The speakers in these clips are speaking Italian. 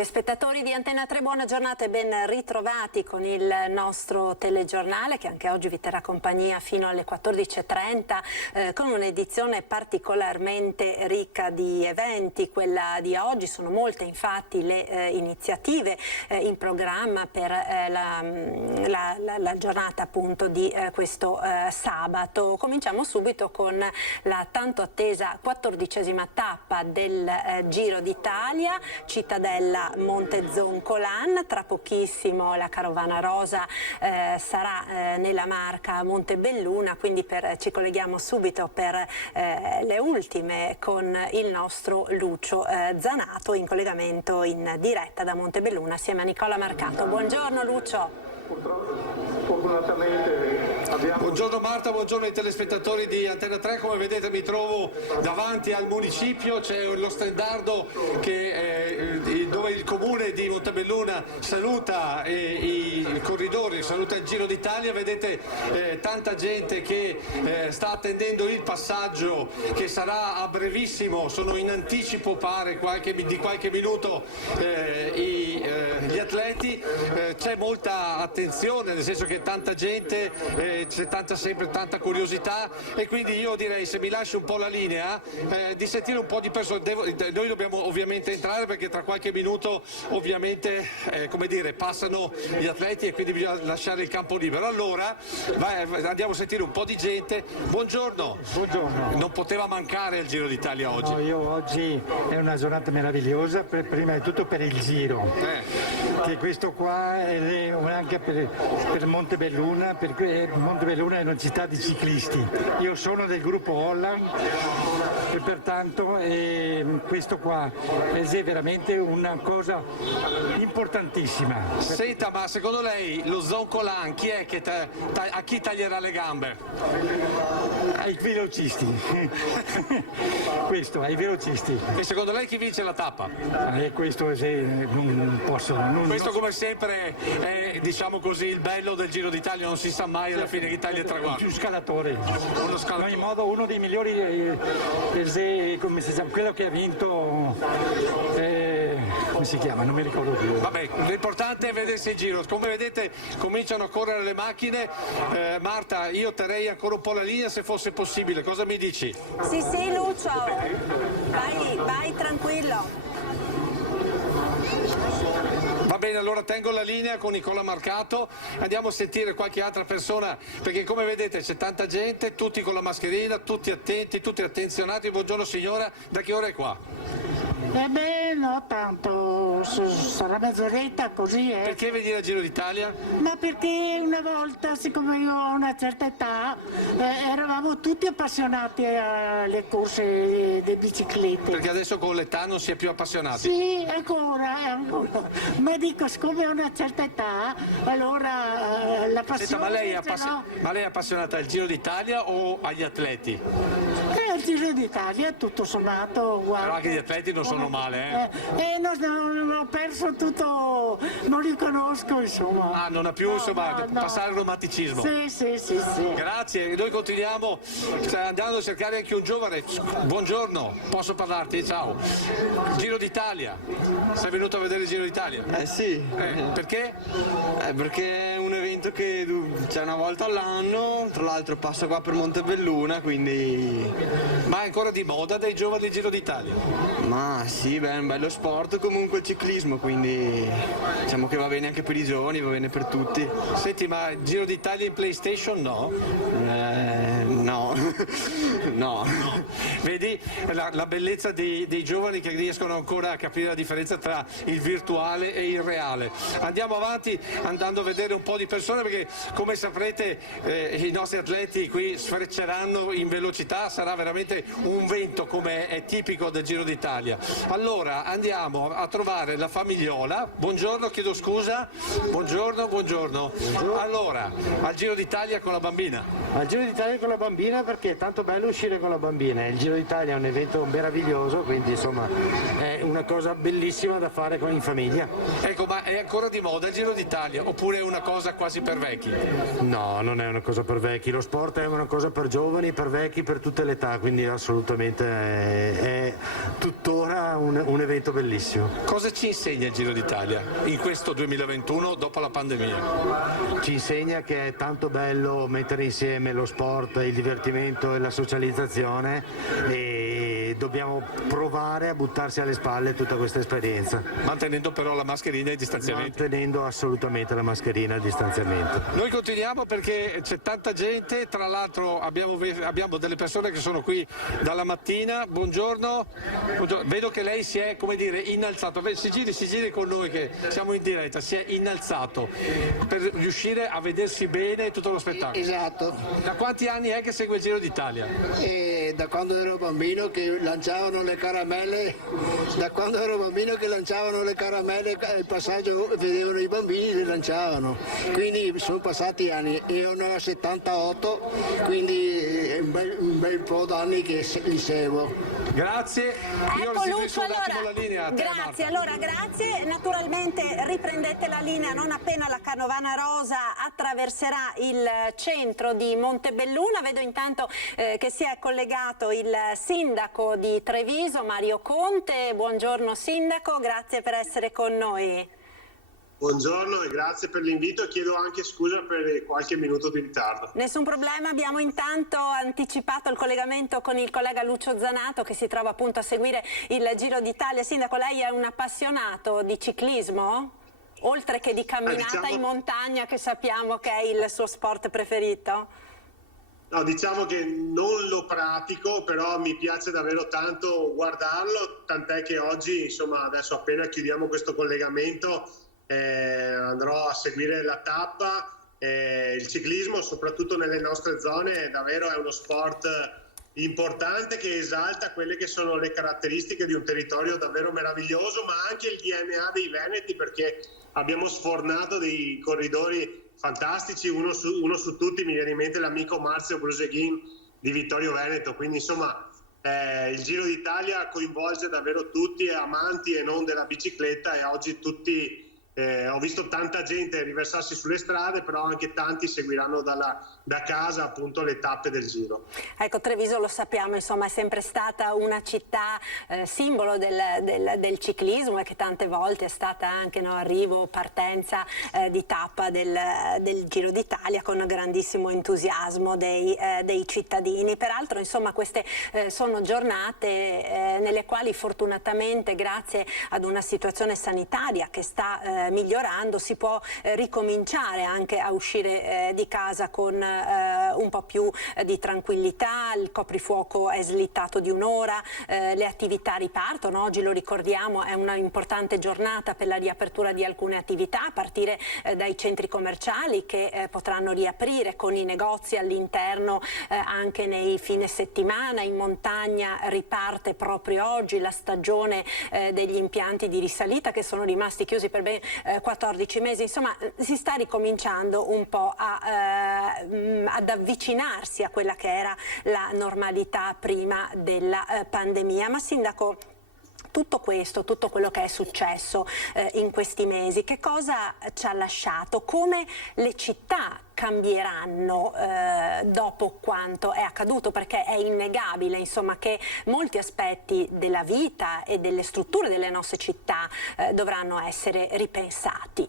Telespettatori di Antena 3, buona giornata e ben ritrovati con il nostro telegiornale che anche oggi vi terrà compagnia fino alle 14:30 con un'edizione particolarmente ricca di eventi. Quella di oggi, sono molte infatti le iniziative in programma per la giornata appunto di questo sabato. Cominciamo subito con la tanto attesa 14ª tappa del Giro d'Italia, Cittadella Montezoncolan. Tra pochissimo la carovana rosa sarà nella Marca Montebelluna, quindi ci colleghiamo subito per le ultime con il nostro Lucio Zanato in collegamento in diretta da Montebelluna assieme a Nicola Marcato. Buongiorno Lucio. Buongiorno Marta, buongiorno ai telespettatori di Antena 3. Come vedete mi trovo davanti al municipio, c'è lo stendardo dove il comune di Montebelluna saluta i corridori, saluta il Giro d'Italia. Vedete tanta gente che sta attendendo il passaggio che sarà a brevissimo, sono in anticipo pare di qualche minuto gli atleti. C'è molta attenzione, nel senso che tanta gente, c'è sempre tanta curiosità, e quindi io direi, se mi lasci un po' la linea, di sentire un po' di persone. Noi dobbiamo ovviamente entrare perché tra qualche minuto ovviamente come dire, passano gli atleti e quindi bisogna lasciare il campo libero. Allora andiamo a sentire un po' di gente. Buongiorno. Buongiorno. Non poteva mancare il Giro d'Italia oggi. No, io oggi è una giornata meravigliosa, prima di tutto per il Giro, che questo qua è anche per Montebelluna, perché Montebelluna è una città di ciclisti. Io sono del gruppo Holland e pertanto questo qua è veramente una cosa importantissima. Senta, ma secondo lei lo Zoncolan chi è che a chi taglierà le gambe? Ai velocisti. Questo, ai velocisti. E secondo lei chi vince la tappa? Questo non posso. Questo come sempre è, diciamo così, il bello del Giro d'Italia, non si sa mai alla fine chi taglia il traguardo. Più scalatore. Uno scalatore. In ogni modo uno dei migliori, come si chiama, quello che ha vinto, come si chiama? Non mi ricordo più. Vabbè, l'importante è vedersi il Giro. Come vedete cominciano a correre le macchine. Marta, io terrei ancora un po' la linea se fosse possibile, cosa mi dici? Sì Lucio, vai tranquillo. Va bene, allora tengo la linea con Nicola Marcato, andiamo a sentire qualche altra persona, perché come vedete c'è tanta gente, tutti con la mascherina, tutti attenti, tutti attenzionati. Buongiorno signora, da che ora è qua? Beh, no, tanto, sarà mezz'oretta così, Perché venire al Giro d'Italia? Ma perché una volta, siccome io ho una certa età, eravamo tutti appassionati alle corse di biciclette. Perché adesso con l'età non si è più appassionati? Sì, ancora. Ma dico, siccome ho una certa età, allora la passione... Senta, ma lei è appassionata al Giro d'Italia o agli atleti? Al Giro d'Italia, tutto sommato, guarda. Però anche gli atleti non sono male, non ho perso tutto, non li conosco, insomma. Ah, non ha più, no. passare il romanticismo. Sì. Grazie, noi continuiamo andando a cercare anche un giovane. Buongiorno, posso parlarti? Ciao. Giro d'Italia, sei venuto a vedere il Giro d'Italia? Sì. Perché? Perché è un evento che c'è una volta all'anno, tra l'altro passa qua per Montebelluna, quindi... Ma è ancora di moda dei giovani il Giro d'Italia? Ma sì, è un bello sport comunque il ciclismo, quindi diciamo che va bene anche per i giovani, va bene per tutti. Senti, ma il Giro d'Italia in PlayStation no? No. No. Vedi la bellezza dei giovani che riescono ancora a capire la differenza tra il virtuale e il reale. Andiamo avanti andando a vedere un po' di persone, perché come saprete i nostri atleti qui sfrecceranno in velocità, sarà veramente un vento come è tipico del Giro d'Italia. Allora andiamo a trovare la famigliola. Buongiorno, chiedo scusa. Buongiorno. Allora, al Giro d'Italia con la bambina. Al Giro d'Italia con la bambina perché è tanto bello uscire con la bambina. Il Giro d'Italia è un evento meraviglioso, quindi insomma è una cosa bellissima da fare in famiglia. Ecco, ma è ancora di moda il Giro d'Italia oppure è una cosa quasi per vecchi? No, non è una cosa per vecchi, lo sport è una cosa per giovani, per vecchi, per tutte le età, quindi assolutamente è tuttora un evento bellissimo. Cosa ci insegna il Giro d'Italia in questo 2021 dopo la pandemia? Ci insegna che è tanto bello mettere insieme lo sport, il divertimento e la socializzazione e dobbiamo provare a buttarsi alle spalle tutta questa esperienza. Mantenendo però la mascherina e il distanziamento. Mantenendo assolutamente la mascherina e il distanziamento. Noi continuiamo perché c'è tanta gente, tra l'altro abbiamo delle persone che sono qui dalla mattina. Buongiorno. Vedo che lei si è, come dire, innalzato. Si giri con noi che siamo in diretta, si è innalzato per riuscire a vedersi bene tutto lo spettacolo. Esatto. Da quanti anni è che segue il Giro d'Italia? Da quando ero bambino che lanciavano le caramelle, il passaggio vedevano i bambini e le lanciavano, quindi sono passati anni, io ne ho 78, quindi è un bel po' d'anni che li seguo. Grazie. Io Ecco restituisco Lucio, un attimo la linea a te, grazie, Marta. grazie, naturalmente riprendete la linea non appena la Carovana Rosa attraverserà il centro di Montebelluna. Vedo intanto che si è collegato il sindaco di Treviso, Mario Conte. Buongiorno sindaco, grazie per essere con noi. Buongiorno e grazie per l'invito e chiedo anche scusa per qualche minuto di ritardo. Nessun problema, abbiamo intanto anticipato il collegamento con il collega Lucio Zanato che si trova appunto a seguire il Giro d'Italia. Sindaco, lei è un appassionato di ciclismo? Oltre che di camminata in montagna, che sappiamo che è il suo sport preferito? No, diciamo che non lo pratico, però mi piace davvero tanto guardarlo, tant'è che oggi, insomma, adesso appena chiudiamo questo collegamento, andrò a seguire la tappa. Il ciclismo, soprattutto nelle nostre zone, davvero è uno sport importante che esalta quelle che sono le caratteristiche di un territorio davvero meraviglioso, ma anche il DNA dei Veneti, perché abbiamo sfornato dei corridori fantastici, uno su tutti mi viene in mente l'amico Marzio Bruseghin di Vittorio Veneto, quindi insomma il Giro d'Italia coinvolge davvero tutti, amanti e non della bicicletta, e oggi tutti ho visto tanta gente riversarsi sulle strade, però anche tanti seguiranno da casa appunto le tappe del Giro. Ecco, Treviso lo sappiamo, insomma, è sempre stata una città simbolo del ciclismo e che tante volte è stata anche arrivo, partenza di tappa del Giro d'Italia con grandissimo entusiasmo dei cittadini. Peraltro, insomma, queste sono giornate nelle quali fortunatamente, grazie ad una situazione sanitaria che sta migliorando, si può ricominciare anche a uscire di casa con un po' più di tranquillità. Il coprifuoco è slittato di un'ora, le attività ripartono. Oggi, lo ricordiamo, è una importante giornata per la riapertura di alcune attività, a partire dai centri commerciali che potranno riaprire, con i negozi all'interno anche nei fine settimana. In montagna riparte proprio oggi la stagione degli impianti di risalita che sono rimasti chiusi per ben 14 mesi. Insomma, si sta ricominciando un po' ad avvicinarsi a quella che era la normalità prima della pandemia. Ma sindaco, tutto questo, tutto quello che è successo in questi mesi, che cosa ci ha lasciato? Come le città cambieranno dopo quanto è accaduto? Perché è innegabile, insomma, che molti aspetti della vita e delle strutture delle nostre città dovranno essere ripensati.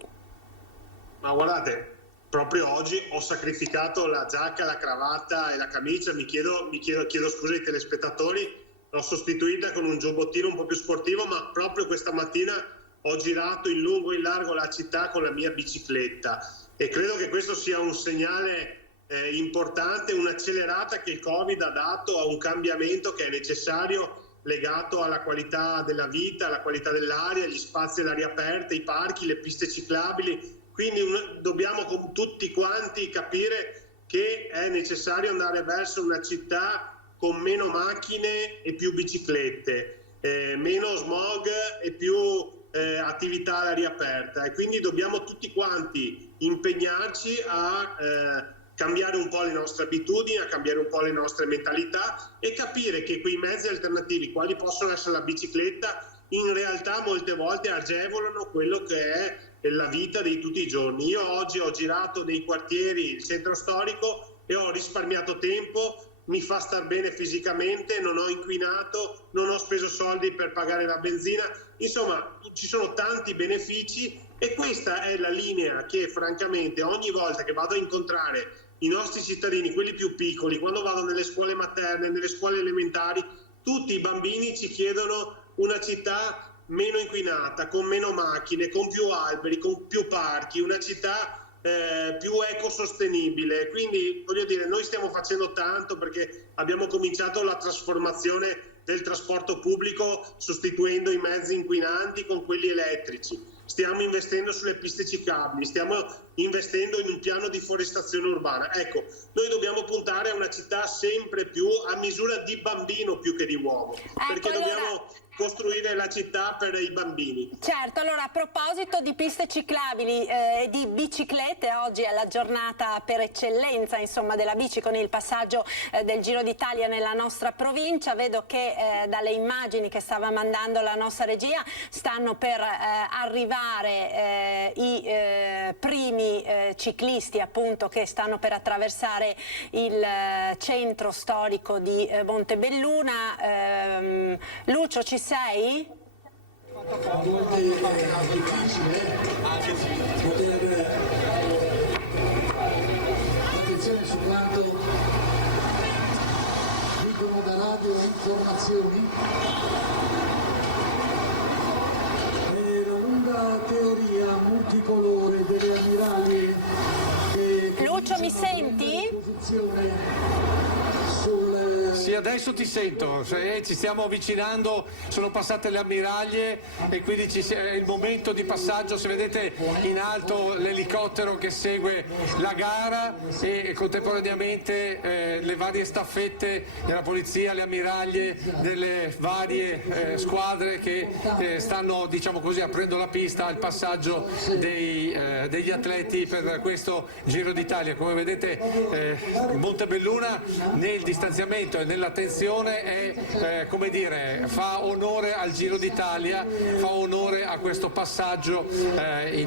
Ma guardate, proprio oggi ho sacrificato la giacca, la cravatta e la camicia, chiedo scusa ai telespettatori, l'ho sostituita con un giubbottino un po' più sportivo, ma proprio questa mattina ho girato in lungo e in largo la città con la mia bicicletta, e credo che questo sia un segnale importante, un'accelerata che il Covid ha dato a un cambiamento che è necessario, legato alla qualità della vita, alla qualità dell'aria, gli spazi all'aria aperta, i parchi, le piste ciclabili. Quindi dobbiamo tutti quanti capire che è necessario andare verso una città con meno macchine e più biciclette, meno smog e più attività all'aria aperta, e quindi dobbiamo tutti quanti impegnarci a cambiare un po' le nostre abitudini, a cambiare un po' le nostre mentalità e capire che quei mezzi alternativi, quali possono essere la bicicletta, in realtà molte volte agevolano quello che è la vita di tutti i giorni. Io oggi ho girato nei quartieri, il centro storico, e ho risparmiato tempo, mi fa star bene fisicamente, non ho inquinato, non ho speso soldi per pagare la benzina, insomma ci sono tanti benefici, e questa è la linea che francamente ogni volta che vado a incontrare i nostri cittadini, quelli più piccoli, quando vado nelle scuole materne, nelle scuole elementari, tutti i bambini ci chiedono una città meno inquinata, con meno macchine, con più alberi, con più parchi, una città più ecosostenibile. Quindi voglio dire, noi stiamo facendo tanto, perché abbiamo cominciato la trasformazione del trasporto pubblico sostituendo i mezzi inquinanti con quelli elettrici. Stiamo investendo sulle piste ciclabili, stiamo investendo in un piano di forestazione urbana. Ecco, noi dobbiamo puntare a una città sempre più a misura di bambino più che di uomo, perché dobbiamo costruire la città per i bambini. Certo, allora a proposito di piste ciclabili e di biciclette, oggi è la giornata per eccellenza, insomma, della bici, con il passaggio del Giro d'Italia nella nostra provincia. Vedo che dalle immagini che stava mandando la nostra regia stanno per arrivare i primi ciclisti, appunto, che stanno per attraversare il centro storico di Montebelluna. Lucio, ci sei? Attenzione su quanto dicono da radio informazioni. La lunga teoria multicolore delle ammiragli che Lucio, mi senti? Sì, adesso ti sento, ci stiamo avvicinando, sono passate le ammiraglie e quindi è il momento di passaggio. Se vedete in alto l'elicottero che segue la gara e contemporaneamente le varie staffette della polizia, le ammiraglie delle varie squadre che stanno, diciamo così, aprendo la pista al passaggio degli atleti per questo Giro d'Italia. Come vedete Montebelluna nel distanziamento e nell'attenzione è, come dire, fa onore al Giro d'Italia, fa onore a questo passaggio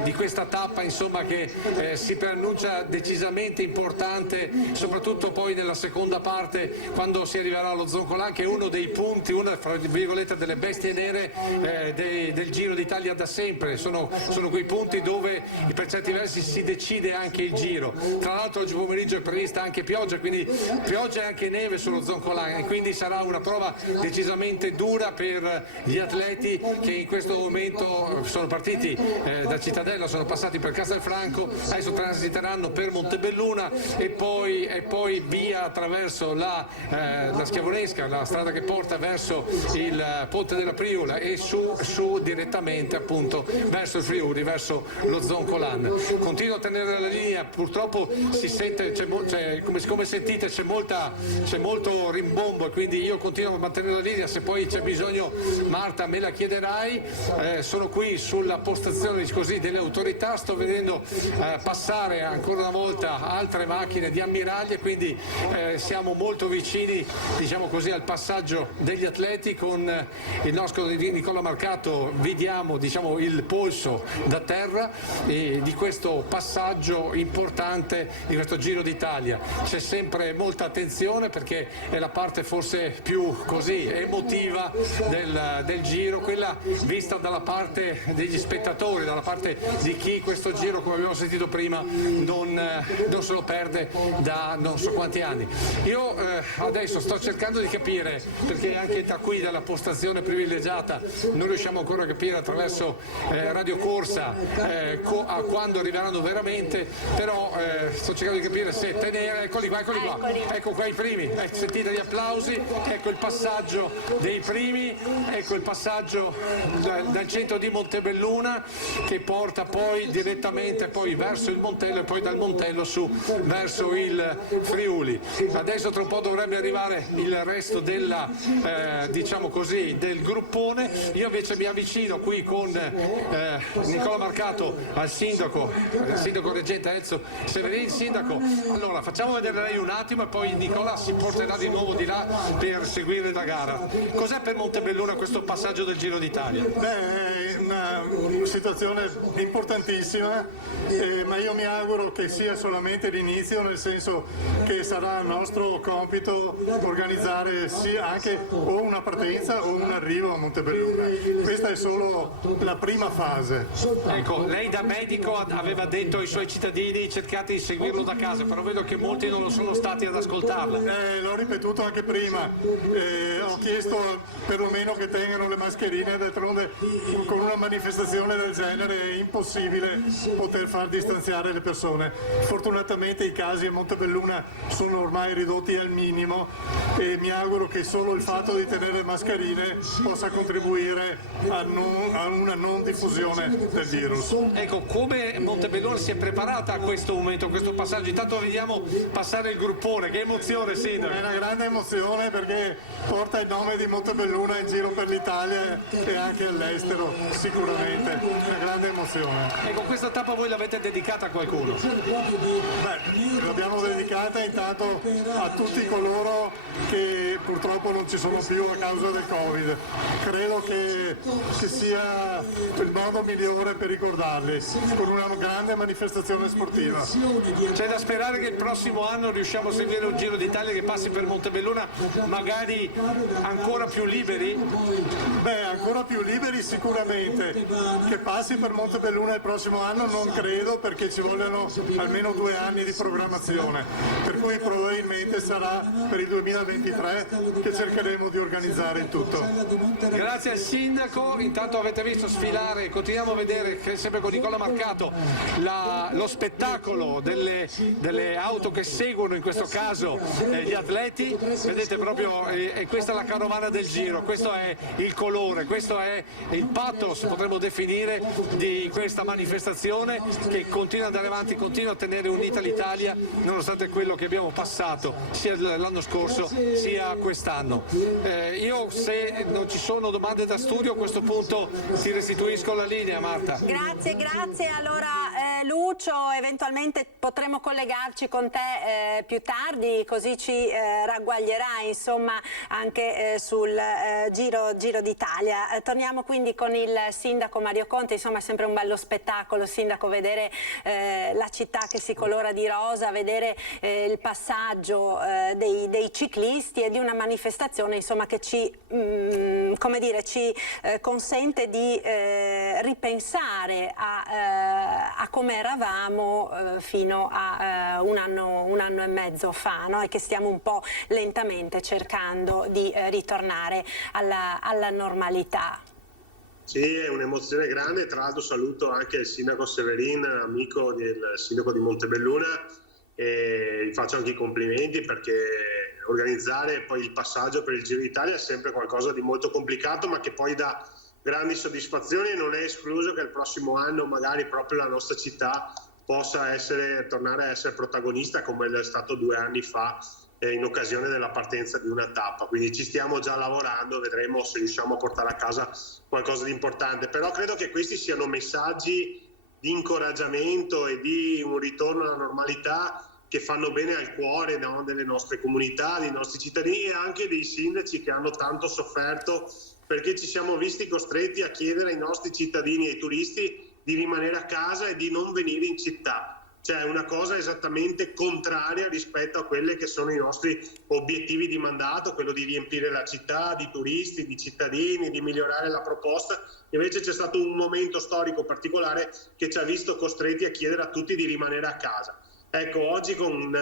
di questa tappa, insomma, che si preannuncia decisamente importante, soprattutto poi nella seconda parte, quando si arriverà allo Zoncolan, che è uno dei punti, una fra virgolette delle bestie nere del Giro d'Italia da sempre. Sono quei punti dove per certi versi si decide anche il Giro. Tra l'altro oggi pomeriggio è prevista anche pioggia, quindi pioggia e anche neve sullo Zoncolan, e quindi sarà una prova decisamente dura per gli atleti che in questo momento sono partiti da Cittadella, sono passati per Castelfranco, adesso transiteranno per Montebelluna e poi via attraverso la Schiavonesca, la strada che porta verso il Ponte della Priola, e su direttamente, appunto, verso il Friuli, verso lo Zoncolan. Continuo a tenere la linea, purtroppo si sente, come sentite c'è molto rimbombo, e quindi io continuo a mantenere la linea. Se poi c'è bisogno, Marta, me la chiederai. Sono qui sulla postazione così delle autorità, sto vedendo passare ancora una volta altre macchine di ammiraglie, quindi siamo molto vicini, diciamo così, al passaggio degli atleti. Con il nostro Nicola Marcato vediamo, diciamo, il polso da terra di questo passaggio importante di questo Giro d'Italia. C'è sempre molta attenzione perché è la parte forse più così emotiva del Giro, quella vista dalla parte degli spettatori, dalla parte di chi questo Giro, come abbiamo sentito prima, non se lo perde da non so quanti anni. Io adesso sto cercando di capire, perché anche da qui, dalla postazione privilegiata, non riusciamo ancora a capire attraverso Radio Corsa a quando arriveranno veramente, però sto cercando di capire se tenere. Eccoli qua, ecco qua i primi, sentite gli applausi, ecco il passaggio dei primi, ecco il passaggio dal centro di Montebelluna che porta poi direttamente verso il Montello e poi dal Montello su verso il Friuli. Adesso tra un po' dovrebbe arrivare il resto diciamo così, del gruppone. Io invece mi avvicino qui con Nicola Marcato al sindaco reggente Enzo Severin. Sindaco, allora facciamo vedere lei un attimo e poi Nicola si porterà di nuovo di là per seguire la gara. Cos'è per Montebelluna questo passaggio del Giro d'Italia? una situazione importantissima, ma io mi auguro che sia solamente l'inizio, nel senso che sarà nostro compito organizzare sia anche o una partenza o un arrivo a Montebelluna. Questa è solo la prima fase. Ecco, lei da medico aveva detto ai suoi cittadini cercate di seguirlo da casa, però vedo che molti non lo sono stati ad ascoltarla. L'ho ripetuto anche prima, ho chiesto perlomeno che tengano le mascherine, d'altronde con una manifestazione del genere è impossibile poter far distanziare le persone. Fortunatamente i casi a Montebelluna sono ormai ridotti al minimo e mi auguro che solo il fatto di tenere le mascherine possa contribuire a una non diffusione del virus. Ecco, come Montebelluna si è preparata a questo momento, a questo passaggio? Intanto vediamo passare il gruppone, che emozione, Sindaco! È una grande emozione perché porta il nome di Montebelluna in giro per l'Italia e anche all'estero, sicuramente, una grande emozione. Ecco, questa tappa voi l'avete dedicata a qualcuno? Beh, l'abbiamo dedicata intanto a tutti coloro che purtroppo non ci sono più a causa del Covid. Credo che sia il modo migliore per ricordarli, con una grande manifestazione sportiva. C'è da sperare che il prossimo anno riusciamo a seguire un Giro d'Italia che passi per Montebelluna, magari ancora più liberi? Beh, ancora più liberi sicuramente. Che passi per Montebelluna il prossimo anno non credo, perché ci vogliono almeno 2 anni di programmazione, per cui probabilmente sarà per il 2023 che cercheremo di organizzare il tutto. Grazie al Sindaco. Intanto avete visto sfilare, continuiamo a vedere sempre con Nicola Marcato lo spettacolo delle auto che seguono in questo caso gli atleti. Vedete proprio, e questa è la carovana del Giro, questo è il colore, questo è il pathos, potremmo definire, di questa manifestazione che continua ad andare avanti, continua a tenere unita l'Italia nonostante quello che abbiamo passato sia l'anno scorso sia quest'anno. Io, se non ci sono domande da studio, a questo punto ti restituisco la linea, Marta. Grazie. Allora Lucio, eventualmente potremo collegarci con te più tardi, così ci ragguaglierai insomma anche sul Giro d'Italia. Torniamo quindi con il sindaco Mario Conte. Insomma, è sempre un bello spettacolo, sindaco, vedere la città che si colora di rosa, vedere il passaggio dei ciclisti e di una manifestazione insomma che ci consente di ripensare a come eravamo fino a un anno e mezzo fa, no? E che stiamo un po' lentamente cercando di ritornare alla normalità. Sì, è un'emozione grande. Tra l'altro saluto anche il sindaco Severin, amico del sindaco di Montebelluna, e gli faccio anche i complimenti, perché organizzare poi il passaggio per il Giro d'Italia è sempre qualcosa di molto complicato, ma che poi dà grandi soddisfazioni, e non è escluso che il prossimo anno magari proprio la nostra città possa tornare a essere protagonista, come è stato 2 anni fa in occasione della partenza di una tappa. Quindi ci stiamo già lavorando, vedremo se riusciamo a portare a casa qualcosa di importante, però credo che questi siano messaggi di incoraggiamento e di un ritorno alla normalità che fanno bene al cuore, no, delle nostre comunità, dei nostri cittadini e anche dei sindaci che hanno tanto sofferto, perché ci siamo visti costretti a chiedere ai nostri cittadini e ai turisti di rimanere a casa e di non venire in città. Cioè una cosa esattamente contraria rispetto a quelle che sono i nostri obiettivi di mandato, quello di riempire la città di turisti, di cittadini, di migliorare la proposta. Invece c'è stato un momento storico particolare che ci ha visto costretti a chiedere a tutti di rimanere a casa. Ecco, oggi con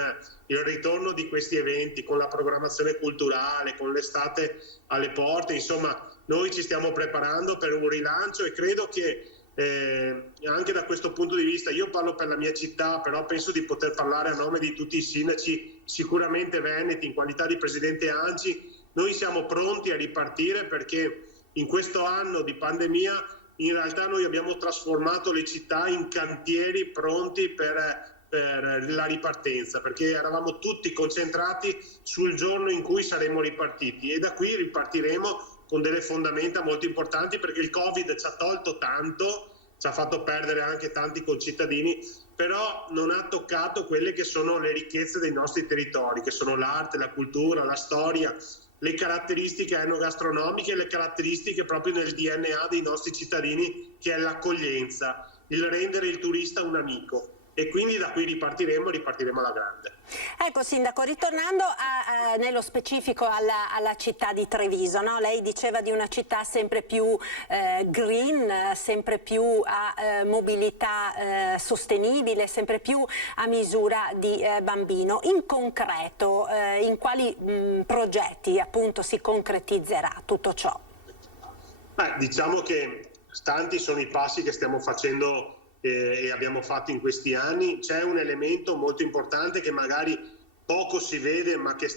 il ritorno di questi eventi, con la programmazione culturale, con l'estate alle porte, insomma, noi ci stiamo preparando per un rilancio, e credo che anche da questo punto di vista, io parlo per la mia città, però penso di poter parlare a nome di tutti i sindaci, sicuramente veneti, in qualità di presidente ANCI, noi siamo pronti a ripartire, perché in questo anno di pandemia in realtà noi abbiamo trasformato le città in cantieri pronti per la ripartenza, perché eravamo tutti concentrati sul giorno in cui saremo ripartiti, e da qui ripartiremo con delle fondamenta molto importanti, perché il Covid ci ha tolto tanto, ci ha fatto perdere anche tanti concittadini, però non ha toccato quelle che sono le ricchezze dei nostri territori, che sono l'arte, la cultura, la storia, le caratteristiche enogastronomiche, le caratteristiche proprio nel DNA dei nostri cittadini, che è l'accoglienza, il rendere il turista un amico. E quindi da qui ripartiremo alla grande. Ecco Sindaco, ritornando nello specifico alla città di Treviso, no? Lei diceva di una città sempre più green, sempre più a mobilità sostenibile, sempre più a misura di bambino. In concreto, in quali progetti appunto si concretizzerà tutto ciò? Diciamo che tanti sono i passi che stiamo facendo e abbiamo fatto in questi anni. C'è un elemento molto importante che magari poco si vede, ma che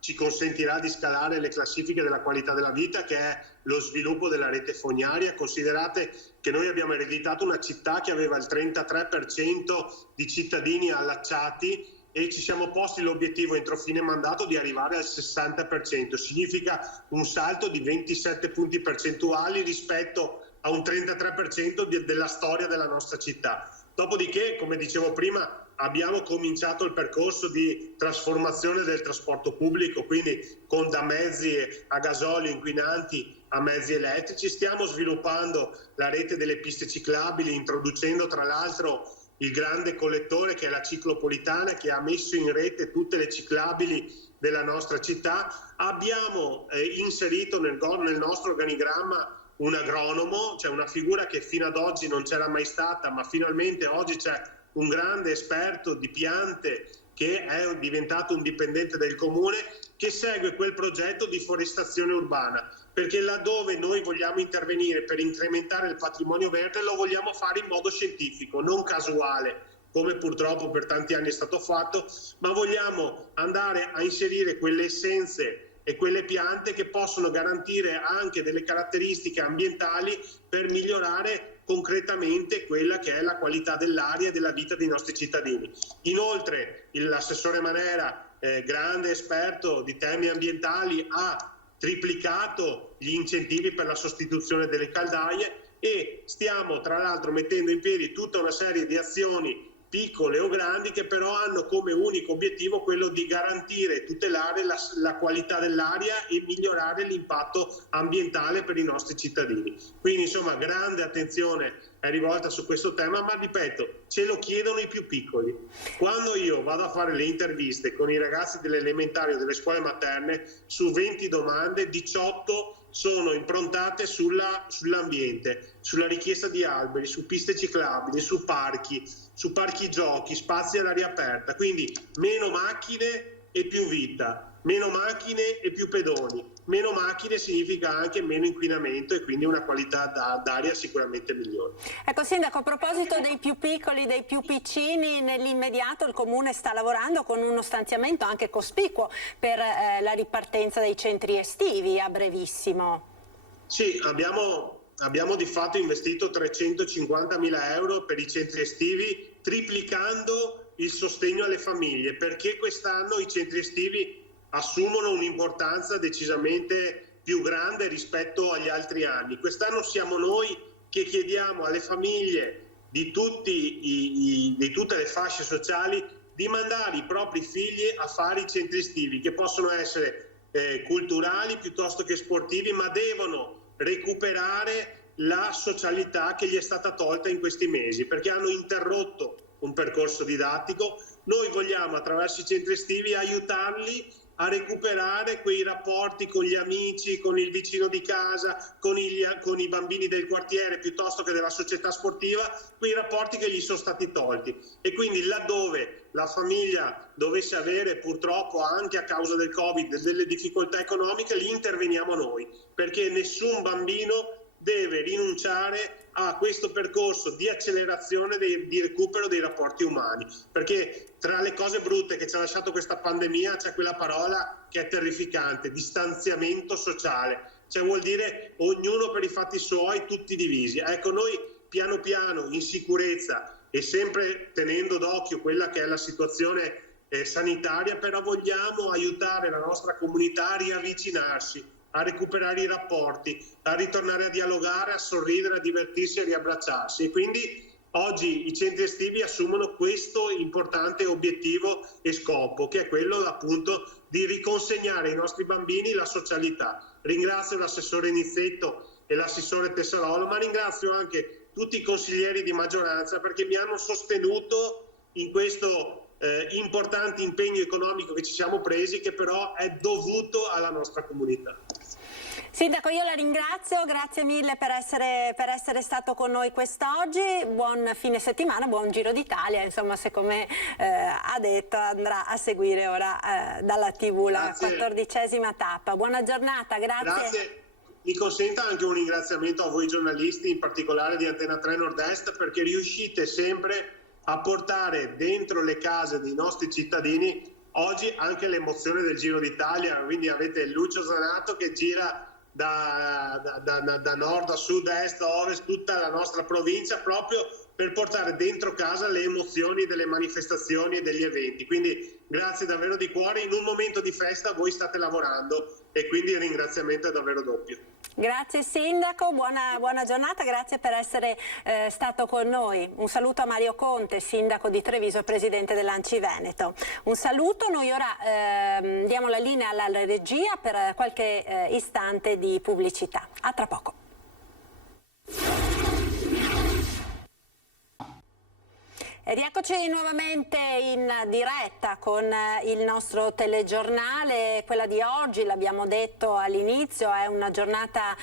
ci consentirà di scalare le classifiche della qualità della vita, che è lo sviluppo della rete fognaria. Considerate che noi abbiamo ereditato una città che aveva il 33% di cittadini allacciati e ci siamo posti l'obiettivo entro fine mandato di arrivare al 60%. Significa un salto di 27 punti percentuali rispetto a un 33% della storia della nostra città. Dopodiché, come dicevo prima, abbiamo cominciato il percorso di trasformazione del trasporto pubblico, quindi da mezzi a gasolio inquinanti a mezzi elettrici. Stiamo sviluppando la rete delle piste ciclabili, introducendo tra l'altro il grande collettore che è la ciclopolitana, che ha messo in rete tutte le ciclabili della nostra città. Abbiamo inserito nel nostro organigramma un agronomo, cioè una figura che fino ad oggi non c'era mai stata, ma finalmente oggi c'è un grande esperto di piante che è diventato un dipendente del comune, che segue quel progetto di forestazione urbana, perché laddove noi vogliamo intervenire per incrementare il patrimonio verde lo vogliamo fare in modo scientifico, non casuale, come purtroppo per tanti anni è stato fatto, ma vogliamo andare a inserire quelle essenze e quelle piante che possono garantire anche delle caratteristiche ambientali per migliorare concretamente quella che è la qualità dell'aria e della vita dei nostri cittadini. Inoltre l'assessore Manera, grande esperto di temi ambientali, ha triplicato gli incentivi per la sostituzione delle caldaie e stiamo tra l'altro mettendo in piedi tutta una serie di azioni piccole o grandi che però hanno come unico obiettivo quello di garantire e tutelare la qualità dell'aria e migliorare l'impatto ambientale per i nostri cittadini. Quindi insomma grande attenzione è rivolta su questo tema, ma ripeto, ce lo chiedono i più piccoli. Quando io vado a fare le interviste con i ragazzi delle elementari o delle scuole materne, su 20 domande 18 sono improntate sull'ambiente, sulla richiesta di alberi, su piste ciclabili, su parchi giochi, spazi all'aria aperta. Quindi meno macchine e più vita, meno macchine e più pedoni. Meno macchine significa anche meno inquinamento e quindi una qualità d'aria sicuramente migliore. Ecco Sindaco, a proposito dei più piccoli, dei più piccini, nell'immediato il Comune sta lavorando con uno stanziamento anche cospicuo per la ripartenza dei centri estivi a brevissimo. Sì, abbiamo di fatto investito 350.000 euro per i centri estivi, triplicando il sostegno alle famiglie, perché quest'anno i centri estivi assumono un'importanza decisamente più grande rispetto agli altri anni. Quest'anno siamo noi che chiediamo alle famiglie di tutte le fasce sociali di mandare i propri figli a fare i centri estivi, che possono essere culturali piuttosto che sportivi, ma devono recuperare la socialità che gli è stata tolta in questi mesi, perché hanno interrotto un percorso didattico. Noi vogliamo attraverso i centri estivi aiutarli a recuperare quei rapporti con gli amici, con il vicino di casa, con i bambini del quartiere piuttosto che della società sportiva, quei rapporti che gli sono stati tolti. E quindi laddove la famiglia dovesse avere purtroppo anche a causa del Covid delle difficoltà economiche, lì interveniamo noi, perché nessun bambino deve rinunciare a questo percorso di accelerazione di recupero dei rapporti umani, perché tra le cose brutte che ci ha lasciato questa pandemia c'è quella parola che è terrificante: distanziamento sociale, cioè vuol dire ognuno per i fatti suoi, tutti divisi. Ecco, noi piano piano in sicurezza e sempre tenendo d'occhio quella che è la situazione sanitaria, però vogliamo aiutare la nostra comunità a riavvicinarsi, a recuperare i rapporti, a ritornare a dialogare, a sorridere, a divertirsi, a riabbracciarsi. E quindi oggi i centri estivi assumono questo importante obiettivo e scopo, che è quello appunto di riconsegnare ai nostri bambini la socialità. Ringrazio l'assessore Nizzetto e l'assessore Tessarolo, ma ringrazio anche tutti i consiglieri di maggioranza perché mi hanno sostenuto in questo importante impegno economico che ci siamo presi, che però è dovuto alla nostra comunità. Sindaco, io la ringrazio, grazie mille per essere stato con noi quest'oggi, buon fine settimana, buon Giro d'Italia, insomma, se come ha detto andrà a seguire ora dalla TV la 14ª tappa. Buona giornata, grazie. Mi consenta anche un ringraziamento a voi giornalisti, in particolare di Antena 3 Nord-Est, perché riuscite sempre a portare dentro le case dei nostri cittadini oggi anche l'emozione del Giro d'Italia, quindi avete Lucio Zanato che gira da nord a sud, a est, a ovest, tutta la nostra provincia, proprio per portare dentro casa le emozioni delle manifestazioni e degli eventi. Quindi grazie davvero di cuore, in un momento di festa voi state lavorando e quindi il ringraziamento è davvero doppio. Grazie Sindaco, buona giornata, grazie per essere stato con noi. Un saluto a Mario Conte, Sindaco di Treviso e Presidente dell'Anci Veneto. Un saluto, noi ora diamo la linea alla regia per qualche istante di pubblicità. A tra poco. Rieccoci nuovamente in diretta con il nostro telegiornale. Quella di oggi, l'abbiamo detto all'inizio, è una giornata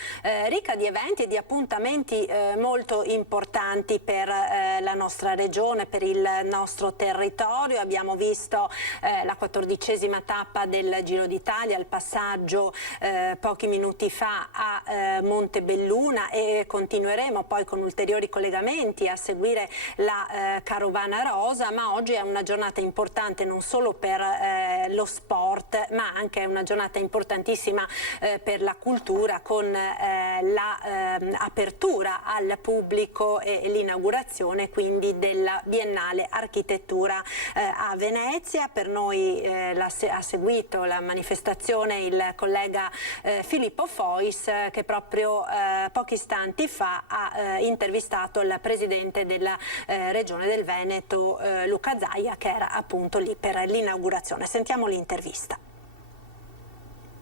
ricca di eventi e di appuntamenti molto importanti per la nostra regione, per il nostro territorio. Abbiamo visto la 14ª tappa del Giro d'Italia, il passaggio pochi minuti fa a Montebelluna, e continueremo poi con ulteriori collegamenti a seguire la carovana rosa, ma oggi è una giornata importante non solo per lo sport, ma anche una giornata importantissima per la cultura, con l'apertura al pubblico e l'inaugurazione quindi della Biennale Architettura a Venezia. Per noi ha seguito la manifestazione il collega Filippo Fois, che proprio pochi istanti fa ha intervistato il presidente della Regione del Veneto, Luca Zaia, che era appunto lì per l'inaugurazione. Sentiamo l'intervista.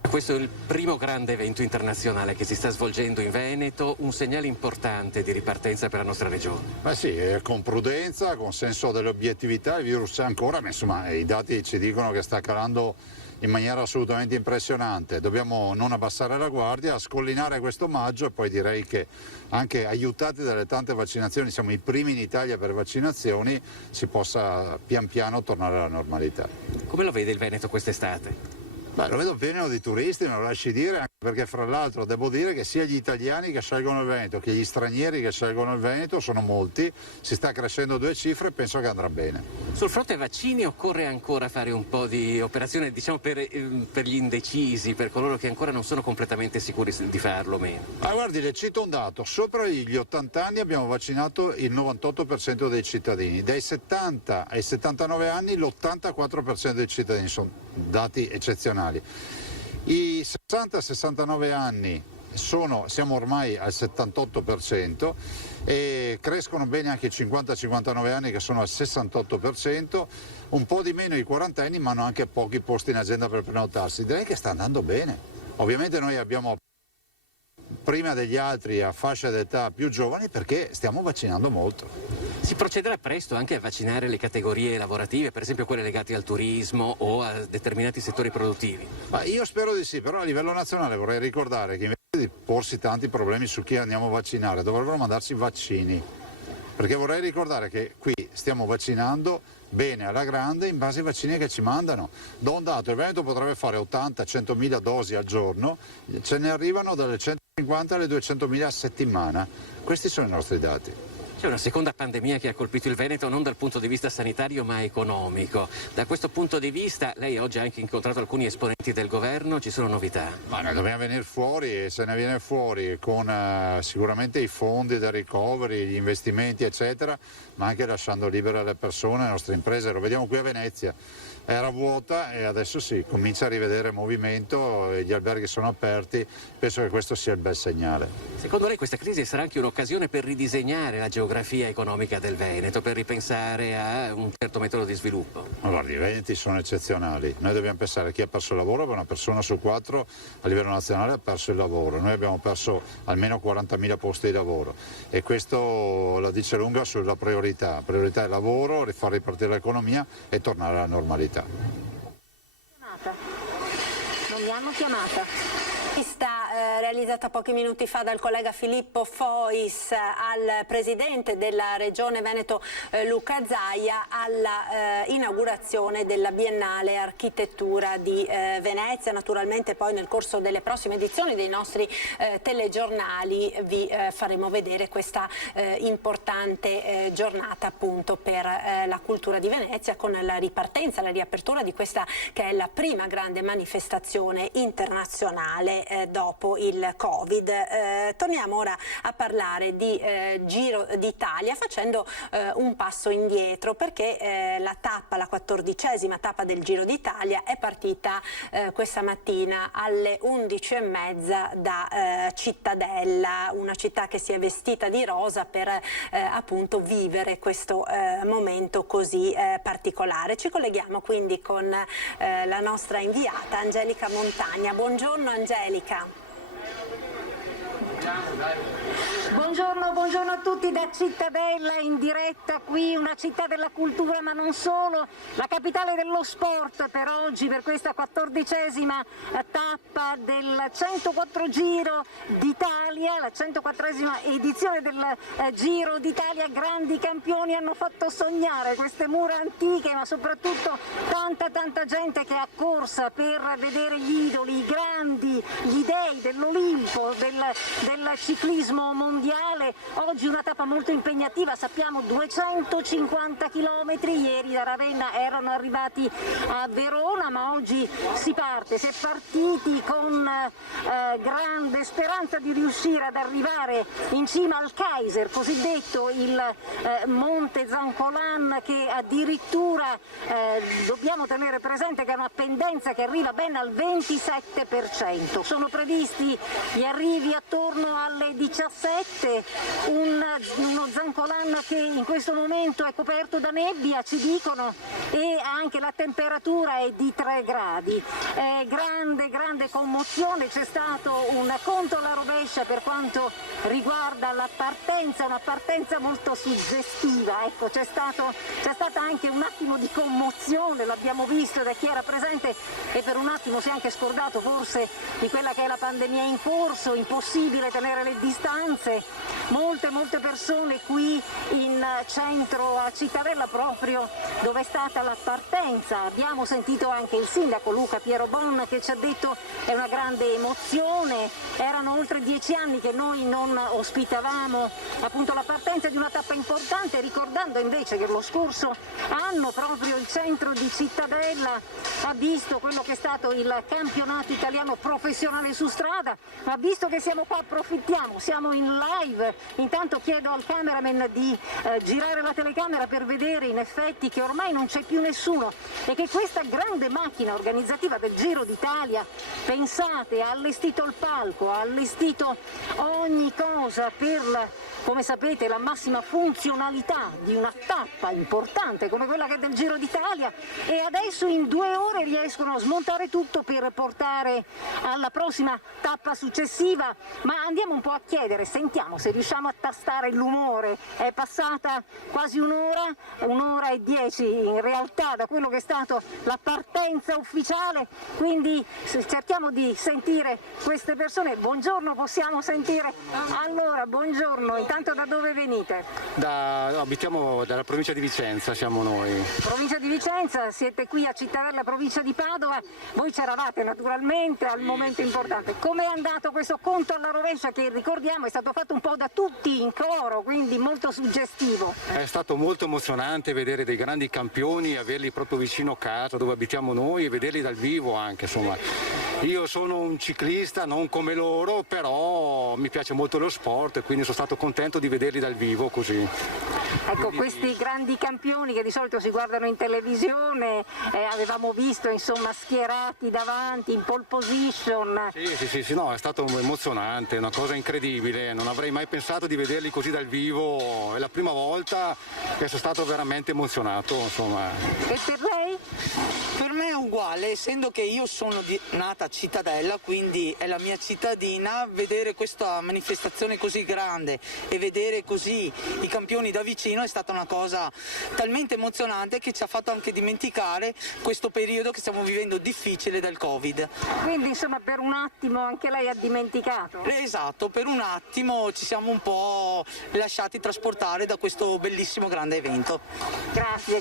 Questo è il primo grande evento internazionale che si sta svolgendo in Veneto, un segnale importante di ripartenza per la nostra regione. Beh sì, con prudenza, con senso dell'obiettività. Il virus c'è ancora, ma insomma i dati ci dicono che sta calando in maniera assolutamente impressionante. Dobbiamo non abbassare la guardia, scollinare questo maggio, e poi direi che anche aiutati dalle tante vaccinazioni, siamo i primi in Italia per vaccinazioni, si possa pian piano tornare alla normalità. Come lo vede il Veneto quest'estate? Beh, lo vedo pieno di turisti, me lo lasci dire, anche perché fra l'altro devo dire che sia gli italiani che scelgono il Veneto che gli stranieri che scelgono il Veneto sono molti, si sta crescendo 2 cifre e penso che andrà bene. Sul fronte vaccini occorre ancora fare un po' di operazione, diciamo, per gli indecisi, per coloro che ancora non sono completamente sicuri di farlo o meno. Ma guardi, le cito un dato: sopra gli 80 anni abbiamo vaccinato il 98% dei cittadini, dai 70 ai 79 anni l'84% dei cittadini, sono dati eccezionali. I 60-69 anni siamo ormai al 78% e crescono bene anche i 50-59 anni che sono al 68%, un po' di meno i 40 anni, ma hanno anche pochi posti in agenda per prenotarsi. Direi che sta andando bene. Ovviamente noi abbiamo prima degli altri a fascia d'età più giovani perché stiamo vaccinando molto. Si procederà presto anche a vaccinare le categorie lavorative, per esempio quelle legate al turismo o a determinati settori produttivi? Ma io spero di sì, però a livello nazionale vorrei ricordare che invece di porsi tanti problemi su chi andiamo a vaccinare, dovrebbero mandarci vaccini, perché vorrei ricordare che qui stiamo vaccinando bene alla grande in base ai vaccini che ci mandano. Do un dato: il Veneto potrebbe fare 80-100 mila dosi al giorno, ce ne arrivano dalle 150 alle 200 mila a settimana. Questi sono i nostri dati. C'è una seconda pandemia che ha colpito il Veneto non dal punto di vista sanitario ma economico. Da questo punto di vista lei oggi ha anche incontrato alcuni esponenti del governo, ci sono novità? Ma noi dobbiamo venire fuori, e se ne viene fuori con sicuramente i fondi del recovery, gli investimenti eccetera, ma anche lasciando libere le persone, le nostre imprese. Lo vediamo qui a Venezia, era vuota e adesso sì, comincia a rivedere movimento, gli alberghi sono aperti, penso che questo sia il bel segnale. Secondo lei questa crisi sarà anche un'occasione per ridisegnare la geografia geografia economica del Veneto per ripensare a un certo metodo di sviluppo? Ma guardi, i veneti sono eccezionali. Noi dobbiamo pensare a chi ha perso il lavoro, una persona su 4 a livello nazionale ha perso il lavoro. Noi abbiamo perso almeno 40.000 posti di lavoro e questo la dice lunga sulla priorità. La priorità è il lavoro, far ripartire l'economia e tornare alla normalità. Non mi hanno chiamata. Vista realizzata pochi minuti fa dal collega Filippo Fois al presidente della Regione Veneto Luca Zaia alla inaugurazione della Biennale Architettura di Venezia. Naturalmente poi nel corso delle prossime edizioni dei nostri telegiornali vi faremo vedere questa importante giornata appunto per la cultura di Venezia, con la ripartenza, la riapertura di questa che è la prima grande manifestazione internazionale dopo il Covid. Torniamo ora a parlare di Giro d'Italia facendo un passo indietro, perché la 14ª tappa del Giro d'Italia è partita questa mattina alle 11:30 da Cittadella, una città che si è vestita di rosa per appunto vivere questo momento così particolare. Ci colleghiamo quindi con la nostra inviata Angelica Montagna. Buongiorno Angelica. Buongiorno a tutti da Cittadella, in diretta qui, una città della cultura ma non solo, la capitale dello sport per oggi, per questa 14ª tappa del 104 Giro d'Italia, la 104ª edizione del Giro d'Italia. Grandi campioni hanno fatto sognare queste mura antiche, ma soprattutto tanta gente che è accorsa per vedere gli idoli, i grandi, gli dei dell'Olimpo, del ciclismo mondiale. Oggi una tappa molto impegnativa, sappiamo 250 km, ieri da Ravenna erano arrivati a Verona, ma oggi si parte, si è partiti con grande speranza di riuscire ad arrivare in cima al Kaiser, cosiddetto il Monte Zancolan, che addirittura dobbiamo tenere presente che è una pendenza che arriva ben al 27%. Sono previsti gli arrivi attorno alle 17, uno Zancolan che in questo momento è coperto da nebbia, ci dicono, e anche la temperatura è di 3 gradi. Grande commozione, c'è stato un conto alla rovescia per quanto riguarda la partenza, una partenza molto suggestiva, ecco, c'è stata anche un attimo di commozione, l'abbiamo visto da chi era presente, e per un attimo si è anche scordato forse di quella che è la pandemia in corso, impossibile tenere le distanze, molte persone qui in centro a Cittadella, proprio dove è stata la partenza. Abbiamo sentito anche il sindaco Luca Piero Bon che ci ha detto è una grande emozione, erano oltre 10 anni che noi non ospitavamo appunto la partenza di una tappa importante, ricordando invece che lo scorso anno proprio il centro di Cittadella ha visto quello che è stato il campionato italiano professionale su strada, ma visto che siamo qua approfittiamo, siamo in live, intanto chiedo al cameraman di girare la telecamera per vedere in effetti che ormai non c'è più nessuno e che questa grande macchina organizzativa del Giro d'Italia, pensate, ha allestito il palco, ha allestito ogni cosa per, come sapete, la massima funzionalità di una tappa importante come quella che è del Giro d'Italia, e adesso in 2 ore riescono a smontare tutto per portare alla prossima tappa successiva. Ma andiamo un po' a chiedere, sentiamo se riusciamo a tastare l'umore. È passata quasi un'ora e 10 in realtà da quello che è stato la partenza ufficiale, quindi cerchiamo di sentire queste persone. Buongiorno, possiamo sentire? Allora, buongiorno, intanto da dove venite? Abitiamo dalla provincia di Vicenza, siamo noi. Provincia di Vicenza, siete qui a Cittadella, provincia di Padova, voi c'eravate naturalmente al momento importante. Com'è andato questo conto alla rovescia che, ricordiamo, è stato fatto un po' da tutti in coro, quindi molto suggestivo? È stato molto emozionante vedere dei grandi campioni, averli proprio vicino a casa dove abitiamo noi e vederli dal vivo anche, insomma. Io sono un ciclista, non come loro, però mi piace molto lo sport e quindi sono stato contento di vederli dal vivo così. Ecco, questi grandi campioni che di solito si guardano in televisione, avevamo visto insomma schierati davanti in pole position. Sì, no, è stato emozionante, una cosa incredibile, non avrei mai pensato di vederli così dal vivo, è la prima volta e sono stato veramente emozionato, insomma. E per lei? Per me è uguale, essendo che io sono nata a Cittadella, quindi è la mia cittadina, vedere questa manifestazione così grande e vedere così i campioni da vicino è stata una cosa talmente emozionante che ci ha fatto anche dimenticare questo periodo che stiamo vivendo difficile del Covid. Quindi insomma per un attimo anche lei ha dimenticato? Esatto, per un attimo ci siamo un po' lasciati trasportare da questo bellissimo grande evento. Grazie.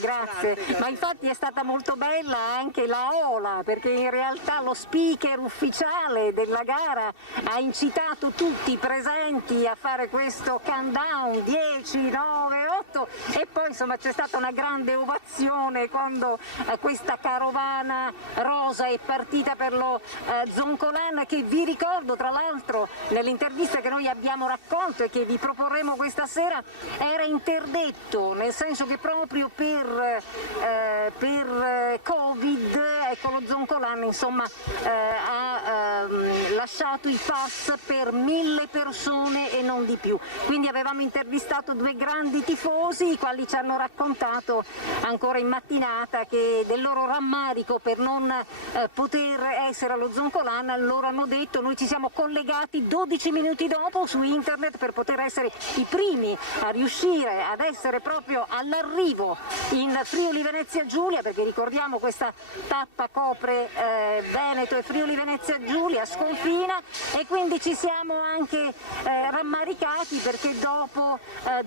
Ma infatti è stata molto bella anche la ola, perché in realtà lo speaker ufficiale della gara ha incitato tutti i presenti a fare questo countdown 10, 9, 8 e poi insomma c'è stata una grande ovazione quando questa carovana rosa è partita per lo Zoncolan, che vi ricordo tra l'altro nell'intervista che noi abbiamo raccolto e che vi proporremo questa sera era interdetto, nel senso che proprio per Covid, ecco, lo Zoncolan insomma ha lasciato i pass per 1000 persone e non di più. Quindi avevamo intervistato due grandi tifosi, i quali ci hanno raccontato ancora in mattinata che del loro rammarico per non poter essere allo Zoncolan, loro hanno detto: noi ci siamo collegati 12 minuti dopo su internet per poter essere i primi a riuscire ad essere proprio all'arrivo in Friuli Venezia Giulia, perché ricordiamo questa tappa copre Veneto e Friuli Venezia Giulia, sconfina, e quindi ci siamo anche rammaricati perché dopo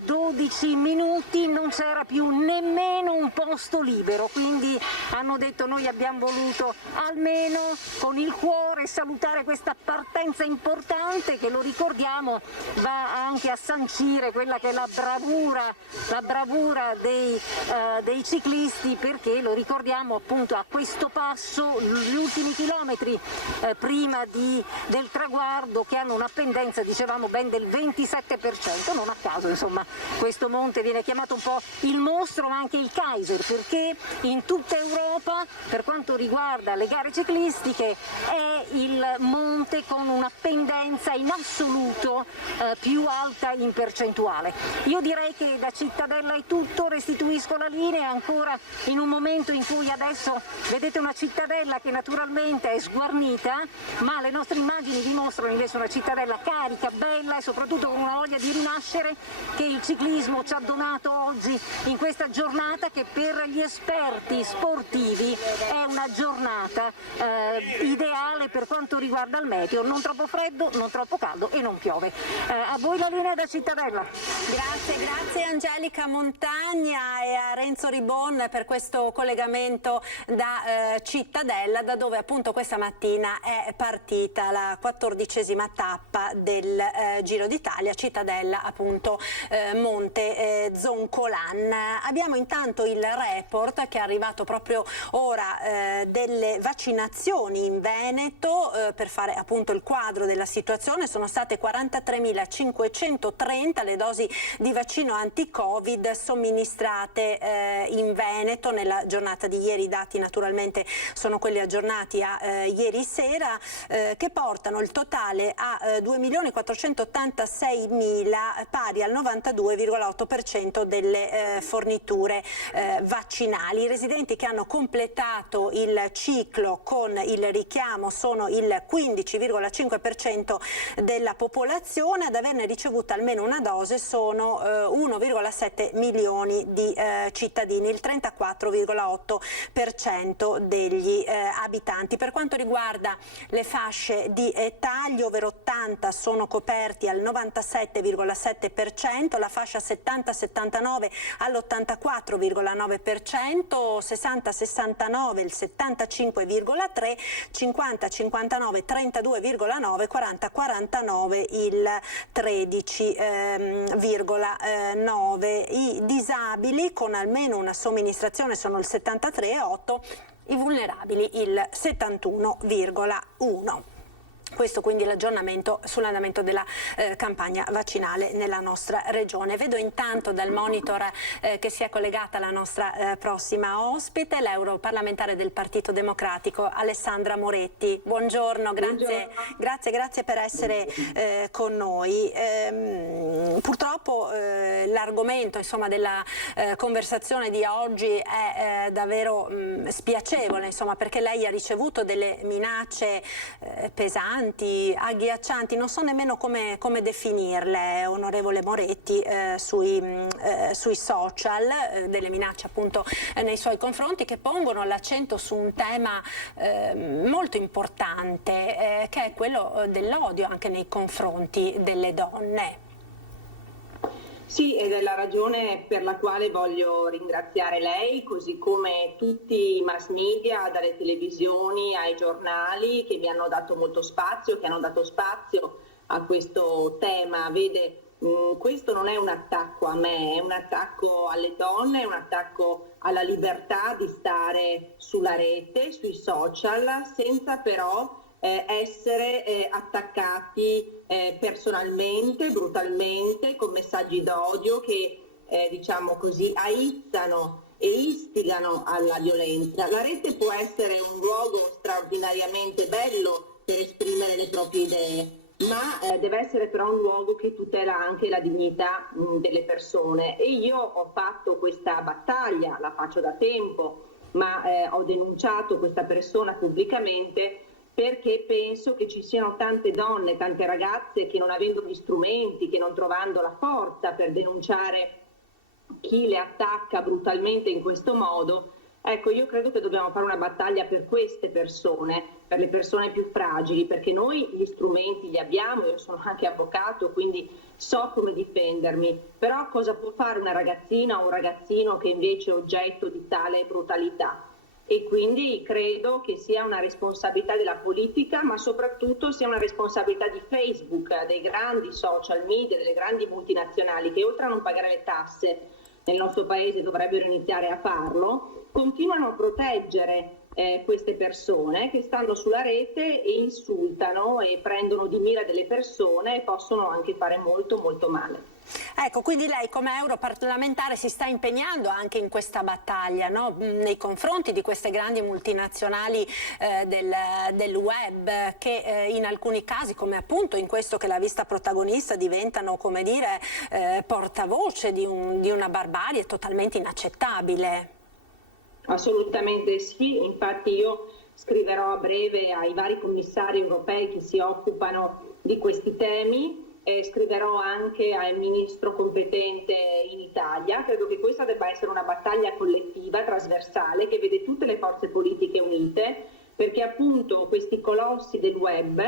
12 minuti non c'era più nemmeno un posto libero, quindi hanno detto: noi abbiamo voluto almeno con il cuore salutare questa partenza importante che, lo ricordiamo, va anche a sancire quella che è la bravura dei ciclisti, perché lo ricordiamo appunto a questo passo gli ultimi chilometri prima del traguardo, che hanno una pendenza, dicevamo, ben del 27%, non a caso insomma questo monte viene chiamato un po' il mostro ma anche il Kaiser, perché in tutta Europa per quanto riguarda le gare ciclistiche è il monte con una pendenza in assoluto più alta in percentuale. Io direi che da Cittadella è tutto, restituisco la linea ancora in un momento in cui adesso vedete una Cittadella che naturalmente è sguarnita, ma le nostre immagini dimostrano invece una Cittadella carica, bella e soprattutto con una voglia di rinascere che il ciclismo ci ha donato oggi in questa giornata, che per gli esperti sportivi è una giornata ideale per quanto riguarda il meteo, non troppo freddo, non troppo caldo e non piove. A voi la linea da Cittadella. Grazie Angelica Montagna e a Renzo Ribon per questo collegamento da Cittadella, da dove appunto questa mattina è partita la 14ª tappa del Giro d'Italia, Cittadella appunto Monte Zoncolan. Abbiamo intanto il report che è arrivato proprio ora delle vaccinazioni in Veneto, per fare appunto il quadro della situazione. Sono state 43.530 le dosi di vaccino anti-Covid somministrate in Veneto nella giornata di ieri. I dati naturalmente sono quelli aggiornati a ieri sera, che portano il totale a 2.486.000, pari al 92,8% delle forniture vaccinali. I residenti che hanno completato il ciclo con il richiamo sono il 15,5% della popolazione. Ad averne ricevuta almeno una dose sono 1,7 milioni di cittadini, il 34,8% degli abitanti. Per quanto riguarda le fasce di età, gli over 80 sono coperti al 97,7%, la fascia 70-79 all'84,9%, 60-69 il 75,3%, 50-59 32,9%, 40-49 il 13,9%. I disabili con almeno una somministrazione sono il 73,8%, i vulnerabili il 71,1%. Questo quindi l'aggiornamento sull'andamento della campagna vaccinale nella nostra regione. Vedo intanto dal monitor che si è collegata la nostra prossima ospite, l'europarlamentare del Partito Democratico Alessandra Moretti. Buongiorno, grazie per essere con noi. Purtroppo l'argomento della conversazione di oggi è davvero spiacevole, perché lei ha ricevuto delle minacce pesanti, agghiaccianti, non so nemmeno come definirle, onorevole Moretti, sui social, delle minacce appunto nei suoi confronti, che pongono l'accento su un tema molto importante, che è quello dell'odio anche nei confronti delle donne. Sì, ed è la ragione per la quale voglio ringraziare lei, così come tutti i mass media, dalle televisioni ai giornali, che mi hanno dato molto spazio, che hanno dato spazio a questo tema. Vede, questo non è un attacco a me, è un attacco alle donne, è un attacco alla libertà di stare sulla rete, sui social, senza però essere attaccati personalmente, brutalmente, con messaggi d'odio che diciamo così aizzano e istigano alla violenza. La rete può essere un luogo straordinariamente bello per esprimere le proprie idee, ma deve essere però un luogo che tutela anche la dignità delle persone, e io ho fatto questa battaglia, la faccio da tempo, ma ho denunciato questa persona pubblicamente perché penso che ci siano tante donne, tante ragazze che, non avendo gli strumenti, che non trovando la forza per denunciare chi le attacca brutalmente in questo modo, ecco, io credo che dobbiamo fare una battaglia per queste persone, per le persone più fragili, perché noi gli strumenti li abbiamo, io sono anche avvocato, quindi so come difendermi, però cosa può fare una ragazzina o un ragazzino che invece è oggetto di tale brutalità? E quindi credo che sia una responsabilità della politica, ma soprattutto sia una responsabilità di Facebook, dei grandi social media, delle grandi multinazionali, che oltre a non pagare le tasse nel nostro paese dovrebbero iniziare a farlo, continuano a proteggere queste persone che stanno sulla rete e insultano e prendono di mira delle persone e possono anche fare molto molto male. Ecco, quindi lei come europarlamentare si sta impegnando anche in questa battaglia, no? Nei confronti di queste grandi multinazionali del web, che in alcuni casi, come appunto in questo che l'ha vista protagonista, diventano, come dire, portavoce di una barbarie totalmente inaccettabile. Assolutamente sì, infatti io scriverò a breve ai vari commissari europei che si occupano di questi temi. Scriverò anche al ministro competente in Italia. Credo che questa debba essere una battaglia collettiva, trasversale, che vede tutte le forze politiche unite, perché appunto questi colossi del web,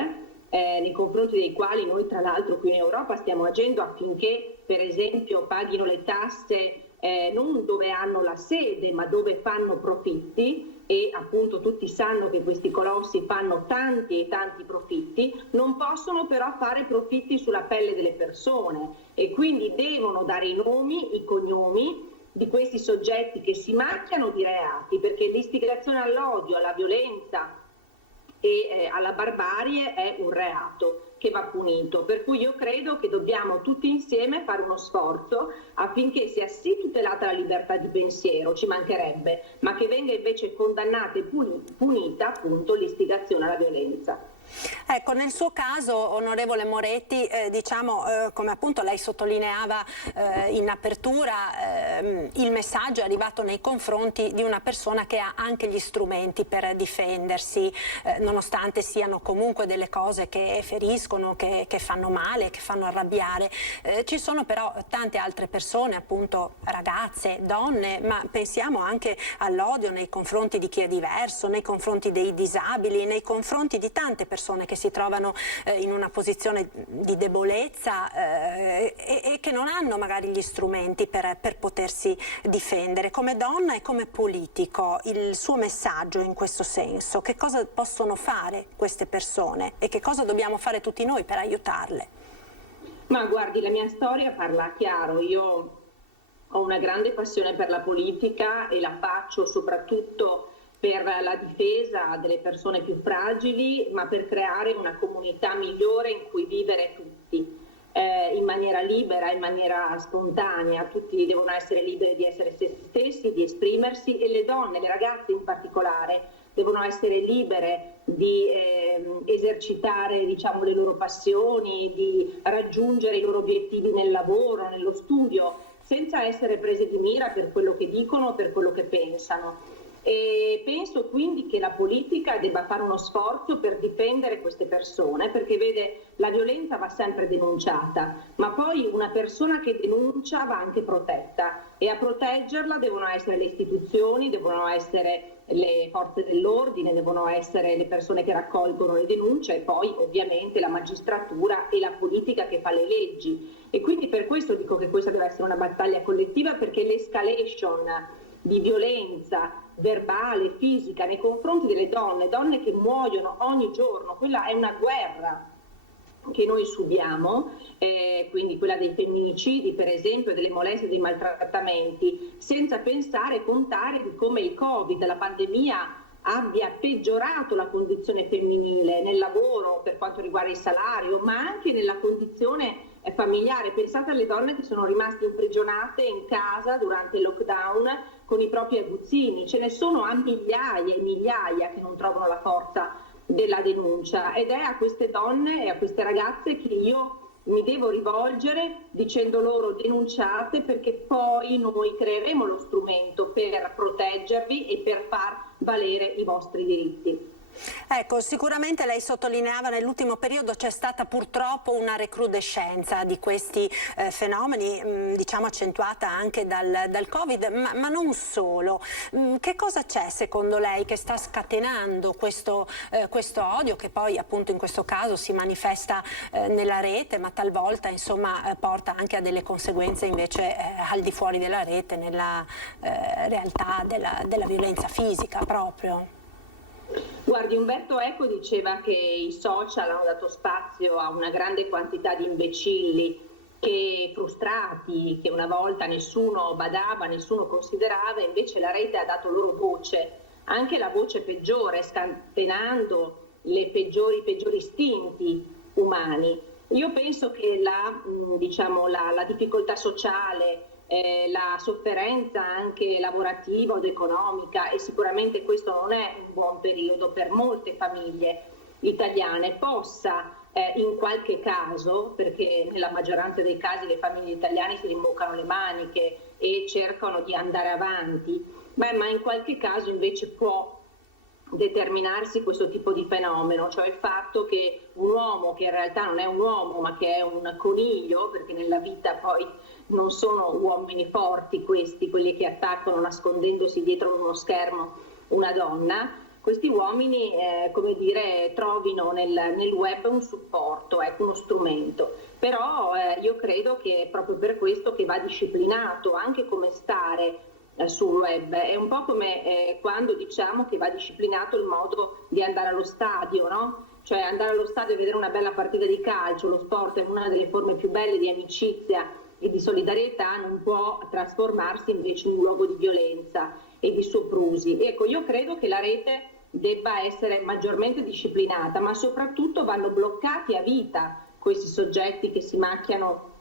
nei confronti dei quali noi tra l'altro qui in Europa stiamo agendo affinché per esempio paghino le tasse non dove hanno la sede ma dove fanno profitti, e appunto tutti sanno che questi colossi fanno tanti e tanti profitti, non possono però fare profitti sulla pelle delle persone, e quindi devono dare i nomi, i cognomi di questi soggetti che si macchiano di reati, perché l'istigazione all'odio, alla violenza e alla barbarie è un reato che va punito, per cui io credo che dobbiamo tutti insieme fare uno sforzo affinché sia sì tutelata la libertà di pensiero, ci mancherebbe, ma che venga invece condannata e punita appunto l'istigazione alla violenza. Ecco, nel suo caso, onorevole Moretti, come appunto lei sottolineava in apertura, il messaggio è arrivato nei confronti di una persona che ha anche gli strumenti per difendersi, nonostante siano comunque delle cose che feriscono, che fanno male, che fanno arrabbiare. Ci sono però tante altre persone, appunto ragazze, donne, ma pensiamo anche all'odio nei confronti di chi è diverso, nei confronti dei disabili, nei confronti di tante persone che si trovano in una posizione di debolezza e che non hanno magari gli strumenti per potersi difendere. Come donna e come politico, il suo messaggio in questo senso, che cosa possono fare queste persone e che cosa dobbiamo fare tutti noi per aiutarle? Ma guardi, la mia storia parla chiaro. Io ho una grande passione per la politica e la faccio soprattutto per la difesa delle persone più fragili, ma per creare una comunità migliore in cui vivere tutti. In maniera libera, in maniera spontanea, tutti devono essere liberi di essere se stessi, di esprimersi, e le donne, le ragazze in particolare, devono essere libere di esercitare, diciamo, le loro passioni, di raggiungere i loro obiettivi nel lavoro, nello studio, senza essere prese di mira per quello che dicono, per quello che pensano. E penso quindi che la politica debba fare uno sforzo per difendere queste persone, perché vede, la violenza va sempre denunciata, ma poi una persona che denuncia va anche protetta, e a proteggerla devono essere le istituzioni, devono essere le forze dell'ordine, devono essere le persone che raccolgono le denunce, e poi ovviamente la magistratura e la politica che fa le leggi. E quindi per questo dico che questa deve essere una battaglia collettiva, perché l'escalation di violenza verbale, fisica nei confronti delle donne che muoiono ogni giorno, quella è una guerra che noi subiamo, quindi quella dei femminicidi per esempio, delle molestie, dei maltrattamenti, senza pensare e contare di come il Covid, la pandemia, abbia peggiorato la condizione femminile nel lavoro per quanto riguarda il salario, ma anche nella condizione familiare. Pensate alle donne che sono rimaste imprigionate in casa durante il lockdown con i propri aguzzini, ce ne sono a migliaia e migliaia che non trovano la forza della denuncia, ed è a queste donne e a queste ragazze che io mi devo rivolgere dicendo loro: denunciate, perché poi noi creeremo lo strumento per proteggervi e per far valere i vostri diritti. Ecco, sicuramente lei sottolineava nell'ultimo periodo c'è stata purtroppo una recrudescenza di questi fenomeni, diciamo accentuata anche dal Covid, ma non solo. Che cosa c'è secondo lei che sta scatenando questo odio, che poi appunto in questo caso si manifesta nella rete, ma talvolta insomma porta anche a delle conseguenze invece al di fuori della rete, nella realtà della violenza fisica proprio? Guardi, Umberto Eco diceva che i social hanno dato spazio a una grande quantità di imbecilli che frustrati, che una volta nessuno badava, nessuno considerava, invece la rete ha dato loro voce, anche la voce peggiore, scatenando i peggiori istinti umani. Io penso che la difficoltà sociale, la sofferenza anche lavorativa ed economica, e sicuramente questo non è un buon periodo per molte famiglie italiane, possa in qualche caso, perché nella maggioranza dei casi le famiglie italiane si rimboccano le maniche e cercano di andare avanti, ma in qualche caso invece può determinarsi questo tipo di fenomeno, cioè il fatto che un uomo, che in realtà non è un uomo ma che è un coniglio, perché nella vita poi non sono uomini forti questi, quelli che attaccano nascondendosi dietro uno schermo una donna, questi uomini trovino nel web un supporto, uno strumento. Però io credo che è proprio per questo che va disciplinato anche come stare sul web. È un po' come quando diciamo che va disciplinato il modo di andare allo stadio, no? Cioè andare allo stadio e vedere una bella partita di calcio, lo sport è una delle forme più belle di amicizia e di solidarietà, non può trasformarsi invece in un luogo di violenza e di soprusi. Ecco, io credo che la rete debba essere maggiormente disciplinata, ma soprattutto vanno bloccati a vita questi soggetti che si macchiano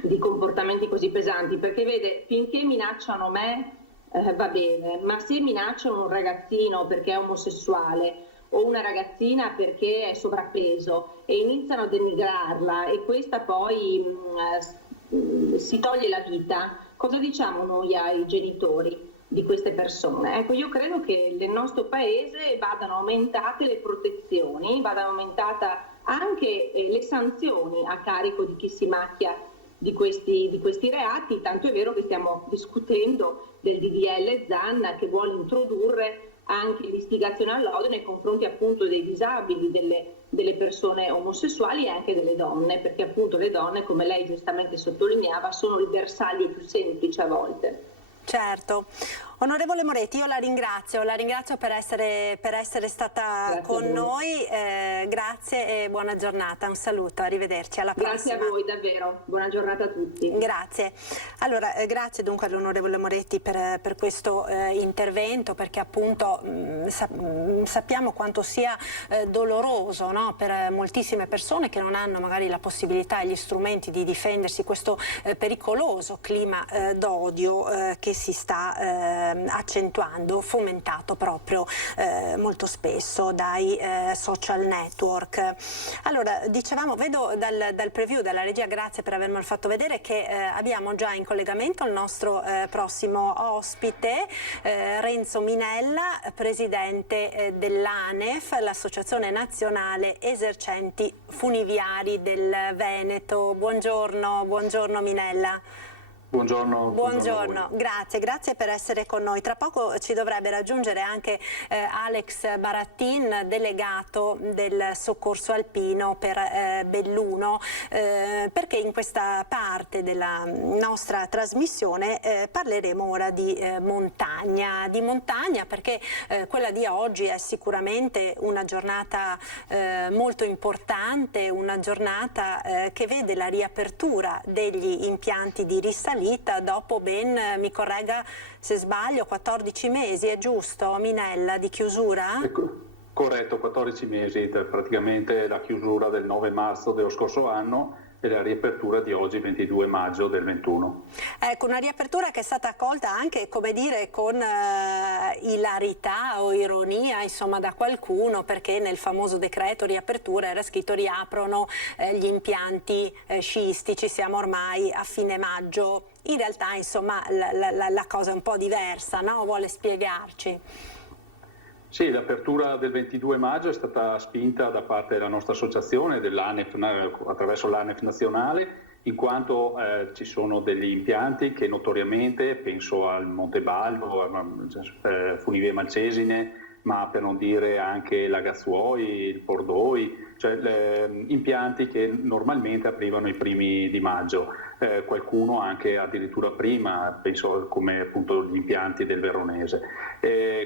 di comportamenti così pesanti, perché vede, finché minacciano me va bene, ma se minacciano un ragazzino perché è omosessuale o una ragazzina perché è sovrappeso e iniziano a denigrarla e questa poi si toglie la vita, cosa diciamo noi ai genitori di queste persone? Ecco, io credo che nel nostro paese vadano aumentate le protezioni, vadano aumentate anche le sanzioni a carico di chi si macchia di questi reati, tanto è vero che stiamo discutendo del DDL Zan che vuole introdurre anche l'istigazione all'odio nei confronti appunto dei disabili, delle persone omosessuali e anche delle donne, perché appunto le donne, come lei giustamente sottolineava, sono il bersaglio più semplice a volte. Certo. Onorevole Moretti, io la ringrazio per essere stata con noi, grazie e buona giornata, un saluto, arrivederci, alla prossima. Grazie a voi davvero, buona giornata a tutti. Grazie. Allora, grazie dunque all'onorevole Moretti per questo intervento, perché appunto sappiamo quanto sia doloroso, no, per moltissime persone che non hanno magari la possibilità e gli strumenti di difendersi, questo pericoloso clima d'odio che si sta accentuando, fomentato proprio molto spesso dai social network. Allora, dicevamo, vedo dal preview della regia, grazie per avermelo fatto vedere, che abbiamo già in collegamento il nostro prossimo ospite, Renzo Minella, presidente dell'ANEF, l'Associazione Nazionale Esercenti Funiviari del Veneto. Buongiorno Minella. Buongiorno, grazie per essere con noi. Tra poco ci dovrebbe raggiungere anche Alex Barattin, delegato del soccorso alpino per Belluno, perché in questa parte della nostra trasmissione parleremo ora di montagna, perché quella di oggi è sicuramente una giornata molto importante, una giornata che vede la riapertura degli impianti di risalita dopo ben, mi corregga se sbaglio, 14 mesi, è giusto, Minella, di chiusura? Corretto, 14 mesi, praticamente la chiusura del 9 marzo dello scorso anno e la riapertura di oggi, 22 maggio del 21. Ecco, una riapertura che è stata accolta anche, come dire, con ilarità o ironia, insomma, da qualcuno, perché nel famoso decreto riapertura era scritto riaprono gli impianti sciistici, siamo ormai a fine maggio. In realtà, insomma, la cosa è un po' diversa, no? Vuole spiegarci? Sì, l'apertura del 22 maggio è stata spinta da parte della nostra associazione, dell'ANEF, attraverso l'ANEF nazionale, in quanto ci sono degli impianti che notoriamente, penso al Montebaldo, a Funivie Malcesine, ma per non dire anche la Gazzuoi, il Pordoi, cioè impianti che normalmente aprivano i primi di maggio, qualcuno anche addirittura prima, penso come appunto gli impianti del Veronese.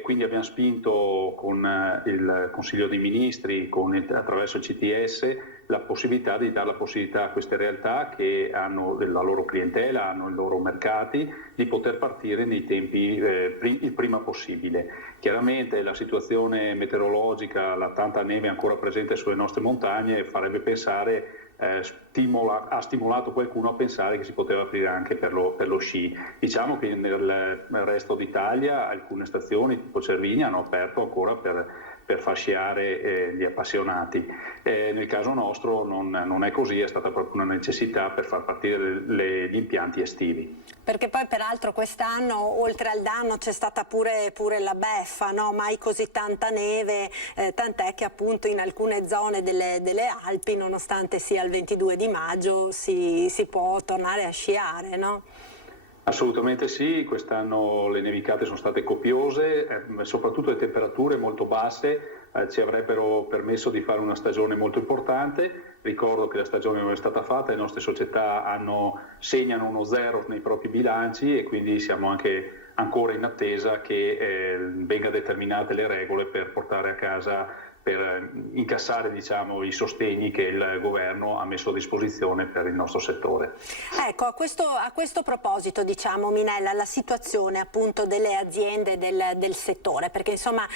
Quindi abbiamo spinto con il Consiglio dei Ministri, attraverso il CTS, la possibilità di dare la possibilità a queste realtà che hanno la loro clientela, hanno i loro mercati, di poter partire nei tempi il prima possibile. Chiaramente la situazione meteorologica, la tanta neve ancora presente sulle nostre montagne farebbe pensare, ha stimolato qualcuno a pensare che si poteva aprire anche per lo sci. Diciamo che nel resto d'Italia alcune stazioni tipo Cervinia hanno aperto ancora per far sciare gli appassionati. Nel caso nostro non è così, è stata proprio una necessità per far partire gli impianti estivi. Perché poi peraltro quest'anno, oltre al danno, c'è stata pure la beffa, no? Mai così tanta neve, tant'è che appunto in alcune zone delle Alpi, nonostante sia il 22 di maggio, si può tornare a sciare, no? Assolutamente sì, quest'anno le nevicate sono state copiose, soprattutto le temperature molto basse ci avrebbero permesso di fare una stagione molto importante. Ricordo che la stagione non è stata fatta, le nostre società segnano uno zero nei propri bilanci e quindi siamo anche ancora in attesa che venga determinate le regole per portare a casa, per incassare, diciamo, i sostegni che il governo ha messo a disposizione per il nostro settore. Ecco, a questo proposito, diciamo, Minella, la situazione appunto delle aziende del settore, perché insomma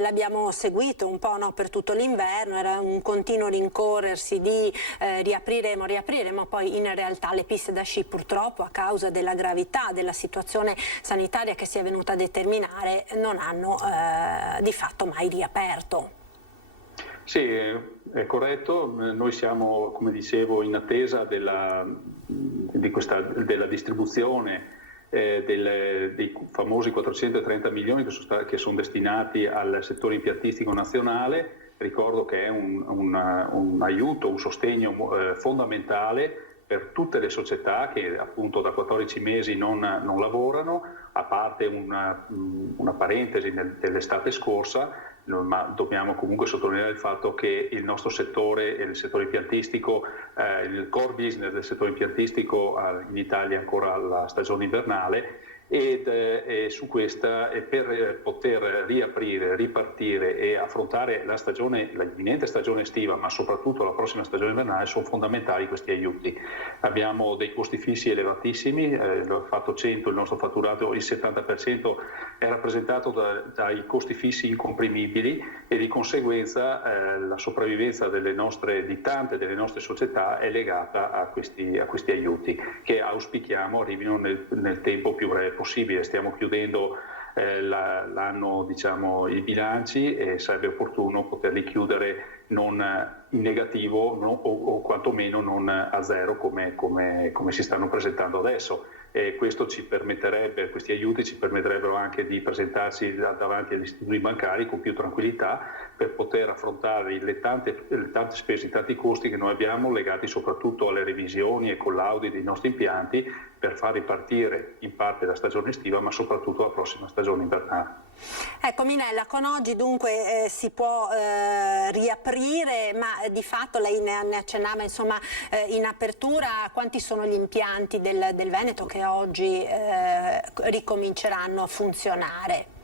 l'abbiamo seguito un po', no, per tutto l'inverno, era un continuo rincorrersi di riapriremo, poi in realtà le piste da sci purtroppo, a causa della gravità della situazione sanitaria che si è venuta a determinare, non hanno di fatto mai riaperto. Sì, è corretto, noi siamo, come dicevo, in attesa della distribuzione dei famosi 430 milioni che sono destinati al settore impiantistico nazionale. Ricordo che è un aiuto, un sostegno fondamentale per tutte le società che appunto da 14 mesi non lavorano, a parte una parentesi dell'estate scorsa, ma dobbiamo comunque sottolineare il fatto che il nostro settore, il settore impiantistico, il core business del settore impiantistico in Italia è ancora la stagione invernale e su questa, per poter riaprire, ripartire e affrontare l'imminente stagione estiva, ma soprattutto la prossima stagione invernale, sono fondamentali questi aiuti. Abbiamo dei costi fissi elevatissimi, l'ho fatto 100, il nostro fatturato, il 70% è rappresentato dai costi fissi incomprimibili e di conseguenza la sopravvivenza di tante delle nostre società è legata a questi aiuti, che auspichiamo arrivino nel tempo più breve possibile. Stiamo chiudendo l'anno, diciamo, i bilanci, e sarebbe opportuno poterli chiudere non in negativo o quantomeno non a zero come si stanno presentando adesso. E questi aiuti ci permetterebbero anche di presentarci davanti agli istituti bancari con più tranquillità, per poter affrontare le tante spese, i tanti costi che noi abbiamo legati soprattutto alle revisioni e collaudi dei nostri impianti, per far ripartire in parte la stagione estiva, ma soprattutto la prossima stagione invernale. Ecco Minella, con oggi dunque si può riaprire, ma di fatto lei ne accennava, insomma, in apertura, quanti sono gli impianti del Veneto che oggi ricominceranno a funzionare?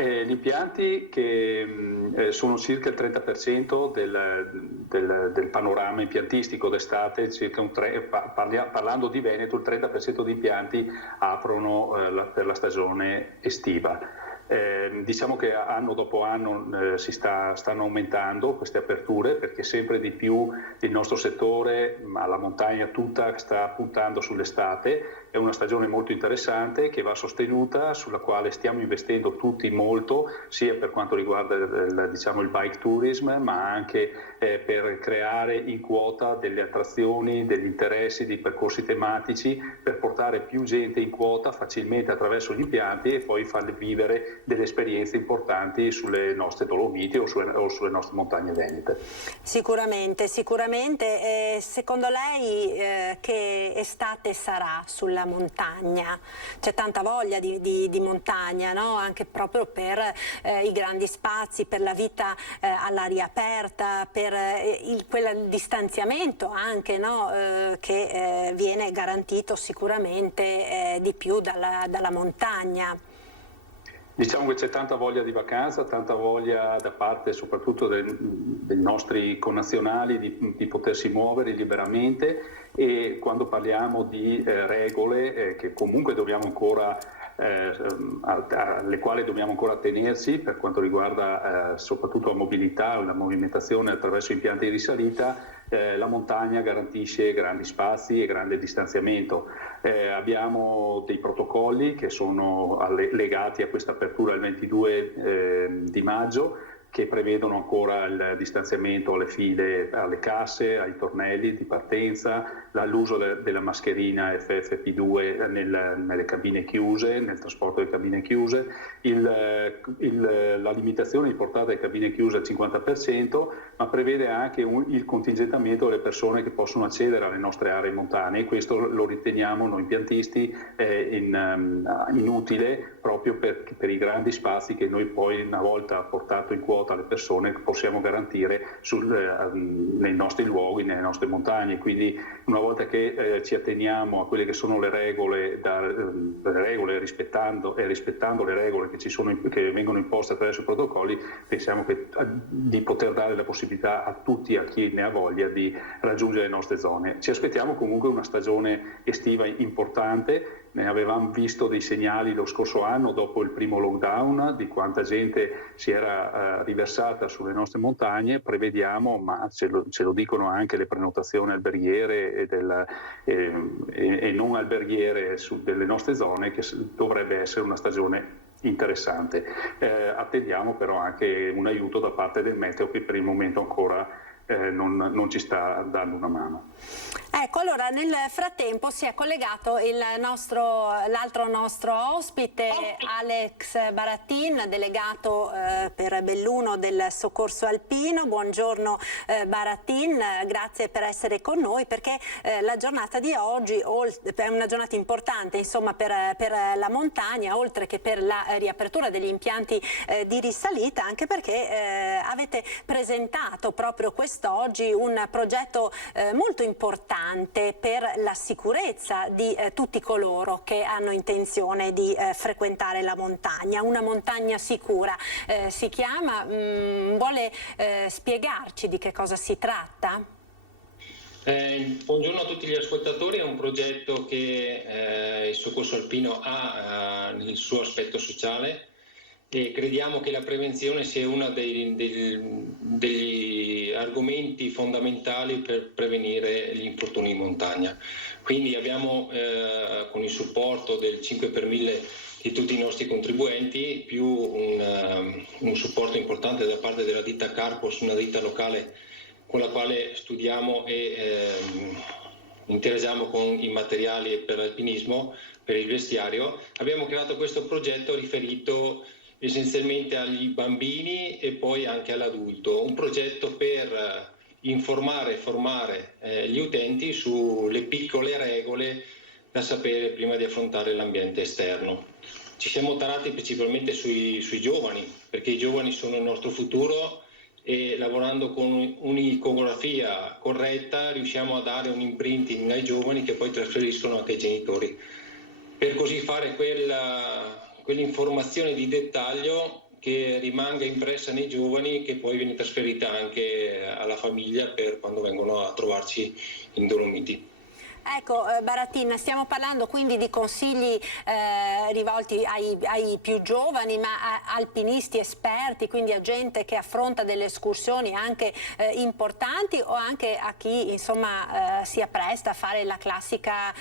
Gli impianti che sono circa il 30% del panorama impiantistico d'estate, parlando di Veneto, il 30% di impianti aprono per la stagione estiva. Diciamo che anno dopo anno stanno aumentando queste aperture, perché sempre di più il nostro settore, ma la montagna tutta, sta puntando sull'estate. È una stagione molto interessante che va sostenuta, sulla quale stiamo investendo tutti molto, sia per quanto riguarda il bike tourism, ma anche per creare in quota delle attrazioni, degli interessi, dei percorsi tematici, per portare più gente in quota facilmente attraverso gli impianti e poi farli vivere delle esperienze importanti sulle nostre Dolomiti o sulle nostre montagne venete. Sicuramente. Secondo lei che estate sarà sulla montagna? C'è tanta voglia di montagna, no? Anche proprio per i grandi spazi, per la vita all'aria aperta, per quel distanziamento anche, no? Che viene garantito sicuramente di più dalla montagna. Diciamo che c'è tanta voglia di vacanza, tanta voglia da parte soprattutto dei nostri connazionali di potersi muovere liberamente, e quando parliamo di regole che comunque dobbiamo ancora alle quali dobbiamo ancora attenersi per quanto riguarda soprattutto la mobilità o la movimentazione attraverso impianti di risalita, la montagna garantisce grandi spazi e grande distanziamento. Abbiamo dei protocolli che sono legati a questa apertura il 22 di maggio, che prevedono ancora il distanziamento alle file, alle casse, ai tornelli di partenza, l'uso della mascherina FFP2 nelle cabine chiuse, nel trasporto delle cabine chiuse, la limitazione di portata delle cabine chiuse al 50%, ma prevede anche il contingentamento delle persone che possono accedere alle nostre aree montanee. Questo lo riteniamo noi impiantisti inutile, proprio per i grandi spazi che noi poi, una volta portato in quota alle persone, possiamo garantire nei nostri luoghi, nelle nostre montagne. Quindi una volta che ci atteniamo a quelle che sono le regole, rispettando le regole che vengono imposte attraverso i protocolli, pensiamo di poter dare la possibilità a tutti, a chi ne ha voglia, di raggiungere le nostre zone. Ci aspettiamo comunque una stagione estiva importante. Ne avevamo visto dei segnali lo scorso anno, dopo il primo lockdown, di quanta gente si era riversata sulle nostre montagne. Prevediamo, ma ce lo dicono anche le prenotazioni alberghiere e non alberghiere delle nostre zone, che dovrebbe essere una stagione interessante. Attendiamo però anche un aiuto da parte del meteo, che per il momento ancora non ci sta dando una mano. Ecco, allora nel frattempo si è collegato l'altro nostro ospite, Alex Barattin, delegato per Belluno del Soccorso Alpino. Buongiorno Barattin, grazie per essere con noi, perché la giornata di oggi è una giornata importante, insomma, per la montagna, oltre che per la riapertura degli impianti di risalita, anche perché avete presentato proprio questo quest'oggi un progetto molto importante per la sicurezza di tutti coloro che hanno intenzione di frequentare la montagna, una montagna sicura. Si chiama, vuole spiegarci di che cosa si tratta? Buongiorno a tutti gli ascoltatori, è un progetto che il Soccorso Alpino ha nel suo aspetto sociale e crediamo che la prevenzione sia uno degli argomenti fondamentali per prevenire gli infortuni in montagna. Quindi abbiamo con il supporto del 5 per 1000 di tutti i nostri contribuenti più un supporto importante da parte della ditta Carpos, una ditta locale con la quale studiamo e interagiamo con i materiali per l'alpinismo, per il vestiario. Abbiamo creato questo progetto riferito essenzialmente agli bambini e poi anche all'adulto, un progetto per informare e formare gli utenti sulle piccole regole da sapere prima di affrontare l'ambiente esterno. Ci siamo tarati principalmente sui giovani, perché i giovani sono il nostro futuro e lavorando con un'icografia corretta riusciamo a dare un imprinting ai giovani che poi trasferiscono anche ai genitori, per così fare quell'informazione di dettaglio che rimanga impressa nei giovani, che poi viene trasferita anche alla famiglia per quando vengono a trovarci in Dolomiti. Ecco, Baratin, stiamo parlando quindi di consigli rivolti ai più giovani, ma a alpinisti esperti, quindi a gente che affronta delle escursioni anche importanti, o anche a chi insomma si appresta a fare la classica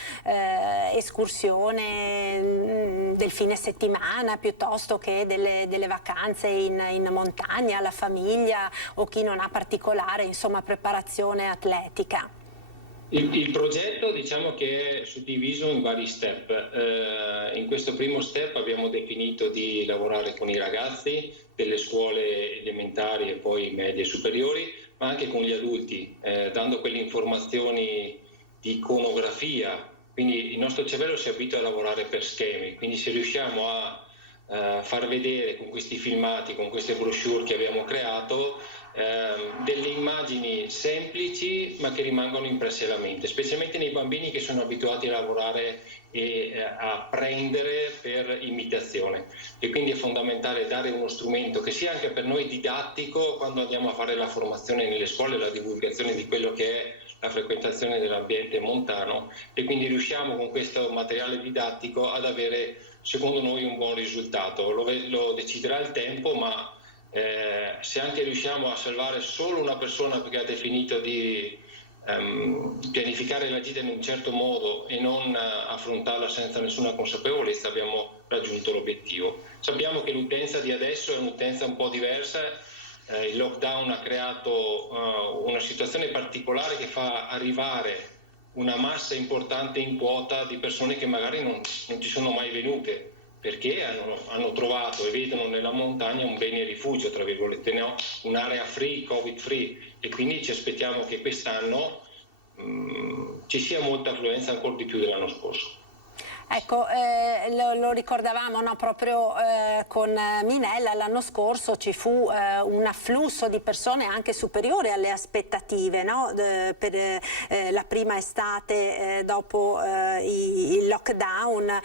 escursione del fine settimana piuttosto che delle vacanze in montagna, la famiglia o chi non ha particolare insomma preparazione atletica. Il progetto diciamo che è suddiviso in vari step. In questo primo step abbiamo definito di lavorare con i ragazzi delle scuole elementari e poi medie e superiori, ma anche con gli adulti, dando quelle informazioni di iconografia. Quindi il nostro cervello si abitua a lavorare per schemi, quindi se riusciamo a far vedere con questi filmati, con queste brochure che abbiamo creato, delle immagini semplici ma che rimangono impresse alla mente, specialmente nei bambini che sono abituati a lavorare e a prendere per imitazione, e quindi è fondamentale dare uno strumento che sia anche per noi didattico quando andiamo a fare la formazione nelle scuole, la divulgazione di quello che è la frequentazione dell'ambiente montano, e quindi riusciamo con questo materiale didattico ad avere secondo noi un buon risultato. Lo deciderà il tempo, ma se anche riusciamo a salvare solo una persona perché ha definito di pianificare la gita in un certo modo e non affrontarla senza nessuna consapevolezza, abbiamo raggiunto l'obiettivo. Sappiamo che l'utenza di adesso è un'utenza un po' diversa, il lockdown ha creato una situazione particolare che fa arrivare una massa importante in quota di persone che magari non ci sono mai venute, perché hanno trovato e vedono nella montagna un bene rifugio, tra virgolette, no? Un'area free, covid free, e quindi ci aspettiamo che quest'anno ci sia molta affluenza, ancora di più dell'anno scorso. Ecco, lo ricordavamo, no, proprio con Minella, l'anno scorso ci fu un afflusso di persone anche superiore alle aspettative, no? Per la prima estate dopo il lockdown,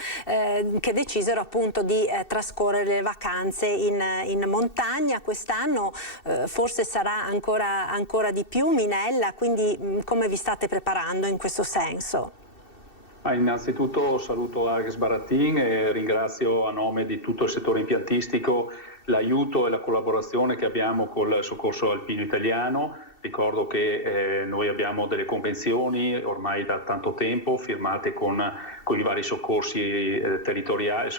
che decisero appunto di trascorrere le vacanze in montagna. Quest'anno forse sarà ancora di più, Minella, quindi come vi state preparando in questo senso? Innanzitutto saluto Alex Baratin e ringrazio a nome di tutto il settore impiantistico l'aiuto e la collaborazione che abbiamo col Soccorso Alpino Italiano. Ricordo che noi abbiamo delle convenzioni ormai da tanto tempo firmate con i vari soccorsi territoriali,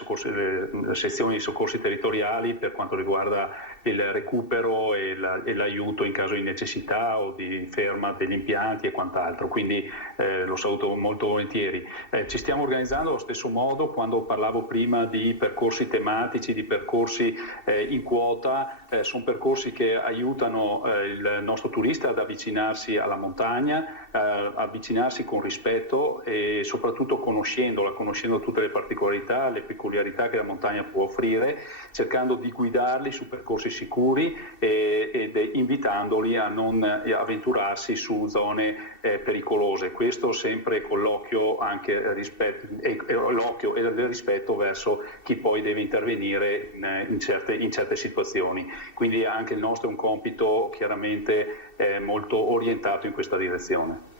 sezioni di soccorsi territoriali per quanto riguarda il recupero e l'aiuto in caso di necessità o di ferma degli impianti e quant'altro, quindi lo saluto molto volentieri. Ci stiamo organizzando allo stesso modo. Quando parlavo prima di percorsi tematici, di percorsi in quota, sono percorsi che aiutano il nostro turista ad avvicinarsi alla montagna, avvicinarsi con rispetto e soprattutto conoscendo conoscendo tutte le particolarità, le peculiarità che la montagna può offrire, cercando di guidarli su percorsi sicuri ed invitandoli a non avventurarsi su zone pericolose. Questo sempre con l'occhio anche l'occhio e il rispetto verso chi poi deve intervenire in certe situazioni. Quindi anche il nostro è un compito chiaramente molto orientato in questa direzione.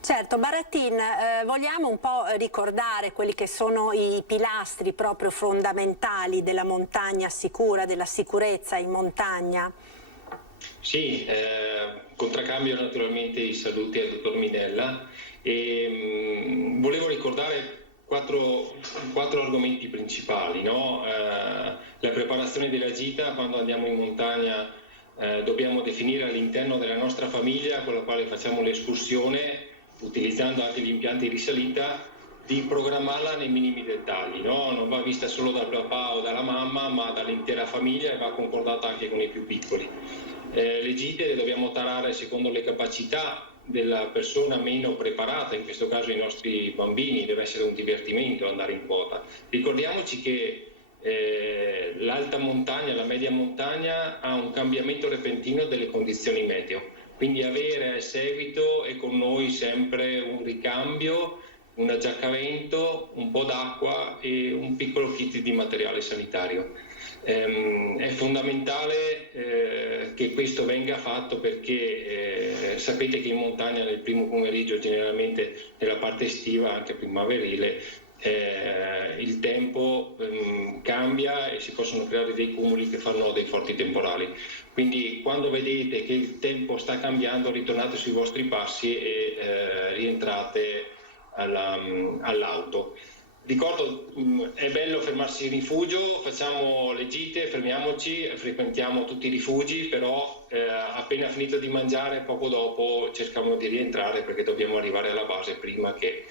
Certo, Baratin, vogliamo un po' ricordare quelli che sono i pilastri proprio fondamentali della montagna sicura, della sicurezza in montagna? Sì, contraccambio naturalmente i saluti al dottor Minella e volevo ricordare quattro argomenti principali, no? La preparazione della gita. Quando andiamo in montagna dobbiamo definire all'interno della nostra famiglia con la quale facciamo l'escursione, utilizzando anche gli impianti di salita, di programmarla nei minimi dettagli, no? Non va vista solo dal papà o dalla mamma, ma dall'intera famiglia e va concordata anche con i più piccoli. Le gite le dobbiamo tarare secondo le capacità della persona meno preparata, in questo caso i nostri bambini. Deve essere un divertimento andare in quota. Ricordiamoci che l'alta montagna, la media montagna ha un cambiamento repentino delle condizioni meteo, quindi avere al seguito e con noi sempre un ricambio, un aggiaccamento, un po' d'acqua e un piccolo kit di materiale sanitario. È fondamentale che questo venga fatto perché sapete che in montagna nel primo pomeriggio, generalmente nella parte estiva, anche primaverile, il tempo cambia e si possono creare dei cumuli che fanno dei forti temporali. Quindi quando vedete che il tempo sta cambiando, ritornate sui vostri passi e rientrate all'auto. Ricordo, è bello fermarsi in rifugio, facciamo le gite, fermiamoci, frequentiamo tutti i rifugi, però appena finito di mangiare, poco dopo cerchiamo di rientrare perché dobbiamo arrivare alla base prima che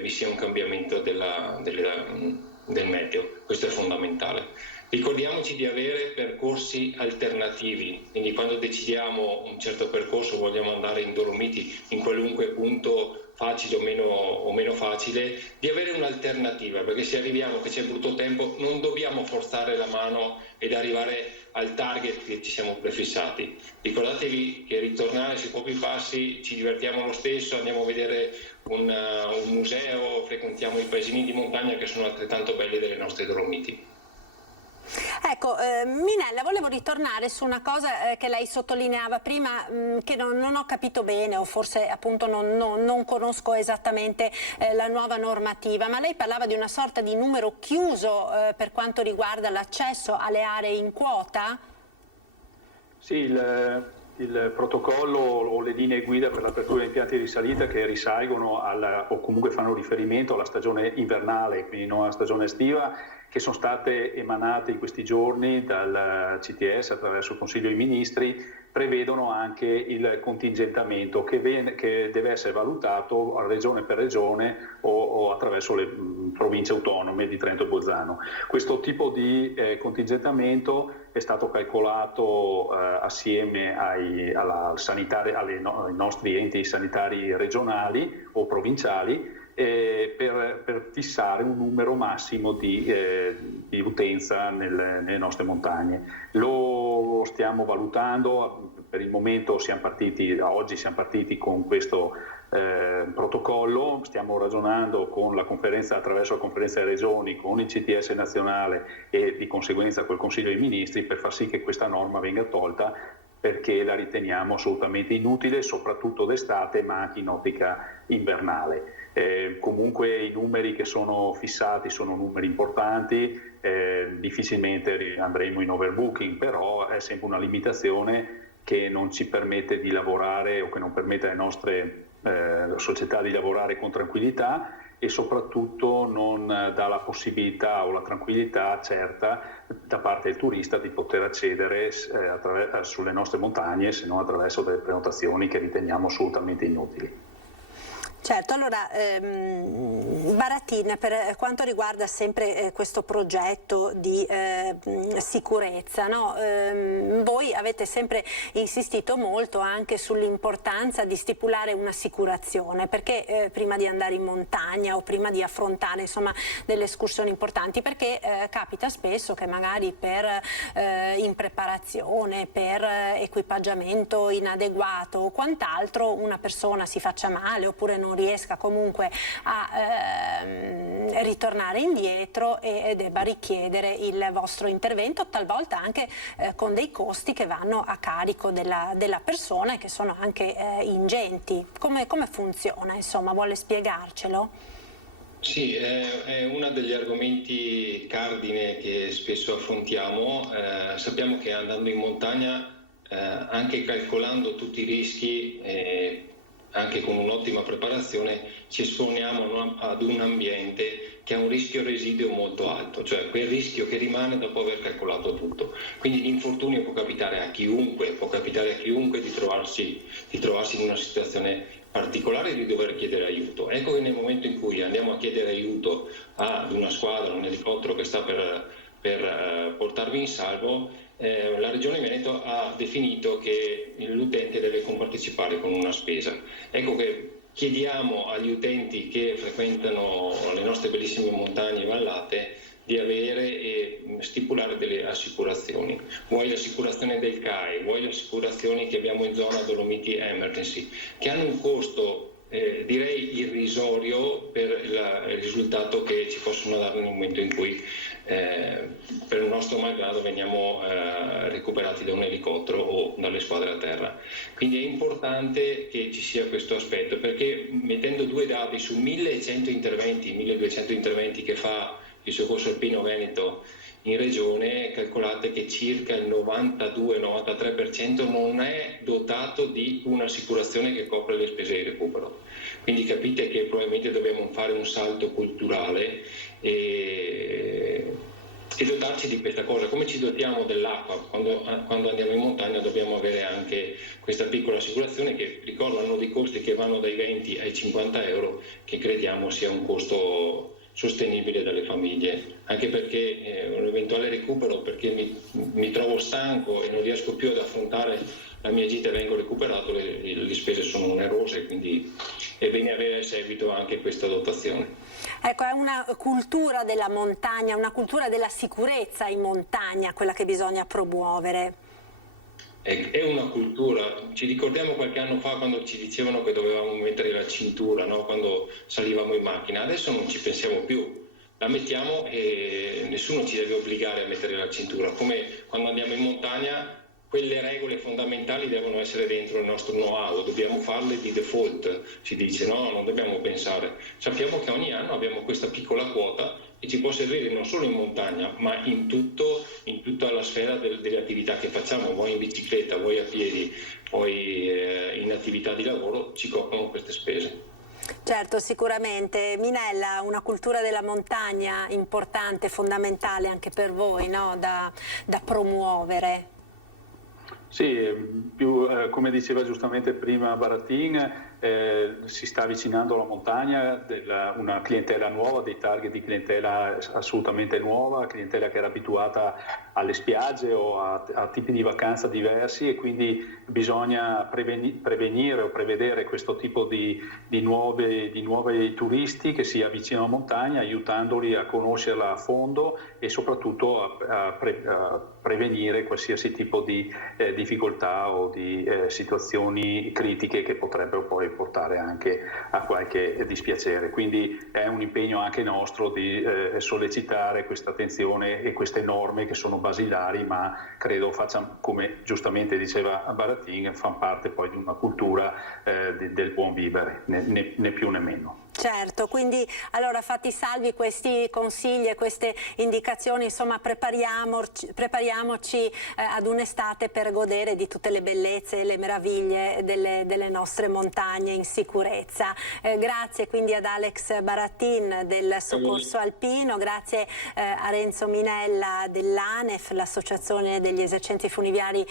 vi sia un cambiamento del meteo. Questo è fondamentale. Ricordiamoci di avere percorsi alternativi, quindi quando decidiamo un certo percorso, vogliamo andare in Dolomiti, in qualunque punto facile o meno facile, di avere un'alternativa, perché se arriviamo che c'è brutto tempo non dobbiamo forzare la mano ed arrivare al target che ci siamo prefissati. Ricordatevi che ritornare sui propri passi, ci divertiamo lo stesso, andiamo a vedere un museo, frequentiamo i paesini di montagna che sono altrettanto belli delle nostre Dolomiti. Ecco, Minella, volevo ritornare su una cosa che lei sottolineava prima, che non ho capito bene, o forse appunto non conosco esattamente la nuova normativa, ma lei parlava di una sorta di numero chiuso per quanto riguarda l'accesso alle aree in quota? Sì, il protocollo o le linee guida per l'apertura di impianti di salita che risalgono o comunque fanno riferimento alla stagione invernale, quindi non alla stagione estiva, che sono state emanate in questi giorni dal CTS attraverso il Consiglio dei Ministri, prevedono anche il contingentamento che deve essere valutato regione per regione o attraverso le province autonome di Trento e Bolzano. Questo tipo di contingentamento è stato calcolato assieme ai nostri enti sanitari regionali o provinciali per fissare un numero massimo di utenza nelle nostre montagne. Lo stiamo valutando, per il momento oggi siamo partiti con questo protocollo, stiamo ragionando attraverso la conferenza delle regioni, con il CTS nazionale e di conseguenza col Consiglio dei Ministri per far sì che questa norma venga tolta, perché la riteniamo assolutamente inutile, soprattutto d'estate, ma anche in ottica invernale. Comunque i numeri che sono fissati sono numeri importanti, difficilmente andremo in overbooking, però è sempre una limitazione che non ci permette di lavorare o che non permette alle nostre società di lavorare con tranquillità e soprattutto non dà la possibilità o la tranquillità certa da parte del turista di poter accedere sulle nostre montagne se non attraverso delle prenotazioni che riteniamo assolutamente inutili. Certo, allora Baratin, per quanto riguarda sempre questo progetto di sicurezza, no? Voi avete sempre insistito molto anche sull'importanza di stipulare un'assicurazione, perché prima di andare in montagna o prima di affrontare insomma delle escursioni importanti, perché capita spesso che magari per impreparazione, per equipaggiamento inadeguato o quant'altro una persona si faccia male oppure non riesca comunque a ritornare indietro e debba richiedere il vostro intervento, talvolta anche con dei costi che vanno a carico della persona e che sono anche ingenti. Come funziona? Insomma, vuole spiegarcelo? Sì, è uno degli argomenti cardine che spesso affrontiamo. Sappiamo che andando in montagna, anche calcolando tutti i rischi, anche con un'ottima preparazione, ci esponiamo ad un ambiente che ha un rischio residuo molto alto, cioè quel rischio che rimane dopo aver calcolato tutto. Quindi l'infortunio può capitare a chiunque, di trovarsi in una situazione particolare di dover chiedere aiuto. Ecco che nel momento in cui andiamo a chiedere aiuto ad una squadra, un elicottero che sta per portarvi in salvo, la Regione Veneto ha definito che l'utente deve compartecipare con una spesa. Ecco che chiediamo agli utenti che frequentano le nostre bellissime montagne e vallate di avere e stipulare delle assicurazioni, vuoi l'assicurazione del CAE, vuoi le assicurazioni che abbiamo in zona Dolomiti Emergency, che hanno un costo direi irrisorio per il risultato che ci possono dare nel momento in cui per il nostro malgrado veniamo recuperati da un elicottero o dalle squadre a terra. Quindi è importante che ci sia questo aspetto, perché mettendo due dati su 1100 interventi, 1200 interventi che fa il Soccorso Alpino Veneto in regione, calcolate che circa il 92-93% non è dotato di un'assicurazione che copre le spese di recupero. Quindi capite che probabilmente dobbiamo fare un salto culturale e dotarci di questa cosa. Come ci dotiamo dell'acqua? Quando andiamo in montagna dobbiamo avere anche questa piccola assicurazione che, ricordo, hanno dei costi che vanno dai 20 ai 50 euro, che crediamo sia un costo sostenibile dalle famiglie, anche perché un eventuale recupero, perché mi trovo stanco e non riesco più ad affrontare la mia gita e vengo recuperato, le spese sono onerose, quindi è bene avere a seguito anche questa dotazione. Ecco, è una cultura della montagna, una cultura della sicurezza in montagna quella che bisogna promuovere. È una cultura. Ci ricordiamo qualche anno fa quando ci dicevano che dovevamo mettere la cintura, no? Quando salivamo in macchina. Adesso non ci pensiamo più, la mettiamo e nessuno ci deve obbligare a mettere la cintura. Come quando andiamo in montagna, quelle regole fondamentali devono essere dentro il nostro know-how, dobbiamo farle di default, si dice, no, non dobbiamo pensare. Sappiamo che ogni anno abbiamo questa piccola quota e ci può servire non solo in montagna, ma in tutta la sfera delle attività che facciamo, vuoi in bicicletta, vuoi a piedi, vuoi in attività di lavoro, ci coprono queste spese. Certo, sicuramente. Minella, una cultura della montagna importante, fondamentale anche per voi, no? da promuovere. Sì, più come diceva giustamente prima Baratin, si sta avvicinando alla montagna una clientela nuova, dei target di clientela assolutamente nuova, clientela che era abituata alle spiagge o a tipi di vacanza diversi, e quindi bisogna prevenire o prevedere questo tipo di nuovi turisti che si avvicinano alla montagna, aiutandoli a conoscerla a fondo e soprattutto a prevenire qualsiasi tipo di difficoltà o di situazioni critiche che potrebbero poi portare anche a qualche dispiacere. Quindi è un impegno anche nostro di sollecitare questa attenzione e queste norme che sono basilari, ma credo facciano, come giustamente diceva Baratin, fanno parte poi di una cultura del buon vivere, né più né meno. Certo, quindi allora fatti salvi questi consigli e queste indicazioni, insomma prepariamoci ad un'estate per godere di tutte le bellezze e le meraviglie delle nostre montagne in sicurezza. Grazie quindi ad Alex Baratin del Soccorso Alpino, grazie a Renzo Minella dell'ANEF, l'Associazione degli Esercenti Funivari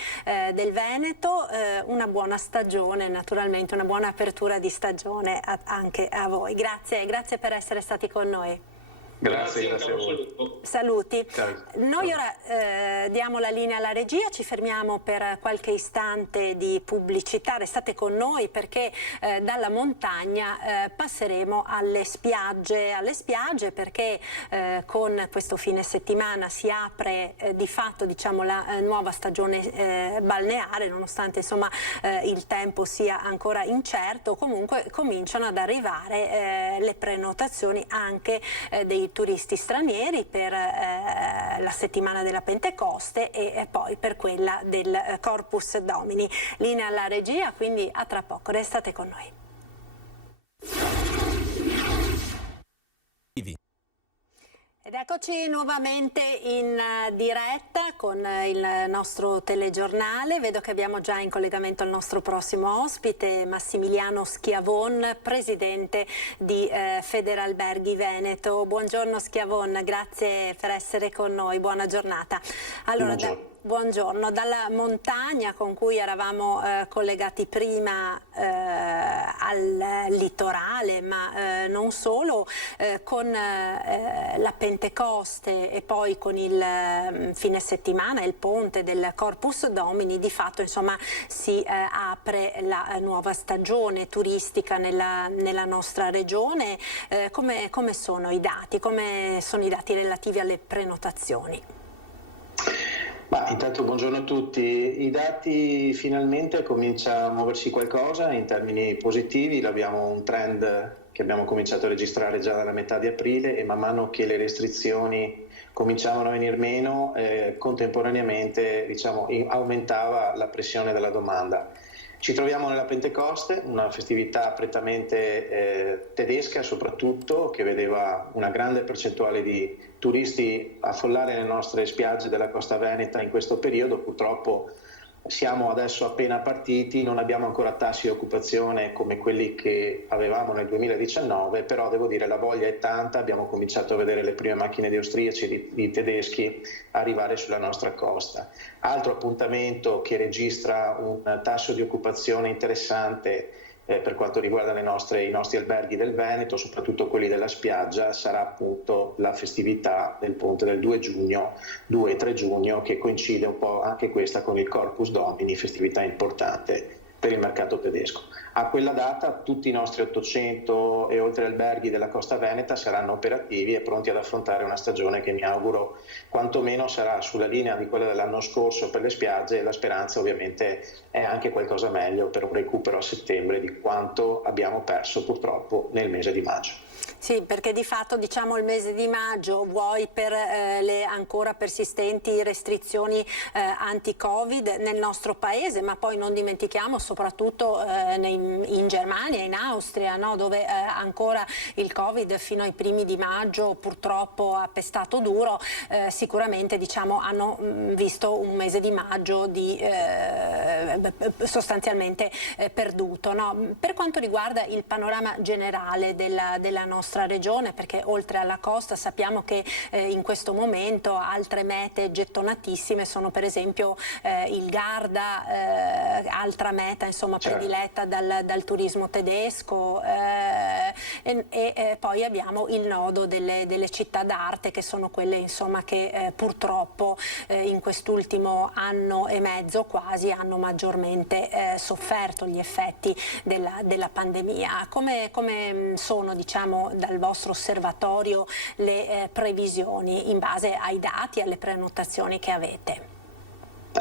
del Veneto. Una buona stagione, naturalmente una buona apertura di stagione anche a voi. Grazie per essere stati con noi. Grazie a voi. Saluti. Ciao. Noi ora diamo la linea alla regia, ci fermiamo per qualche istante di pubblicità, restate con noi perché dalla montagna passeremo alle spiagge perché con questo fine settimana si apre di fatto, diciamo, la nuova stagione balneare, nonostante insomma il tempo sia ancora incerto. Comunque cominciano ad arrivare le prenotazioni anche dei turisti stranieri per la settimana della Pentecoste e poi per quella del Corpus Domini. Linea alla regia, quindi a tra poco, restate con noi. Ed eccoci nuovamente in diretta con il nostro telegiornale. Vedo che abbiamo già in collegamento il nostro prossimo ospite, Massimiliano Schiavon, presidente di Federalberghi Veneto. Buongiorno Schiavon, grazie per essere con noi, buona giornata. Allora, buongiorno. Dalla montagna con cui eravamo collegati prima al litorale, ma non solo, con la Pentecoste e poi con il fine settimana, il ponte del Corpus Domini, di fatto insomma si apre la nuova stagione turistica nella nostra regione. Come sono i dati? Come sono i dati relativi alle prenotazioni? Intanto buongiorno a tutti. I dati finalmente comincia a muoversi qualcosa in termini positivi, abbiamo un trend che abbiamo cominciato a registrare già dalla metà di aprile e man mano che le restrizioni cominciavano a venire meno, contemporaneamente aumentava la pressione della domanda. Ci troviamo nella Pentecoste, una festività prettamente tedesca soprattutto, che vedeva una grande percentuale di turisti affollare le nostre spiagge della costa veneta in questo periodo. Purtroppo siamo adesso appena partiti, non abbiamo ancora tassi di occupazione come quelli che avevamo nel 2019, però devo dire la voglia è tanta, abbiamo cominciato a vedere le prime macchine di austriaci e di tedeschi arrivare sulla nostra costa. Altro appuntamento che registra un tasso di occupazione interessante per quanto riguarda i nostri alberghi del Veneto, soprattutto quelli della spiaggia, sarà appunto la festività del ponte del 2 e 3 giugno, che coincide un po' anche questa con il Corpus Domini, festività importante per il mercato tedesco. A quella data tutti i nostri 800 e oltre alberghi della costa veneta saranno operativi e pronti ad affrontare una stagione che mi auguro quantomeno sarà sulla linea di quella dell'anno scorso per le spiagge, e la speranza ovviamente è anche qualcosa meglio per un recupero a settembre di quanto abbiamo perso purtroppo nel mese di maggio. Sì, perché di fatto diciamo il mese di maggio, vuoi per le ancora persistenti restrizioni anti-Covid nel nostro paese, ma poi non dimentichiamo soprattutto in Germania, in Austria, no? Dove ancora il Covid fino ai primi di maggio purtroppo ha pestato duro, sicuramente diciamo hanno visto un mese di maggio sostanzialmente perduto. No? Per quanto riguarda il panorama generale della nostra regione, perché oltre alla costa sappiamo che in questo momento altre mete gettonatissime sono per esempio il Garda, altra meta insomma prediletta dal turismo tedesco, e poi abbiamo il nodo delle città d'arte, che sono quelle insomma che purtroppo in quest'ultimo anno e mezzo quasi hanno maggiormente sofferto gli effetti della pandemia. Come sono diciamo dal vostro osservatorio le previsioni in base ai dati e alle prenotazioni che avete?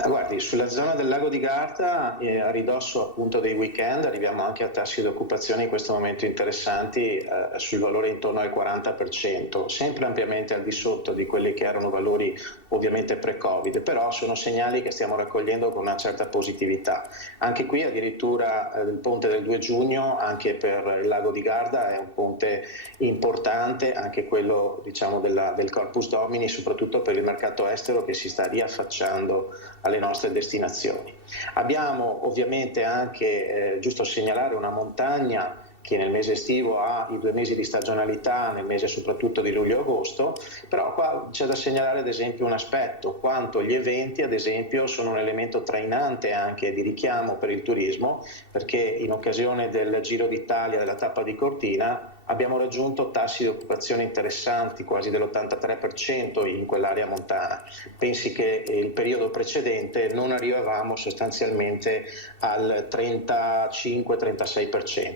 Guardi, sulla zona del lago di Garda, a ridosso appunto dei weekend, arriviamo anche a tassi di occupazione in questo momento interessanti, sul valore intorno al 40%, sempre ampiamente al di sotto di quelli che erano valori ovviamente pre-Covid, però sono segnali che stiamo raccogliendo con una certa positività. Anche qui addirittura il ponte del 2 giugno, anche per il lago di Garda, è un ponte importante, anche quello diciamo del Corpus Domini, soprattutto per il mercato estero che si sta riaffacciando alle nostre destinazioni. Abbiamo ovviamente anche, giusto segnalare, una montagna che nel mese estivo ha i 2 mesi di stagionalità, nel mese soprattutto di luglio-agosto, però qua c'è da segnalare ad esempio un aspetto, quanto gli eventi ad esempio sono un elemento trainante anche di richiamo per il turismo, perché in occasione del Giro d'Italia, della tappa di Cortina, abbiamo raggiunto tassi di occupazione interessanti, quasi dell'83% in quell'area montana. Pensi che il periodo precedente non arrivavamo sostanzialmente al 35-36%.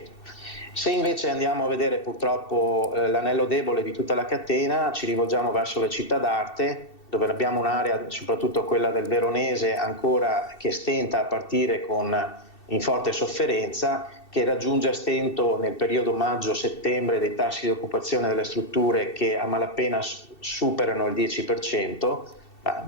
Se invece andiamo a vedere purtroppo l'anello debole di tutta la catena, ci rivolgiamo verso le città d'arte, dove abbiamo un'area, soprattutto quella del Veronese, ancora che stenta a partire in forte sofferenza, che raggiunge a stento nel periodo maggio-settembre dei tassi di occupazione delle strutture che a malapena superano il 10%,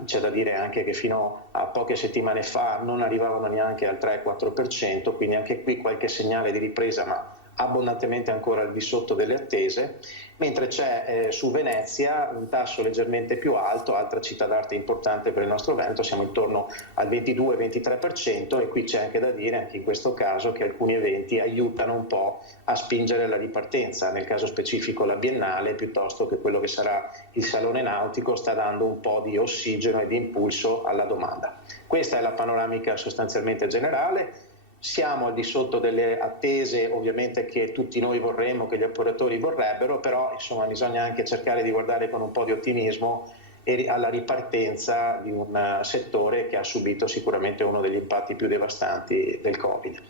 c'è da dire anche che fino a poche settimane fa non arrivavano neanche al 3-4%, quindi anche qui qualche segnale di ripresa, ma abbondantemente ancora al di sotto delle attese, mentre c'è su Venezia un tasso leggermente più alto, altra città d'arte importante per il nostro Veneto, siamo intorno al 22-23%, e qui c'è anche da dire, anche in questo caso, che alcuni eventi aiutano un po' a spingere la ripartenza, nel caso specifico la Biennale, piuttosto che quello che sarà il Salone Nautico, sta dando un po' di ossigeno e di impulso alla domanda. Questa è la panoramica sostanzialmente generale. Siamo al di sotto delle attese ovviamente che tutti noi vorremmo, che gli operatori vorrebbero, però insomma bisogna anche cercare di guardare con un po' di ottimismo alla ripartenza di un settore che ha subito sicuramente uno degli impatti più devastanti del Covid.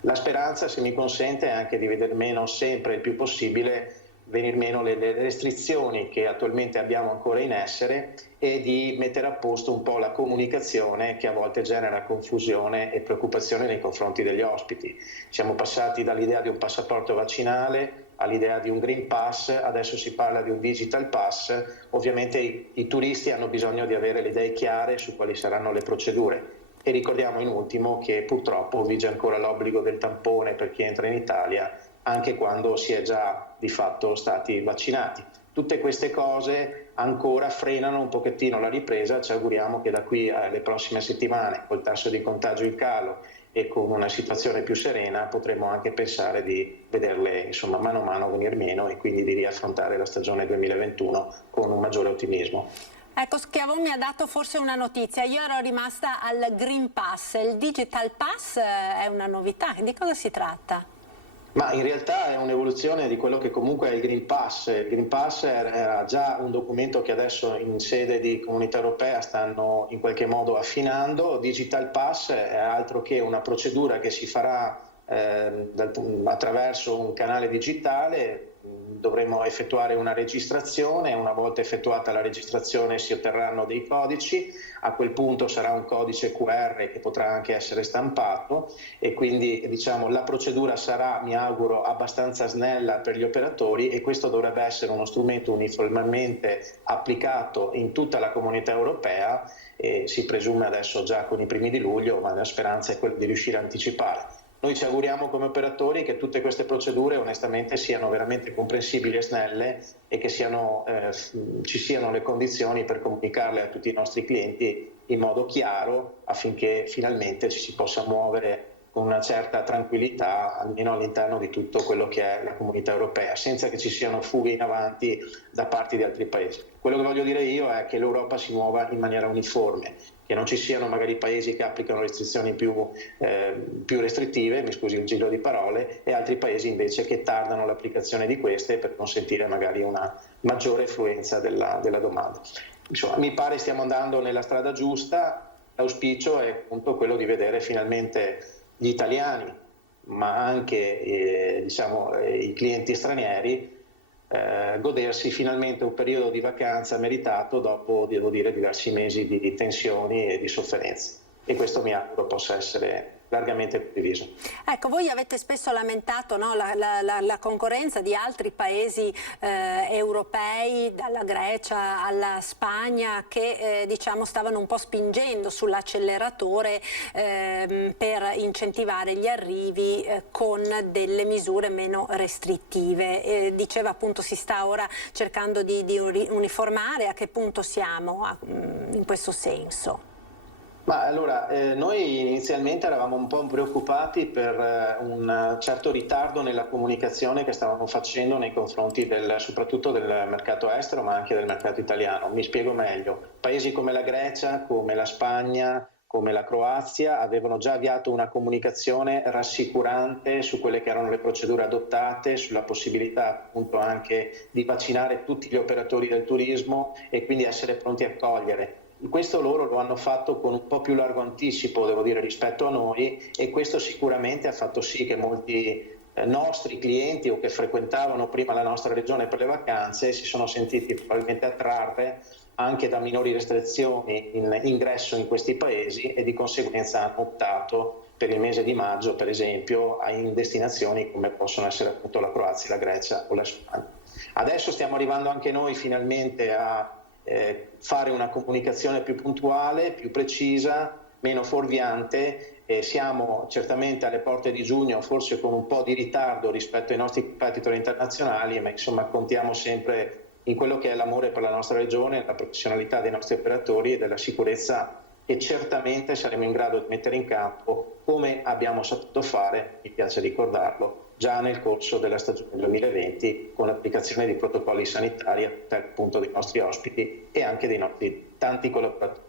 La speranza, se mi consente, è anche di vedere meno sempre il più possibile venir meno le restrizioni che attualmente abbiamo ancora in essere e di mettere a posto un po' la comunicazione che a volte genera confusione e preoccupazione nei confronti degli ospiti. Siamo passati dall'idea di un passaporto vaccinale all'idea di un Green Pass, adesso si parla di un Digital Pass. Ovviamente i turisti hanno bisogno di avere le idee chiare su quali saranno le procedure. E ricordiamo in ultimo che purtroppo vige ancora l'obbligo del tampone per chi entra in Italia, anche quando si è già di fatto stati vaccinati. Tutte queste cose ancora frenano un pochettino la ripresa. Ci auguriamo che da qui alle prossime settimane, col tasso di contagio in calo e con una situazione più serena, potremo anche pensare di vederle insomma mano a mano venir meno e quindi di riaffrontare la stagione 2021 con un maggiore ottimismo. Ecco, Schiavon mi ha dato forse una notizia, io ero rimasta al Green Pass, il Digital Pass è una novità, di cosa si tratta? Ma in realtà è un'evoluzione di quello che comunque è il Green Pass. Il Green Pass era già un documento che adesso in sede di Comunità Europea stanno in qualche modo affinando. Digital Pass è altro che una procedura che si farà attraverso un canale digitale. Dovremo effettuare una registrazione, una volta effettuata la registrazione si otterranno dei codici, a quel punto sarà un codice QR che potrà anche essere stampato e quindi diciamo la procedura sarà, mi auguro, abbastanza snella per gli operatori e questo dovrebbe essere uno strumento uniformemente applicato in tutta la Comunità Europea e si presume adesso già con i primi di luglio, ma la speranza è quella di riuscire a anticipare. Noi ci auguriamo come operatori che tutte queste procedure onestamente siano veramente comprensibili e snelle e che ci siano le condizioni per comunicarle a tutti i nostri clienti in modo chiaro affinché finalmente ci si possa muovere con una certa tranquillità almeno all'interno di tutto quello che è la Comunità Europea, senza che ci siano fughe in avanti da parte di altri paesi. Quello che voglio dire io è che l'Europa si muova in maniera uniforme, che non ci siano magari paesi che applicano restrizioni più restrittive, mi scusi il giro di parole, e altri paesi invece che tardano l'applicazione di queste per consentire magari una maggiore affluenza della domanda. Insomma, mi pare stiamo andando nella strada giusta, l'auspicio è appunto quello di vedere finalmente gli italiani, ma anche i clienti stranieri, godersi finalmente un periodo di vacanza meritato dopo, devo dire, diversi mesi di tensioni e di sofferenze, e questo mi auguro possa essere largamente condiviso. Ecco, voi avete spesso lamentato, no, la concorrenza di altri paesi europei, dalla Grecia alla Spagna, che diciamo stavano un po' spingendo sull'acceleratore per incentivare gli arrivi con delle misure meno restrittive. Diceva appunto si sta ora cercando di uniformare. A che punto siamo in questo senso? Ma allora, noi inizialmente eravamo un po' preoccupati per un certo ritardo nella comunicazione che stavamo facendo nei confronti soprattutto del mercato estero, ma anche del mercato italiano. Mi spiego meglio. Paesi come la Grecia, come la Spagna, come la Croazia avevano già avviato una comunicazione rassicurante su quelle che erano le procedure adottate, sulla possibilità appunto anche di vaccinare tutti gli operatori del turismo e quindi essere pronti a accogliere. Questo loro lo hanno fatto con un po' più largo anticipo, devo dire, rispetto a noi, e questo sicuramente ha fatto sì che molti nostri clienti o che frequentavano prima la nostra regione per le vacanze si sono sentiti probabilmente attrarre anche da minori restrizioni in ingresso in questi paesi, e di conseguenza hanno optato per il mese di maggio, per esempio, in destinazioni come possono essere appunto la Croazia, la Grecia o la Spagna. Adesso stiamo arrivando anche noi finalmente a fare una comunicazione più puntuale, più precisa, meno fuorviante. Siamo certamente alle porte di giugno, forse con un po' di ritardo rispetto ai nostri competitor internazionali, ma insomma contiamo sempre in quello che è l'amore per la nostra regione, la professionalità dei nostri operatori e della sicurezza che certamente saremo in grado di mettere in campo, come abbiamo saputo fare, mi piace ricordarlo, già nel corso della stagione 2020, con l'applicazione di protocolli sanitari a tutela appunto dei nostri ospiti e anche dei nostri tanti collaboratori.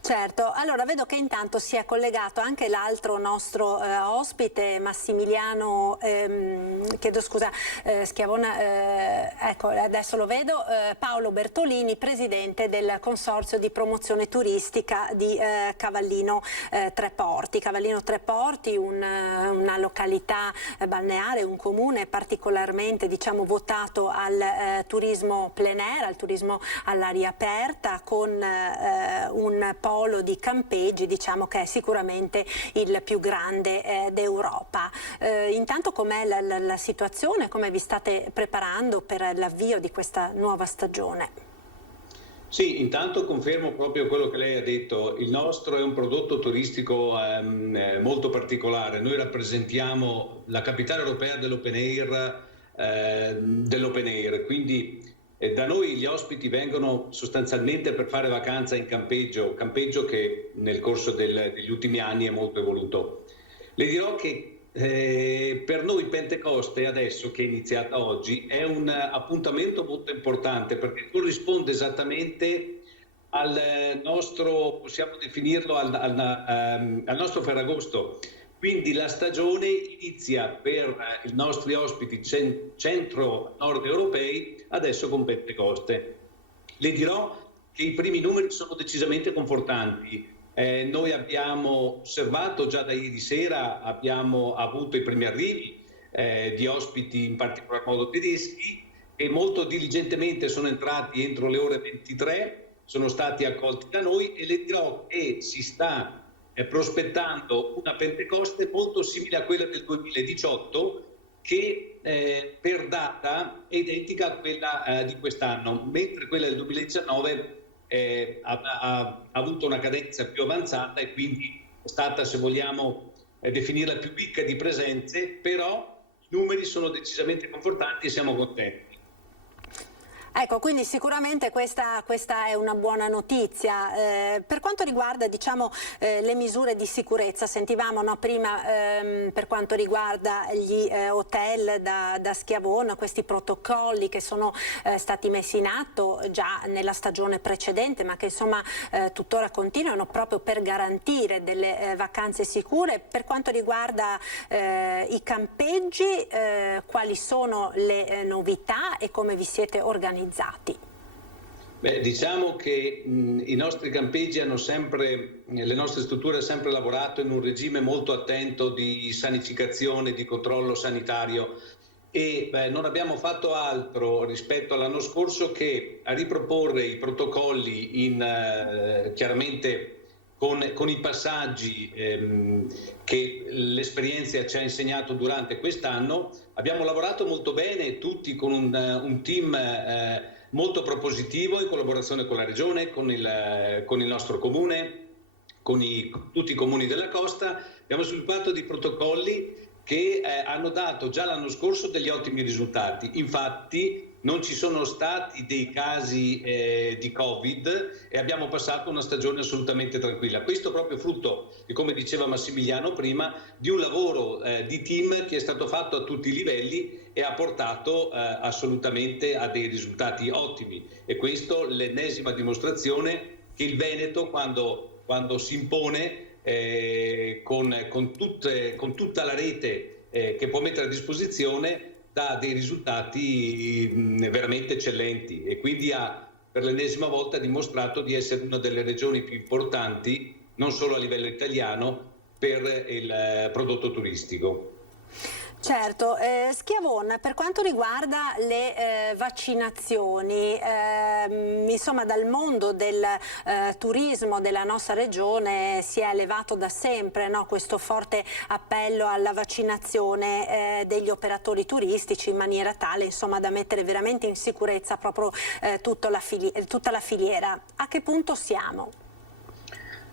Certo, allora vedo che intanto si è collegato anche l'altro nostro ospite, Massimiliano, chiedo scusa, Schiavona, ecco adesso lo vedo, Paolo Bertolini, presidente del Consorzio di Promozione Turistica di Cavallino Tre Porti. Cavallino Tre Porti, una località balneare, un comune particolarmente diciamo votato al turismo plein air, al turismo all'aria aperta, con un polo di campeggi, diciamo che è sicuramente il più grande d'Europa. Intanto com'è la situazione, come vi state preparando per l'avvio di questa nuova stagione? Sì, intanto confermo proprio quello che lei ha detto, il nostro è un prodotto turistico molto particolare, noi rappresentiamo la capitale europea dell'open air, quindi da noi gli ospiti vengono sostanzialmente per fare vacanza in campeggio che nel corso degli ultimi anni è molto evoluto. Le dirò che per noi Pentecoste, adesso che è iniziata oggi, è un appuntamento molto importante perché corrisponde esattamente al nostro, possiamo definirlo, al nostro Ferragosto. Quindi la stagione inizia per i nostri ospiti centro-nord europei adesso con Pentecoste. Le dirò che i primi numeri sono decisamente confortanti. Noi abbiamo osservato già da ieri sera, abbiamo avuto i primi arrivi di ospiti, in particolar modo tedeschi, che molto diligentemente sono entrati entro le ore 23, sono stati accolti da noi, e le dirò che si sta prospettando una Pentecoste molto simile a quella del 2018, che per data è identica a quella di quest'anno, mentre quella del 2019 ha avuto una cadenza più avanzata e quindi è stata, se vogliamo definirla, più ricca di presenze, però i numeri sono decisamente confortanti e siamo contenti. Ecco, quindi sicuramente questa è una buona notizia. Per quanto riguarda diciamo, le misure di sicurezza, sentivamo no, prima per quanto riguarda gli hotel da Schiavona, questi protocolli che sono stati messi in atto già nella stagione precedente, ma che insomma tuttora continuano proprio per garantire delle vacanze sicure. Per quanto riguarda i campeggi, quali sono le novità e come vi siete organizzati? Beh, diciamo che i nostri campeggi hanno sempre, le nostre strutture hanno sempre lavorato in un regime molto attento di sanificazione, di controllo sanitario. e non abbiamo fatto altro rispetto all'anno scorso che a riproporre i protocolli chiaramente con i passaggi che l'esperienza ci ha insegnato durante quest'anno. Abbiamo lavorato molto bene tutti con un team molto propositivo in collaborazione con la Regione, con il nostro comune, con tutti i comuni della costa. Abbiamo sviluppato dei protocolli che hanno dato già l'anno scorso degli ottimi risultati. Infatti non ci sono stati dei casi di Covid e abbiamo passato una stagione assolutamente tranquilla. Questo proprio frutto, come diceva Massimiliano prima, di un lavoro di team che è stato fatto a tutti i livelli e ha portato assolutamente a dei risultati ottimi. E questo l'ennesima dimostrazione che il Veneto, quando si impone con tutta la rete che può mettere a disposizione, dà dei risultati veramente eccellenti, e quindi ha per l'ennesima volta dimostrato di essere una delle regioni più importanti, non solo a livello italiano, per il prodotto turistico. Certo, Schiavon, per quanto riguarda le vaccinazioni, insomma dal mondo del turismo della nostra regione si è elevato da sempre, no, questo forte appello alla vaccinazione degli operatori turistici, in maniera tale insomma da mettere veramente in sicurezza proprio tutta la filiera. A che punto siamo?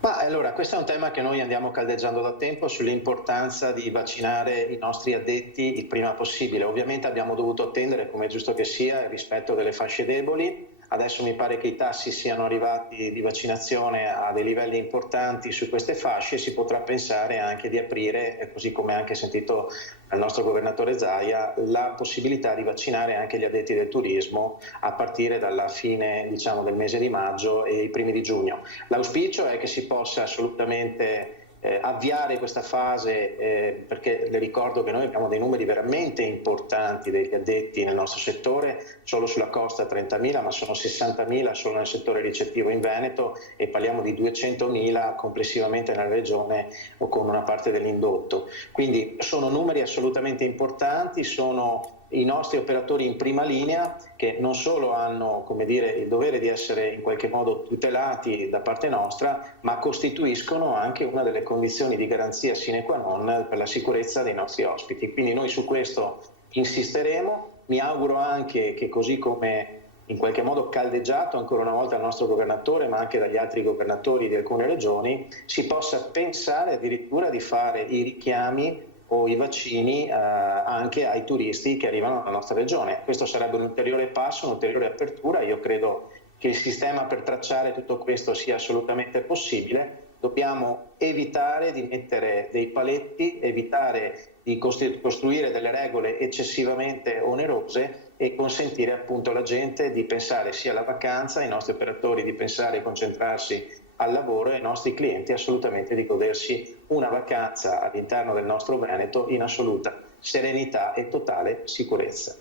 Ma allora, questo è un tema che noi andiamo caldeggiando da tempo, sull'importanza di vaccinare i nostri addetti il prima possibile. Ovviamente abbiamo dovuto attendere, come è giusto che sia, il rispetto delle fasce deboli. Adesso mi pare che i tassi siano arrivati di vaccinazione a dei livelli importanti su queste fasce. Si potrà pensare anche di aprire, così come anche sentito dal nostro governatore Zaia, la possibilità di vaccinare anche gli addetti del turismo a partire dalla fine, diciamo, del mese di maggio e i primi di giugno. L'auspicio è che si possa assolutamente avviare questa fase, perché le ricordo che noi abbiamo dei numeri veramente importanti degli addetti nel nostro settore, solo sulla costa 30.000, ma sono 60.000 solo nel settore ricettivo in Veneto, e parliamo di 200.000 complessivamente nella regione o con una parte dell'indotto. Quindi sono numeri assolutamente importanti, sono i nostri operatori in prima linea che non solo hanno, come dire, il dovere di essere in qualche modo tutelati da parte nostra, ma costituiscono anche una delle condizioni di garanzia sine qua non per la sicurezza dei nostri ospiti. Quindi noi su questo insisteremo. Mi auguro anche che, così come in qualche modo caldeggiato ancora una volta al nostro governatore, ma anche dagli altri governatori di alcune regioni, si possa pensare addirittura di fare i richiami o i vaccini anche ai turisti che arrivano nella nostra regione. Questo sarebbe un ulteriore passo, un'ulteriore apertura. Io credo che il sistema per tracciare tutto questo sia assolutamente possibile. Dobbiamo evitare di mettere dei paletti, evitare di costruire delle regole eccessivamente onerose e consentire appunto alla gente di pensare sia alla vacanza, ai nostri operatori di pensare e concentrarsi al lavoro, e ai nostri clienti assolutamente di godersi una vacanza all'interno del nostro Veneto in assoluta serenità e totale sicurezza.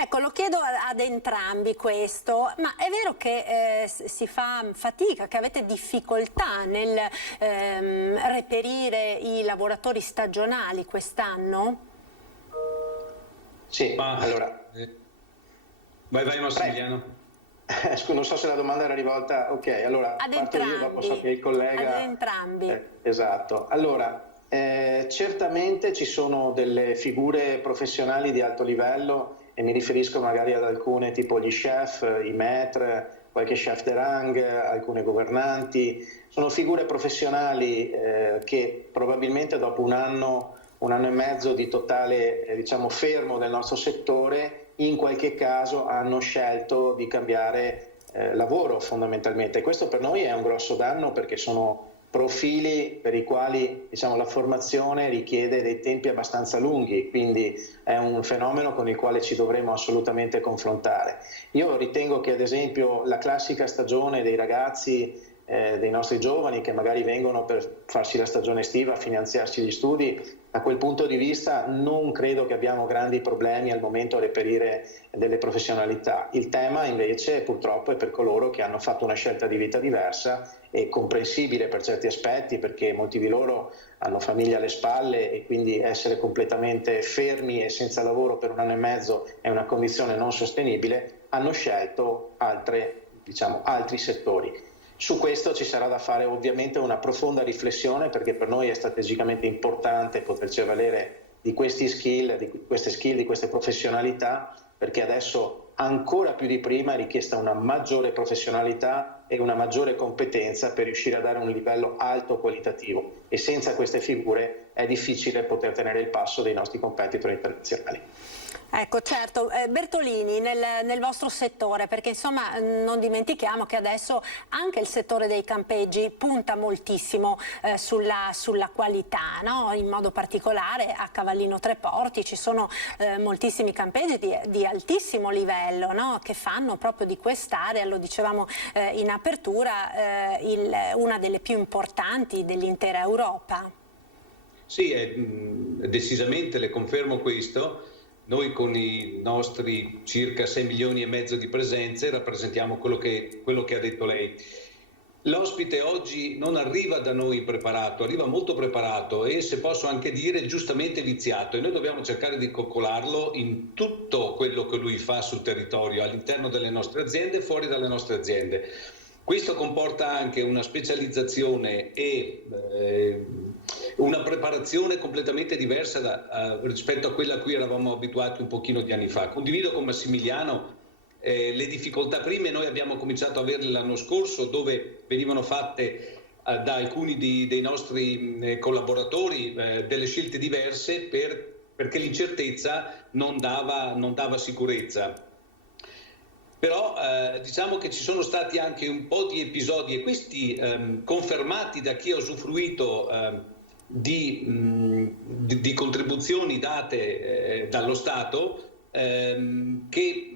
Ecco, lo chiedo ad entrambi questo, ma è vero che si fa fatica, che avete difficoltà nel reperire i lavoratori stagionali quest'anno? Sì, allora... Vai Massimiliano. Non so se la domanda era rivolta. Ok, allora parto io, dopo so che il collega... Ad entrambi. Esatto. Allora, certamente ci sono delle figure professionali di alto livello, e mi riferisco magari ad alcune tipo gli chef, i maître, qualche chef de rang, alcune governanti. Sono figure professionali che probabilmente dopo un anno e mezzo di totale diciamo fermo del nostro settore, in qualche caso hanno scelto di cambiare lavoro fondamentalmente. Questo per noi è un grosso danno, perché sono profili per i quali diciamo, la formazione richiede dei tempi abbastanza lunghi, quindi è un fenomeno con il quale ci dovremo assolutamente confrontare. Io ritengo che ad esempio la classica stagione dei ragazzi dei nostri giovani che magari vengono per farsi la stagione estiva, finanziarsi gli studi. Da quel punto di vista non credo che abbiamo grandi problemi al momento a reperire delle professionalità. Il tema invece purtroppo è per coloro che hanno fatto una scelta di vita diversa e comprensibile per certi aspetti, perché molti di loro hanno famiglia alle spalle e quindi essere completamente fermi e senza lavoro per 1 anno e mezzo è una condizione non sostenibile, hanno scelto altri settori. Su questo ci sarà da fare ovviamente una profonda riflessione, perché per noi è strategicamente importante poterci avvalere di questi skill, di queste professionalità, perché adesso ancora più di prima è richiesta una maggiore professionalità e una maggiore competenza per riuscire a dare un livello alto qualitativo, e senza queste figure è difficile poter tenere il passo dei nostri competitor internazionali. Ecco, certo. Bertolini, nel vostro settore, perché insomma non dimentichiamo che adesso anche il settore dei campeggi punta moltissimo sulla qualità, no? In modo particolare a Cavallino Treporti ci sono moltissimi campeggi di altissimo livello, no? Che fanno proprio di quest'area, lo dicevamo in apertura, una delle più importanti dell'intera Europa. Sì, decisamente le confermo questo. Noi con i nostri circa 6 milioni e mezzo di presenze rappresentiamo quello che ha detto lei. L'ospite oggi non arriva da noi preparato, arriva molto preparato e, se posso anche dire, giustamente viziato, e noi dobbiamo cercare di coccolarlo in tutto quello che lui fa sul territorio, all'interno delle nostre aziende e fuori dalle nostre aziende. Questo comporta anche una specializzazione e una preparazione completamente diversa rispetto a quella a cui eravamo abituati un pochino di anni fa. Condivido con Massimiliano le difficoltà prime. Noi abbiamo cominciato a averle l'anno scorso, dove venivano fatte da alcuni dei nostri collaboratori delle scelte diverse perché l'incertezza non dava sicurezza. Però diciamo che ci sono stati anche un po' di episodi, e questi confermati da chi ha usufruito di contribuzioni date dallo Stato, che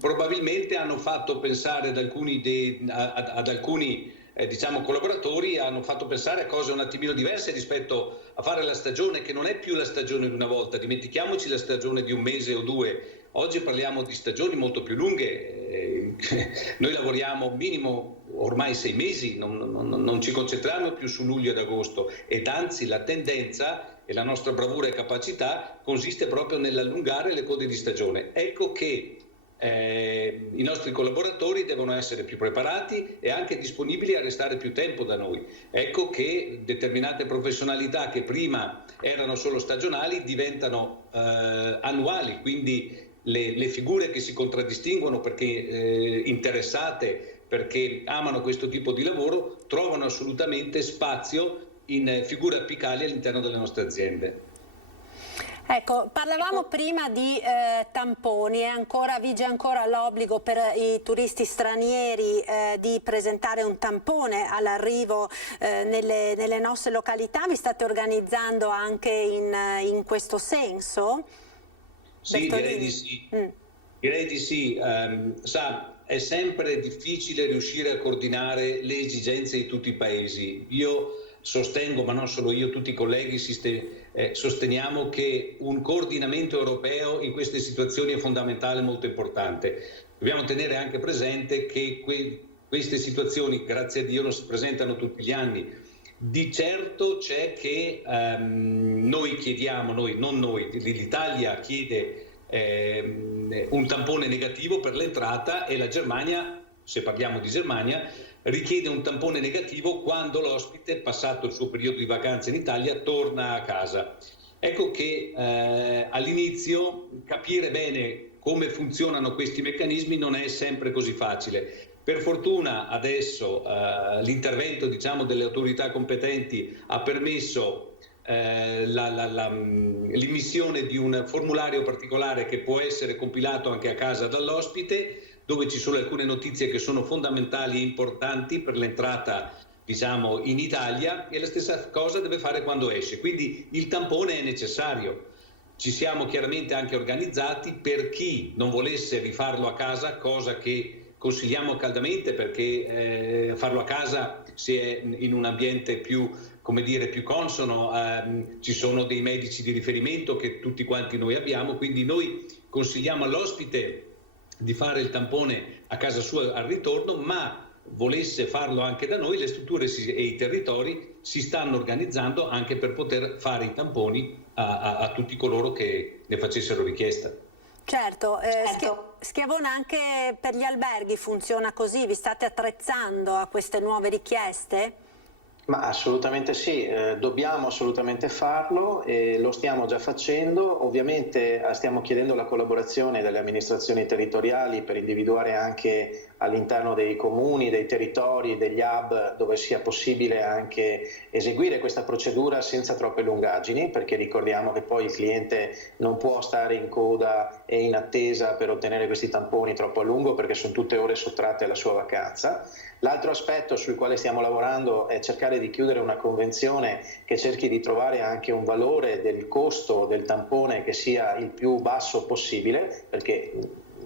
probabilmente hanno fatto pensare ad alcuni collaboratori, hanno fatto pensare a cose un attimino diverse rispetto a fare la stagione, che non è più la stagione di una volta. Dimentichiamoci la stagione di 1 mese o 2. Oggi parliamo di stagioni molto più lunghe. Noi lavoriamo minimo ormai 6 mesi, non ci concentriamo più su luglio ed agosto, ed anzi la tendenza e la nostra bravura e capacità consiste proprio nell'allungare le code di stagione. Ecco che i nostri collaboratori devono essere più preparati e anche disponibili a restare più tempo da noi. Ecco che determinate professionalità che prima erano solo stagionali diventano annuali, quindi le figure che si contraddistinguono perché interessate, perché amano questo tipo di lavoro, trovano assolutamente spazio in figure apicali all'interno delle nostre aziende. Ecco, parlavamo prima di tamponi, vige ancora l'obbligo per i turisti stranieri di presentare un tampone all'arrivo nelle nostre località. Vi state organizzando anche in questo senso? Sì, direi di sì. Direi di sì. È sempre difficile riuscire a coordinare le esigenze di tutti i paesi. Io sostengo, ma non solo io, tutti i colleghi sosteniamo che un coordinamento europeo in queste situazioni è fondamentale, molto importante. Dobbiamo tenere anche presente che queste situazioni, grazie a Dio, non si presentano tutti gli anni. Di certo c'è che noi chiediamo, l'Italia chiede un tampone negativo per l'entrata, e la Germania, se parliamo di Germania, richiede un tampone negativo quando l'ospite, passato il suo periodo di vacanza in Italia, torna a casa. Ecco che all'inizio capire bene come funzionano questi meccanismi non è sempre così facile. Per fortuna adesso l'intervento delle autorità competenti ha permesso l'immissione di un formulario particolare che può essere compilato anche a casa dall'ospite, dove ci sono alcune notizie che sono fondamentali e importanti per l'entrata in Italia, e la stessa cosa deve fare quando esce. Quindi il tampone è necessario. Ci siamo chiaramente anche organizzati per chi non volesse rifarlo a casa, cosa che consigliamo caldamente, perché farlo a casa si è in un ambiente più, come dire, più consono, ci sono dei medici di riferimento che tutti quanti noi abbiamo, quindi noi consigliamo all'ospite di fare il tampone a casa sua al ritorno, ma volesse farlo anche da noi, le strutture e i territori si stanno organizzando anche per poter fare i tamponi a tutti coloro che ne facessero richiesta. Certo, Schiavone, anche per gli alberghi funziona così? Vi state attrezzando a queste nuove richieste? Ma assolutamente sì, dobbiamo assolutamente farlo e lo stiamo già facendo. Ovviamente stiamo chiedendo la collaborazione delle amministrazioni territoriali per individuare anche all'interno dei comuni, dei territori, degli hub dove sia possibile anche eseguire questa procedura senza troppe lungaggini, perché ricordiamo che poi il cliente non può stare in coda e in attesa per ottenere questi tamponi troppo a lungo, perché sono tutte ore sottratte alla sua vacanza. L'altro aspetto sul quale stiamo lavorando è cercare di chiudere una convenzione che cerchi di trovare anche un valore del costo del tampone che sia il più basso possibile, perché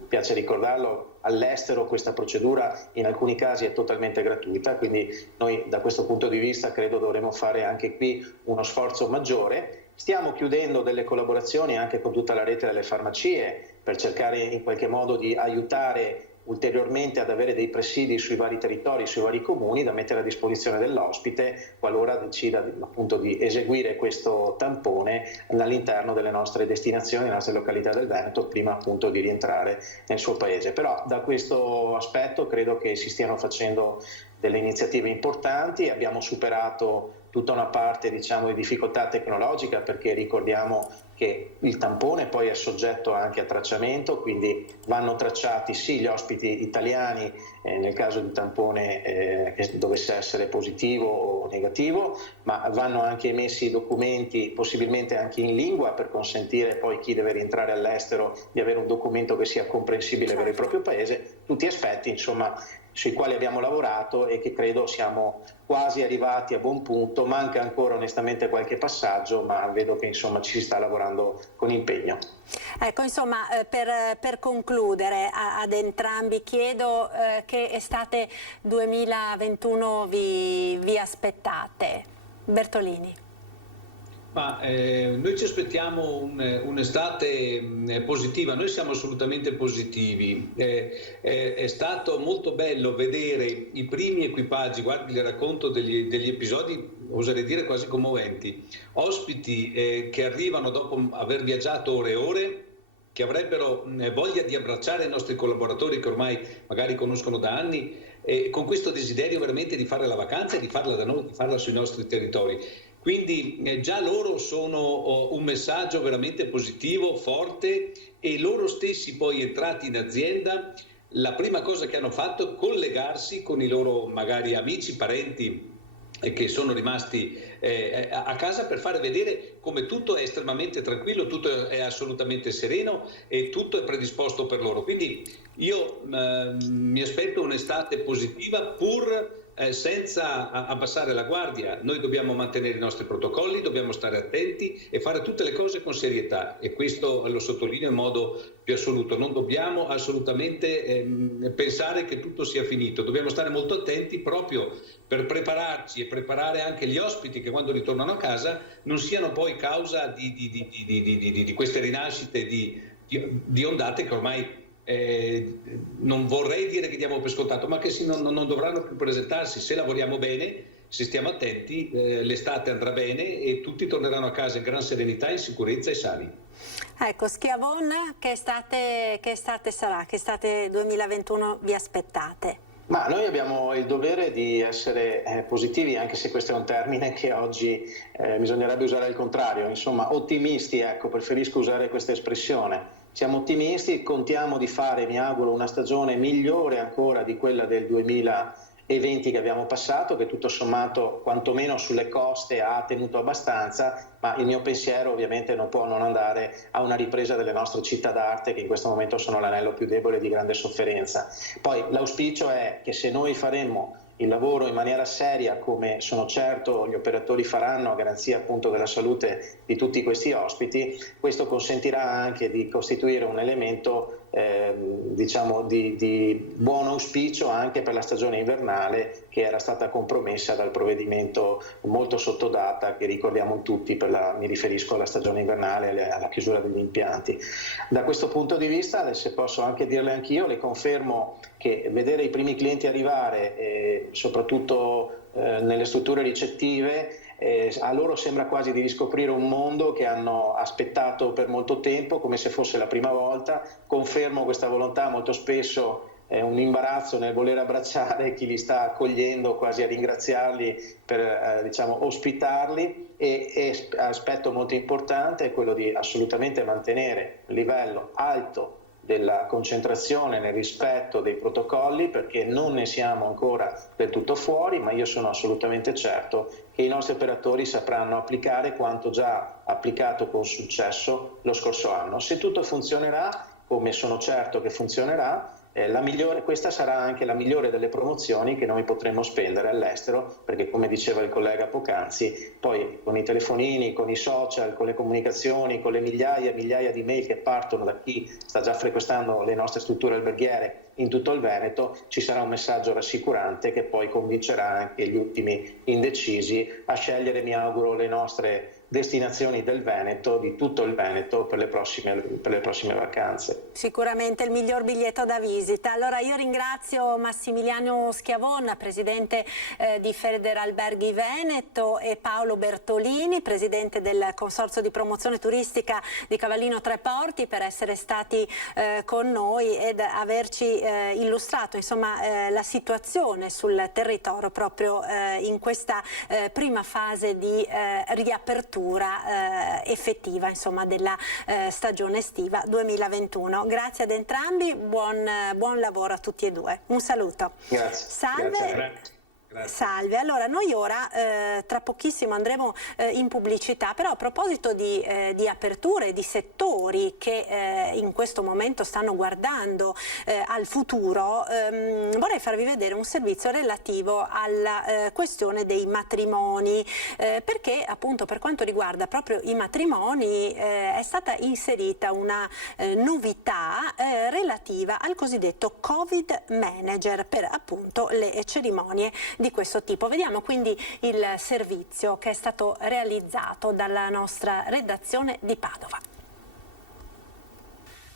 piace ricordarlo, all'estero questa procedura in alcuni casi è totalmente gratuita, quindi noi da questo punto di vista credo dovremo fare anche qui uno sforzo maggiore. Stiamo chiudendo delle collaborazioni anche con tutta la rete delle farmacie per cercare in qualche modo di aiutare ulteriormente ad avere dei presidi sui vari territori, sui vari comuni da mettere a disposizione dell'ospite qualora decida appunto di eseguire questo tampone all'interno delle nostre destinazioni, delle nostre località del Veneto, prima appunto di rientrare nel suo paese. Però da questo aspetto credo che si stiano facendo delle iniziative importanti, abbiamo superato tutta una parte di difficoltà tecnologica, perché ricordiamo che il tampone poi è soggetto anche a tracciamento, quindi vanno tracciati sì gli ospiti italiani nel caso di tampone che dovesse essere positivo o negativo, ma vanno anche emessi documenti possibilmente anche in lingua per consentire poi chi deve rientrare all'estero di avere un documento che sia comprensibile per il proprio paese, tutti aspetti insomma sui quali abbiamo lavorato e che credo siamo quasi arrivati a buon punto. Manca ancora onestamente qualche passaggio, ma vedo che insomma ci si sta lavorando con impegno. Ecco, insomma, per concludere ad entrambi chiedo che estate 2021 vi aspettate. Bertolini. Ma noi ci aspettiamo un'estate positiva, noi siamo assolutamente positivi. È stato molto bello vedere i primi equipaggi, guardi, le racconto degli episodi, oserei dire quasi commoventi, ospiti che arrivano dopo aver viaggiato ore e ore, che avrebbero voglia di abbracciare i nostri collaboratori che ormai magari conoscono da anni, con questo desiderio veramente di fare la vacanza e di farla da noi, di farla sui nostri territori. Quindi già loro sono un messaggio veramente positivo, forte, e loro stessi poi entrati in azienda, la prima cosa che hanno fatto è collegarsi con i loro magari amici, parenti che sono rimasti a casa per fare vedere come tutto è estremamente tranquillo, tutto è assolutamente sereno e tutto è predisposto per loro. Quindi io mi aspetto un'estate positiva pur senza abbassare la guardia. Noi dobbiamo mantenere i nostri protocolli, dobbiamo stare attenti e fare tutte le cose con serietà, e questo lo sottolineo in modo più assoluto. Non dobbiamo assolutamente pensare che tutto sia finito, dobbiamo stare molto attenti proprio per prepararci e preparare anche gli ospiti che quando ritornano a casa non siano poi causa di queste rinascite di ondate che ormai non vorrei dire che diamo per scontato, ma che non dovranno più presentarsi. Se lavoriamo bene, se stiamo attenti, l'estate andrà bene e tutti torneranno a casa in gran serenità, in sicurezza e sani. Ecco, Schiavone, che estate sarà? Che estate 2021 vi aspettate? Ma noi abbiamo il dovere di essere positivi, anche se questo è un termine che oggi bisognerebbe usare al contrario, insomma ottimisti, ecco, preferisco usare questa espressione. Siamo ottimisti, contiamo di fare, mi auguro, una stagione migliore ancora di quella del 2020 che abbiamo passato, che tutto sommato quantomeno sulle coste ha tenuto abbastanza, ma il mio pensiero ovviamente non può non andare a una ripresa delle nostre città d'arte, che in questo momento sono l'anello più debole di grande sofferenza. Poi l'auspicio è che se noi faremmo il lavoro in maniera seria, come sono certo gli operatori faranno a garanzia appunto della salute di tutti questi ospiti, questo consentirà anche di costituire un elemento diciamo di buon auspicio anche per la stagione invernale, che era stata compromessa dal provvedimento molto sottodata che ricordiamo tutti, mi riferisco alla stagione invernale e alla chiusura degli impianti. Da questo punto di vista, se posso anche dirle anch'io, le confermo che vedere i primi clienti arrivare, soprattutto nelle strutture ricettive, a loro sembra quasi di riscoprire un mondo che hanno aspettato per molto tempo, come se fosse la prima volta. Confermo questa volontà, molto spesso è un imbarazzo nel voler abbracciare chi li sta accogliendo, quasi a ringraziarli per diciamo ospitarli, e aspetto molto importante è quello di assolutamente mantenere il livello alto della concentrazione nel rispetto dei protocolli, perché non ne siamo ancora del tutto fuori, ma io sono assolutamente certo che i nostri operatori sapranno applicare quanto già applicato con successo lo scorso anno. Se tutto funzionerà, come sono certo che funzionerà, questa sarà anche la migliore delle promozioni che noi potremo spendere all'estero, perché come diceva il collega poc'anzi, poi con i telefonini, con i social, con le comunicazioni, con le migliaia e migliaia di mail che partono da chi sta già frequentando le nostre strutture alberghiere in tutto il Veneto, ci sarà un messaggio rassicurante che poi convincerà anche gli ultimi indecisi a scegliere, mi auguro, le nostre destinazioni del Veneto, di tutto il Veneto, per le prossime vacanze. Sicuramente il miglior biglietto da visita. Allora io ringrazio Massimiliano Schiavon, presidente di Federalberghi Veneto, e Paolo Bertolini, presidente del Consorzio di Promozione Turistica di Cavallino Tre Porti, per essere stati con noi ed averci illustrato insomma la situazione sul territorio proprio in questa prima fase di riapertura effettiva insomma della stagione estiva 2021. Grazie ad entrambi, buon lavoro a tutti e due. Un saluto. Grazie. Salve. Grazie. Salve, allora noi ora tra pochissimo andremo in pubblicità, però a proposito di aperture, di settori che in questo momento stanno guardando al futuro, vorrei farvi vedere un servizio relativo alla questione dei matrimoni, perché appunto per quanto riguarda proprio i matrimoni è stata inserita una novità relativa al cosiddetto Covid Manager per appunto le cerimonie di questo tipo. Vediamo quindi il servizio che è stato realizzato dalla nostra redazione di Padova.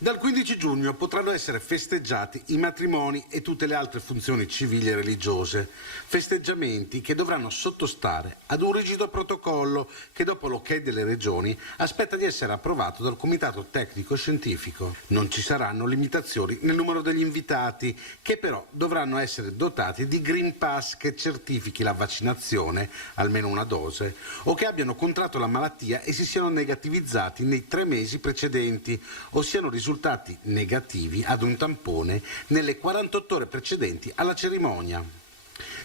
Dal 15 giugno potranno essere festeggiati i matrimoni e tutte le altre funzioni civili e religiose, festeggiamenti che dovranno sottostare ad un rigido protocollo che dopo l'ok delle regioni aspetta di essere approvato dal Comitato Tecnico Scientifico. Non ci saranno limitazioni nel numero degli invitati, che però dovranno essere dotati di Green Pass che certifichi la vaccinazione, almeno una dose, o che abbiano contratto la malattia e si siano negativizzati nei 3 mesi precedenti o siano risultati negativi ad un tampone nelle 48 ore precedenti alla cerimonia.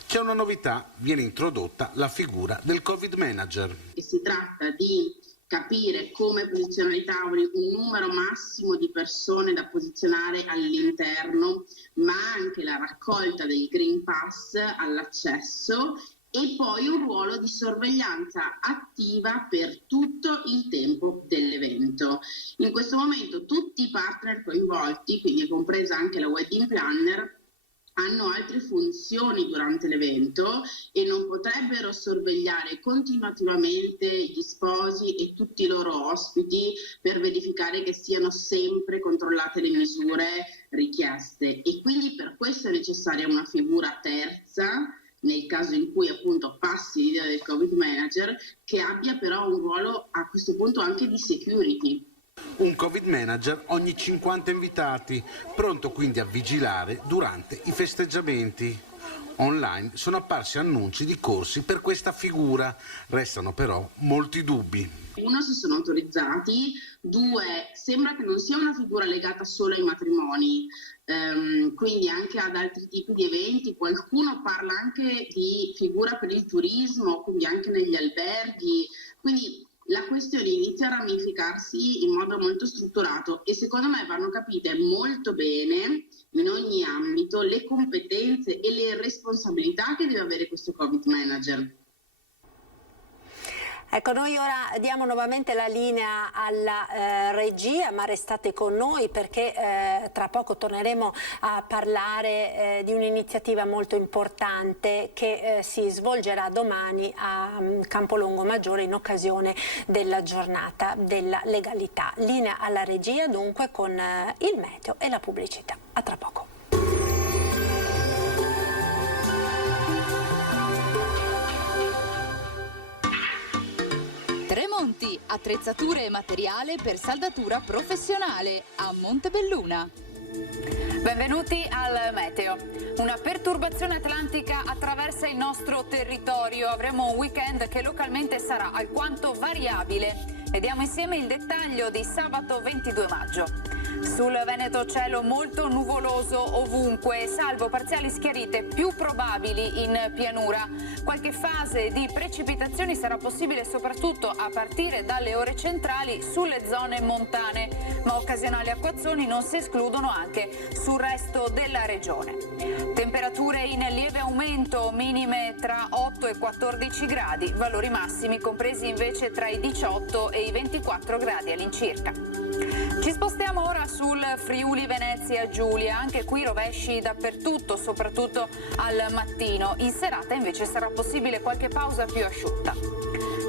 C'è una novità, viene introdotta la figura del Covid Manager. Si tratta di capire come posizionare i tavoli, un numero massimo di persone da posizionare all'interno, ma anche la raccolta del Green Pass all'accesso e poi un ruolo di sorveglianza attiva per tutto il tempo dell'evento. In questo momento tutti i partner coinvolti, quindi compresa anche la wedding planner, hanno altre funzioni durante l'evento e non potrebbero sorvegliare continuativamente gli sposi e tutti i loro ospiti per verificare che siano sempre controllate le misure richieste, e quindi per questo è necessaria una figura terza nel caso in cui appunto passi l'idea del Covid Manager, che abbia però un ruolo a questo punto anche di security. Un Covid Manager ogni 50 invitati, pronto quindi a vigilare durante i festeggiamenti. Online sono apparsi annunci di corsi per questa figura, restano però molti dubbi. 1, se sono autorizzati, 2, sembra che non sia una figura legata solo ai matrimoni, quindi anche ad altri tipi di eventi. Qualcuno parla anche di figura per il turismo, quindi anche negli alberghi, quindi la questione inizia a ramificarsi in modo molto strutturato e secondo me vanno capite molto bene in ogni ambito le competenze e le responsabilità che deve avere questo Covid Manager. Ecco, noi ora diamo nuovamente la linea alla regia, ma restate con noi perché tra poco torneremo a parlare di un'iniziativa molto importante che si svolgerà domani a Campolongo Maggiore in occasione della giornata della legalità. Linea alla regia dunque con il meteo e la pubblicità. A tra poco. Tremonti, attrezzature e materiale per saldatura professionale a Montebelluna. Benvenuti al meteo. Una perturbazione atlantica attraversa il nostro territorio. Avremo un weekend che localmente sarà alquanto variabile. Vediamo insieme il dettaglio di sabato 22 maggio. Sul Veneto cielo molto nuvoloso ovunque, salvo parziali schiarite più probabili in pianura. Qualche fase di precipitazioni sarà possibile soprattutto a partire dalle ore centrali sulle zone montane, ma occasionali acquazzoni non si escludono anche sul resto della regione. Temperature in lieve aumento, minime tra 8 e 14 gradi, valori massimi compresi invece tra i 18 e i 24 gradi all'incirca. Ci spostiamo ora sul Friuli Venezia Giulia, anche qui rovesci dappertutto, soprattutto al mattino. In serata invece sarà possibile qualche pausa più asciutta.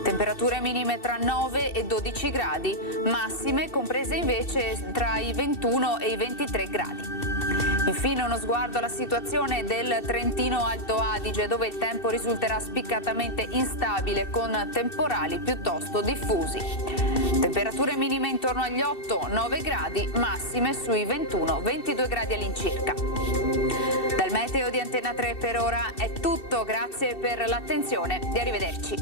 Temperature minime tra 9 e 12 gradi, massime comprese invece tra i 21 e i 23 gradi. Infine uno sguardo alla situazione del Trentino Alto Adige, dove il tempo risulterà spiccatamente instabile con temporali piuttosto diffusi. Temperature minime intorno agli 8-9 gradi, massime sui 21-22 gradi all'incirca. Dal meteo di Antena 3 per ora è tutto, grazie per l'attenzione e arrivederci.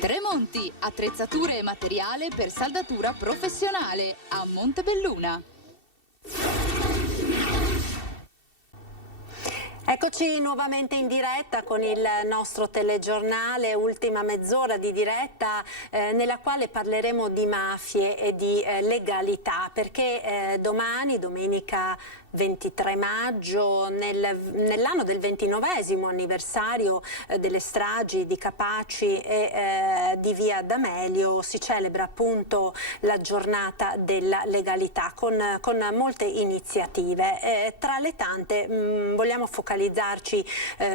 Tremonti, attrezzature e materiale per saldatura professionale a Montebelluna. Eccoci nuovamente in diretta con il nostro telegiornale, ultima mezz'ora di diretta nella quale parleremo di mafie e di legalità, perché domani, domenica 23 maggio, nell'anno del 29esimo anniversario delle stragi di Capaci e di Via D'Amelio, si celebra appunto la giornata della legalità con molte iniziative. Tra le tante vogliamo focalizzarci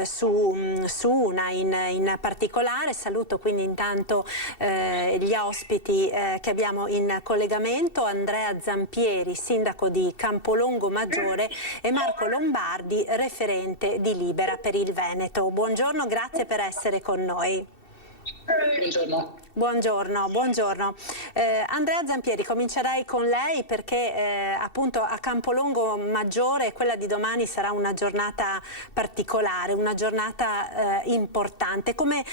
su una in particolare. Saluto quindi intanto gli ospiti che abbiamo in collegamento: Andrea Zampieri, sindaco di Campolongo Maggiore, e Marco Lombardi, referente di Libera per il Veneto. Buongiorno, grazie per essere con noi. Buongiorno. Buongiorno. Andrea Zampieri, comincerei con lei perché appunto a Campolongo Maggiore quella di domani sarà una giornata particolare, una giornata importante. Come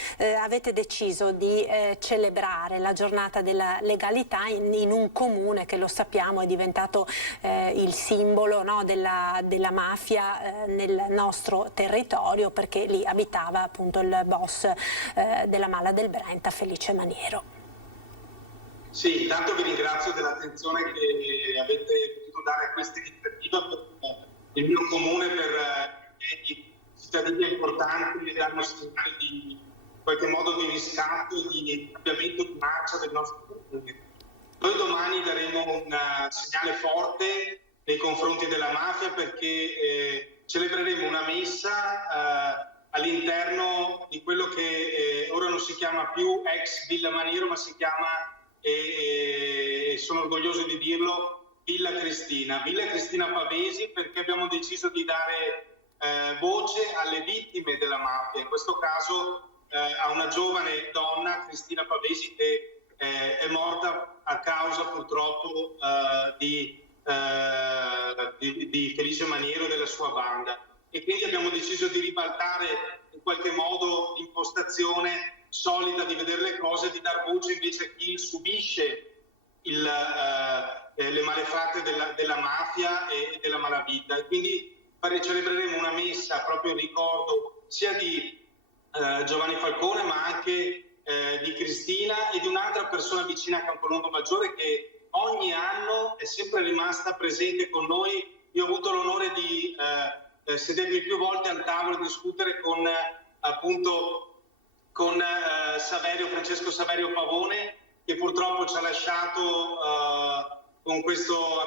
avete deciso di celebrare la giornata della legalità in un comune che, lo sappiamo, è diventato il simbolo, no, della mafia nel nostro territorio, perché lì abitava appunto il boss della Mala del Brenta, Felice Maniero? Sì, intanto vi ringrazio dell'attenzione che avete potuto dare a questa iniziativa per il mio comune, per i cittadini importanti che danno segnali di in qualche modo di riscatto e di cambiamento di marcia del nostro comune. Noi domani daremo un segnale forte nei confronti della mafia, perché celebreremo una messa all'interno di quello che ora non si chiama più ex Villa Maniero, ma si chiama, e sono orgoglioso di dirlo, Villa Cristina Pavesi, perché abbiamo deciso di dare voce alle vittime della mafia, in questo caso a una giovane donna, Cristina Pavesi, che è morta a causa purtroppo di Felice Maniero e della sua banda. E quindi abbiamo deciso di ribaltare in qualche modo l'impostazione solida di vedere le cose, di dar voce invece a chi subisce le malefatte della mafia e della malavita. E quindi celebreremo una messa proprio in ricordo sia di Giovanni Falcone, ma anche di Cristina e di un'altra persona vicina a Campolongo Maggiore che ogni anno è sempre rimasta presente con noi. Io ho avuto l'onore sedermi più volte al tavolo e discutere con Francesco Saverio Pavone, che purtroppo ci ha lasciato a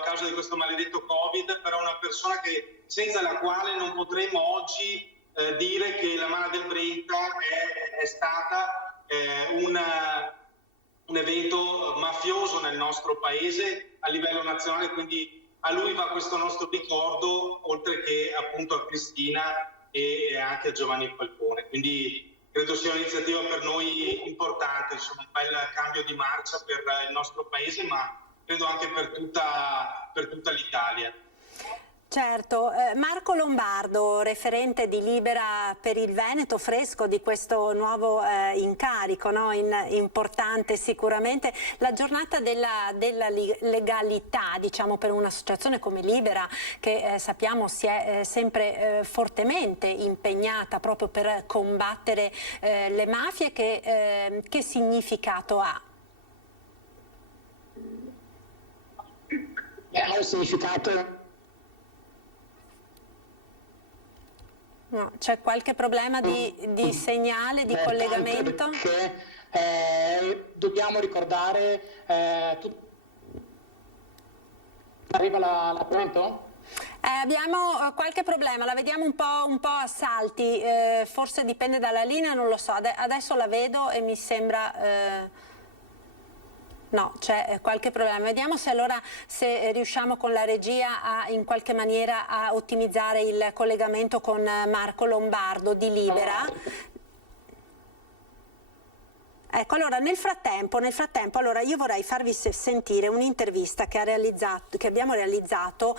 causa di questo maledetto Covid, però una persona senza la quale non potremmo oggi dire che la Mara del Brenta è stata un evento mafioso nel nostro paese a livello nazionale, quindi a lui va questo nostro ricordo, oltre che appunto a Cristina e anche a Giovanni Falcone. Quindi credo sia un'iniziativa per noi importante, insomma, un bel cambio di marcia per il nostro paese, ma credo anche per tutta l'Italia. Certo, Marco Lombardo, referente di Libera per il Veneto, fresco di questo nuovo incarico, no? Importante sicuramente. La giornata della legalità, diciamo, per un'associazione come Libera, che sappiamo si è sempre fortemente impegnata proprio per combattere le mafie, che significato ha? Ha un significato... No, c'è qualche problema di segnale, di collegamento? Perché dobbiamo ricordare... Arriva l'appunto? Abbiamo qualche problema, la vediamo un po' a salti, forse dipende dalla linea, non lo so. Adesso la vedo e mi sembra... No, c'è qualche problema. Vediamo se riusciamo con la regia in qualche maniera a ottimizzare il collegamento con Marco Lombardo di Libera. Ecco, allora nel frattempo allora io vorrei farvi sentire un'intervista che abbiamo realizzato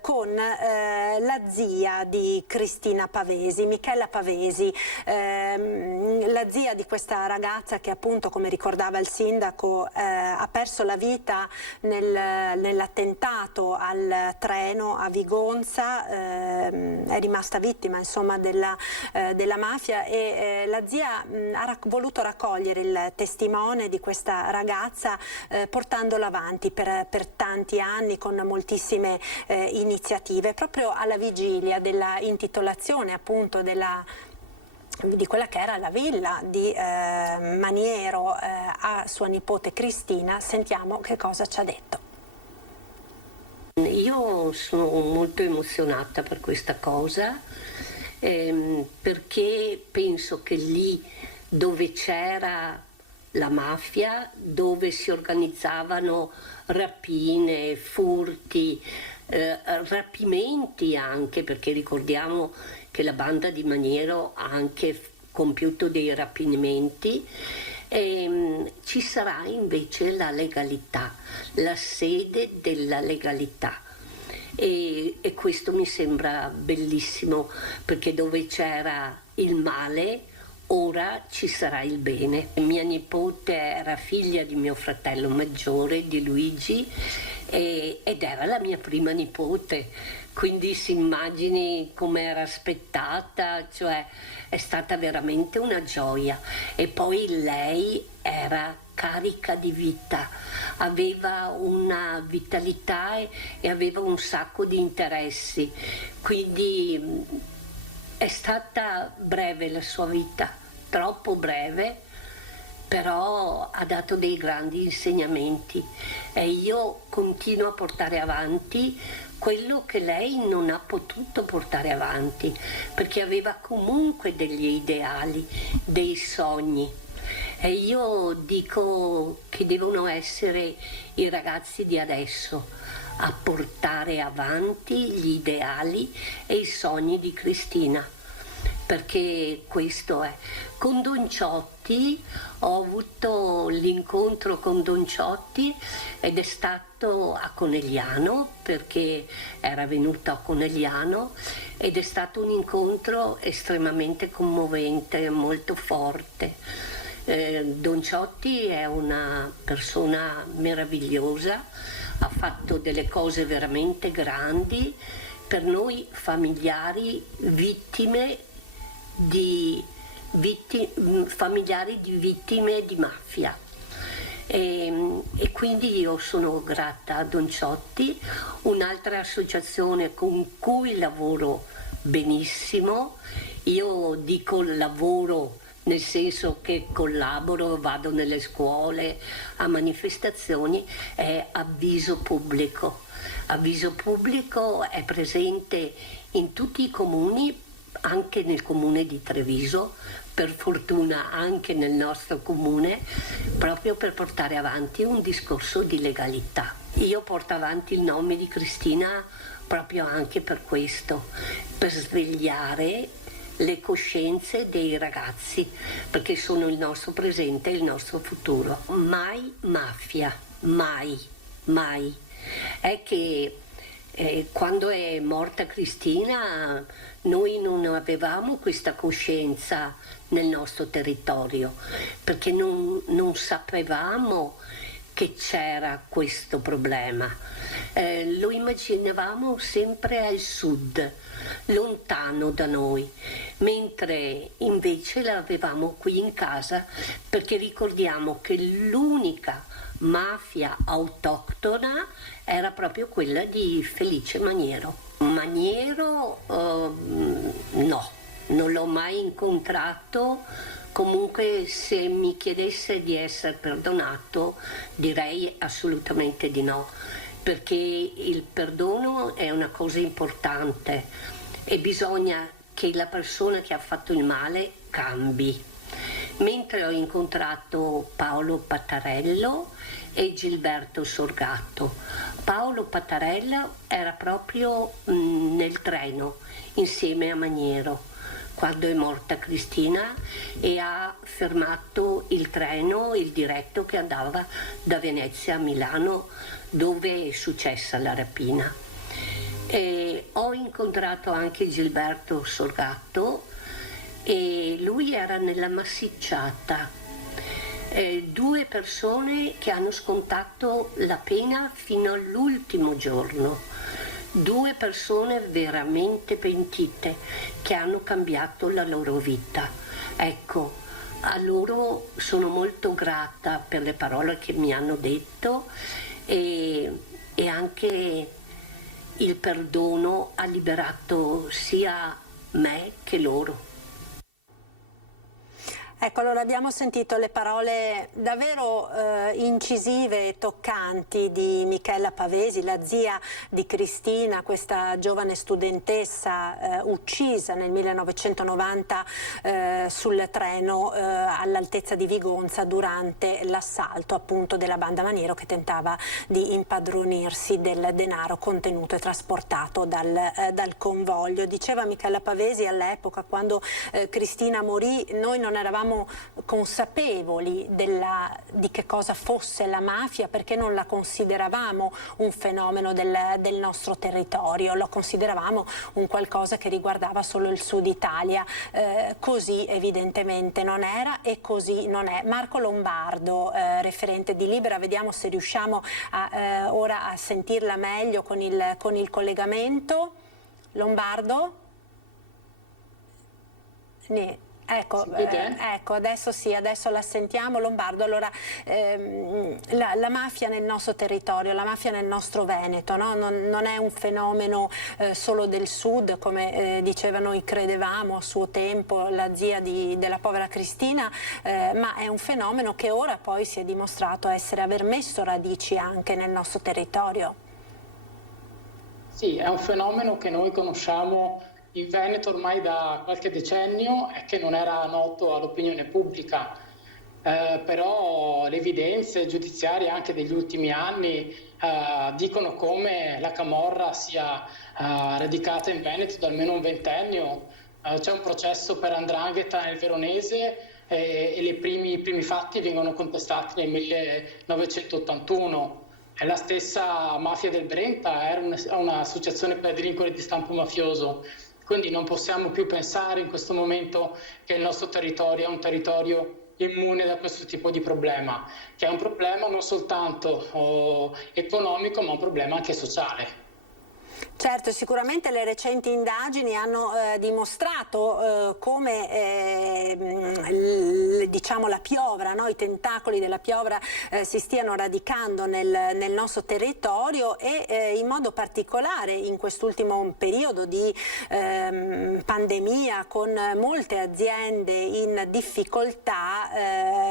con la zia di Cristina Pavesi, Michela Pavesi, la zia di questa ragazza che appunto, come ricordava il sindaco, ha perso la vita nell'attentato al treno a Vigonza, è rimasta vittima insomma della mafia, e la zia ha voluto raccogliere il testimone di questa ragazza portandolo avanti per tanti anni con moltissime iniziative, proprio alla vigilia della intitolazione appunto di quella che era la villa di Maniero a sua nipote Cristina. Sentiamo che cosa ci ha detto. Io sono molto emozionata per questa cosa, perché penso che lì dove c'era la mafia, dove si organizzavano rapine, furti, rapimenti anche, perché ricordiamo che la banda di Maniero ha anche compiuto dei rapimenti, ci sarà invece la legalità, la sede della legalità. E questo mi sembra bellissimo, perché dove c'era il male ora ci sarà il bene. Mia nipote era figlia di mio fratello maggiore, di Luigi, ed era la mia prima nipote, quindi si immagini come era aspettata, cioè è stata veramente una gioia. E poi lei era carica di vita, aveva una vitalità e aveva un sacco di interessi, quindi è stata breve la sua vita, troppo breve, però ha dato dei grandi insegnamenti e io continuo a portare avanti quello che lei non ha potuto portare avanti, perché aveva comunque degli ideali, dei sogni. E io dico che devono essere i ragazzi di adesso a portare avanti gli ideali e i sogni di Cristina, perché questo è. Con Don Ciotti ho avuto l'incontro con Don Ciotti ed è stato a Conegliano, perché era venuto a Conegliano, ed è stato un incontro estremamente commovente, molto forte. Don Ciotti è una persona meravigliosa, ha fatto delle cose veramente grandi per noi familiari familiari di vittime di mafia. E quindi io sono grata a Don Ciotti. Un'altra associazione con cui lavoro benissimo. Io dico lavoro nel senso che collaboro, vado nelle scuole a manifestazioni, è Avviso Pubblico. Avviso Pubblico è presente in tutti i comuni, anche nel comune di Treviso, per fortuna anche nel nostro comune, proprio per portare avanti un discorso di legalità. Io porto avanti il nome di Cristina proprio anche per questo, per svegliare le coscienze dei ragazzi, perché sono il nostro presente e il nostro futuro. Mai mafia, mai, mai. È che quando è morta Cristina noi non avevamo questa coscienza nel nostro territorio, perché non sapevamo che c'era questo problema. Lo immaginavamo sempre al sud, lontano da noi, mentre invece l'avevamo qui in casa, perché ricordiamo che l'unica mafia autoctona era proprio quella di Felice Maniero. Maniero no, non l'ho mai incontrato. Comunque, se mi chiedesse di essere perdonato, direi assolutamente di no, perché il perdono è una cosa importante e bisogna che la persona che ha fatto il male cambi. Mentre ho incontrato Paolo Pattarello e Gilberto Sorgatto. Paolo Pattarello era proprio nel treno insieme a Maniero quando è morta Cristina e ha fermato il treno, il diretto che andava da Venezia a Milano, dove è successa la rapina. E ho incontrato anche Gilberto Sorgatto e lui era nella massicciata. Due persone che hanno scontato la pena fino all'ultimo giorno, due persone veramente pentite che hanno cambiato la loro vita. Ecco, a loro sono molto grata per le parole che mi hanno detto e anche il perdono ha liberato sia me che loro. Ecco, allora abbiamo sentito le parole davvero incisive e toccanti di Michela Pavesi, la zia di Cristina, questa giovane studentessa uccisa nel 1990 sul treno all'altezza di Vigonza durante l'assalto appunto della banda Maniero che tentava di impadronirsi del denaro contenuto e trasportato dal convoglio. Diceva Michela Pavesi all'epoca, quando Cristina morì, noi non eravamo consapevoli di che cosa fosse la mafia, perché non la consideravamo un fenomeno del nostro territorio, lo consideravamo un qualcosa che riguardava solo il sud Italia. Così evidentemente non era e così non è. Marco Lombardo, referente di Libera, vediamo se riusciamo ora a sentirla meglio con il collegamento. Lombardo? Ecco, adesso sì, adesso la sentiamo. Lombardo, allora la mafia nel nostro territorio, la mafia nel nostro Veneto, no? Non è un fenomeno solo del sud, come diceva noi credevamo a suo tempo la zia della povera Cristina, ma è un fenomeno che ora poi si è dimostrato aver messo radici anche nel nostro territorio. Sì, è un fenomeno che noi conosciamo in Veneto ormai da qualche decennio e che non era noto all'opinione pubblica, però le evidenze giudiziarie anche degli ultimi anni dicono come la camorra sia radicata in Veneto da almeno un ventennio. C'è un processo per 'ndrangheta nel Veronese e i primi fatti vengono contestati nel 1981. È la stessa mafia del Brenta, era un'associazione per delinquere di stampo mafioso. Quindi non possiamo più pensare in questo momento che il nostro territorio è un territorio immune da questo tipo di problema, che è un problema non soltanto economico, ma un problema anche sociale. Certo, sicuramente le recenti indagini hanno dimostrato come diciamo la piovra, no? I tentacoli della piovra si stiano radicando nel nostro territorio e in modo particolare in quest'ultimo periodo di pandemia, con molte aziende in difficoltà,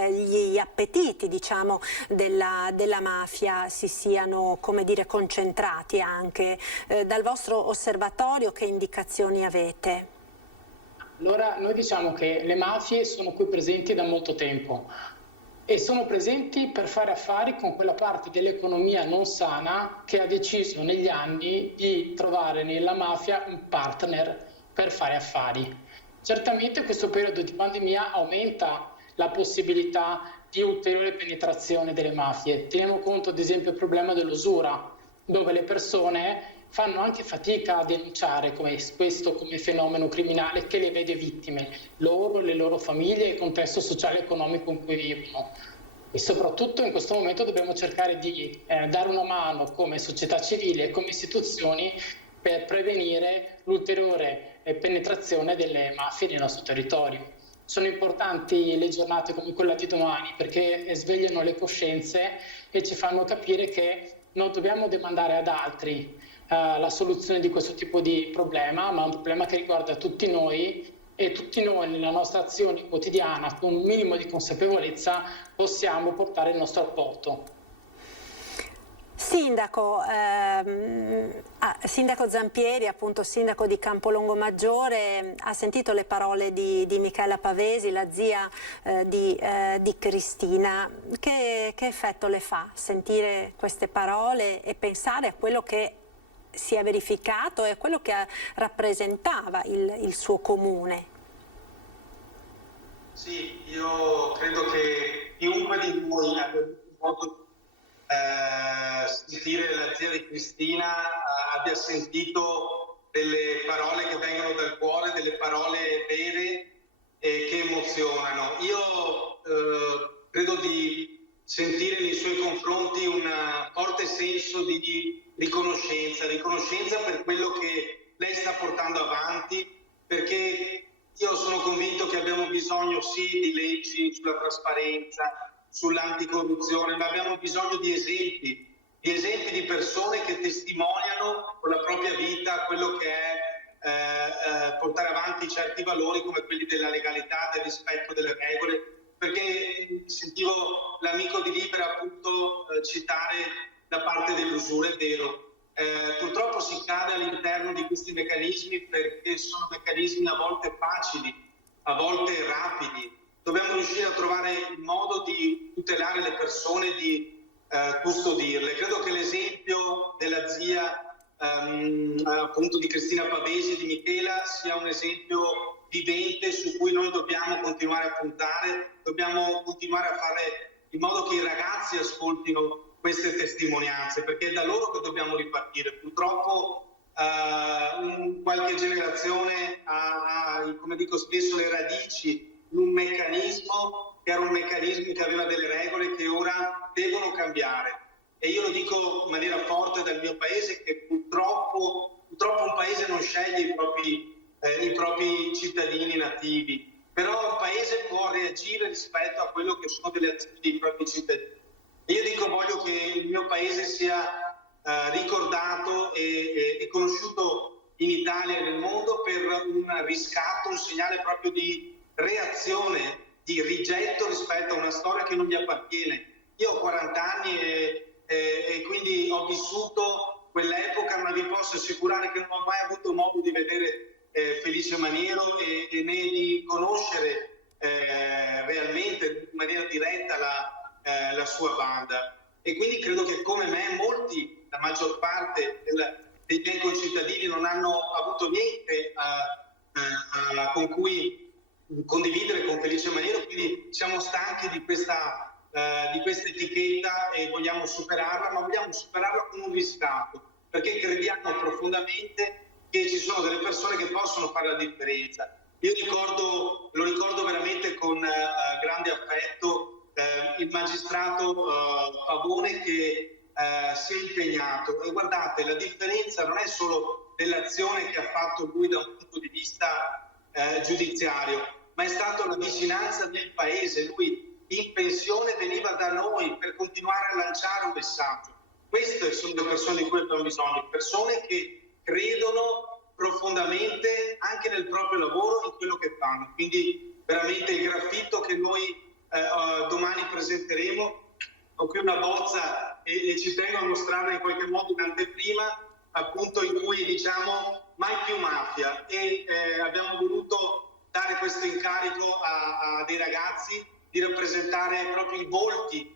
gli appetiti, diciamo, della mafia si siano, come dire, concentrati anche. Dal vostro osservatorio che indicazioni avete? Allora, noi diciamo che le mafie sono qui presenti da molto tempo e sono presenti per fare affari con quella parte dell'economia non sana che ha deciso negli anni di trovare nella mafia un partner per fare affari. Certamente questo periodo di pandemia aumenta la possibilità di ulteriore penetrazione delle mafie. Teniamo conto ad esempio del problema dell'usura, dove le persone fanno anche fatica a denunciare questo come fenomeno criminale che le vede vittime, loro, le loro famiglie e il contesto sociale e economico in cui vivono. E soprattutto in questo momento dobbiamo cercare di dare una mano come società civile e come istituzioni per prevenire l'ulteriore penetrazione delle mafie nel nostro territorio. Sono importanti le giornate come quella di domani perché svegliano le coscienze e ci fanno capire che non dobbiamo demandare ad altri la soluzione di questo tipo di problema, ma è un problema che riguarda tutti noi e tutti noi nella nostra azione quotidiana con un minimo di consapevolezza possiamo portare il nostro apporto. Sindaco, Sindaco Zampieri, appunto sindaco di Campolongo Maggiore, ha sentito le parole di Michela Pavesi, la zia di Cristina. Che effetto le fa sentire queste parole e pensare a quello che si è verificato e a quello che rappresentava il suo comune? Sì, io credo che chiunque di noi abbia avuto sentire la zia di Cristina abbia sentito delle parole che vengono dal cuore, delle parole vere e che emozionano. Io credo di sentire nei suoi confronti un forte senso di riconoscenza per quello che lei sta portando avanti, perché io sono convinto che abbiamo bisogno sì di leggi sulla trasparenza, sull'anticorruzione, ma abbiamo bisogno di esempi di persone che testimoniano con la propria vita quello che è portare avanti certi valori come quelli della legalità, del rispetto delle regole, perché sentivo l'amico di Libera appunto citare da parte dell'usura, è vero. Purtroppo si cade all'interno di questi meccanismi perché sono meccanismi a volte facili, a volte rapidi. Dobbiamo riuscire a trovare il modo di tutelare le persone, di custodirle. Credo che l'esempio della zia appunto di Cristina Pavesi e di Michela sia un esempio vivente su cui noi dobbiamo continuare a puntare, dobbiamo continuare a fare in modo che i ragazzi ascoltino queste testimonianze, perché è da loro che dobbiamo ripartire. Purtroppo qualche generazione ha, come dico spesso, le radici in un meccanismo che era un meccanismo che aveva delle regole che ora devono cambiare. E io lo dico in maniera forte dal mio paese, che purtroppo un paese non sceglie i propri cittadini nativi, però un paese può reagire rispetto a quello che sono delle azioni dei propri cittadini. Io dico, voglio che il mio paese sia ricordato e conosciuto in Italia e nel mondo per un riscatto, un segnale proprio di reazione, di rigetto rispetto a una storia che non mi appartiene. Io ho 40 anni e quindi ho vissuto quell'epoca, ma vi posso assicurare che non ho mai avuto modo di vedere Felice Maniero e né di conoscere realmente in maniera diretta la sua banda. E quindi credo che come me molti, la maggior parte dei miei concittadini non hanno avuto niente con cui condividere con Felice Maniero, quindi siamo stanchi di questa etichetta e vogliamo superarla, ma vogliamo superarla con un riscatto, perché crediamo profondamente che ci sono delle persone che possono fare la differenza. Io lo ricordo veramente con grande affetto il magistrato Pavone che si è impegnato, e guardate, la differenza non è solo dell'azione che ha fatto lui da un punto di vista giudiziario, ma è stata una vicinanza del paese. Lui in pensione veniva da noi per continuare a lanciare un messaggio. Queste sono le persone di cui abbiamo bisogno, persone che credono profondamente anche nel proprio lavoro, in quello che fanno. Quindi veramente il graffito che noi domani presenteremo, ho qui una bozza e ci tengo a mostrarla in qualche modo in anteprima, appunto, in cui diciamo mai più mafia, e abbiamo voluto dare questo incarico a dei ragazzi di rappresentare proprio i volti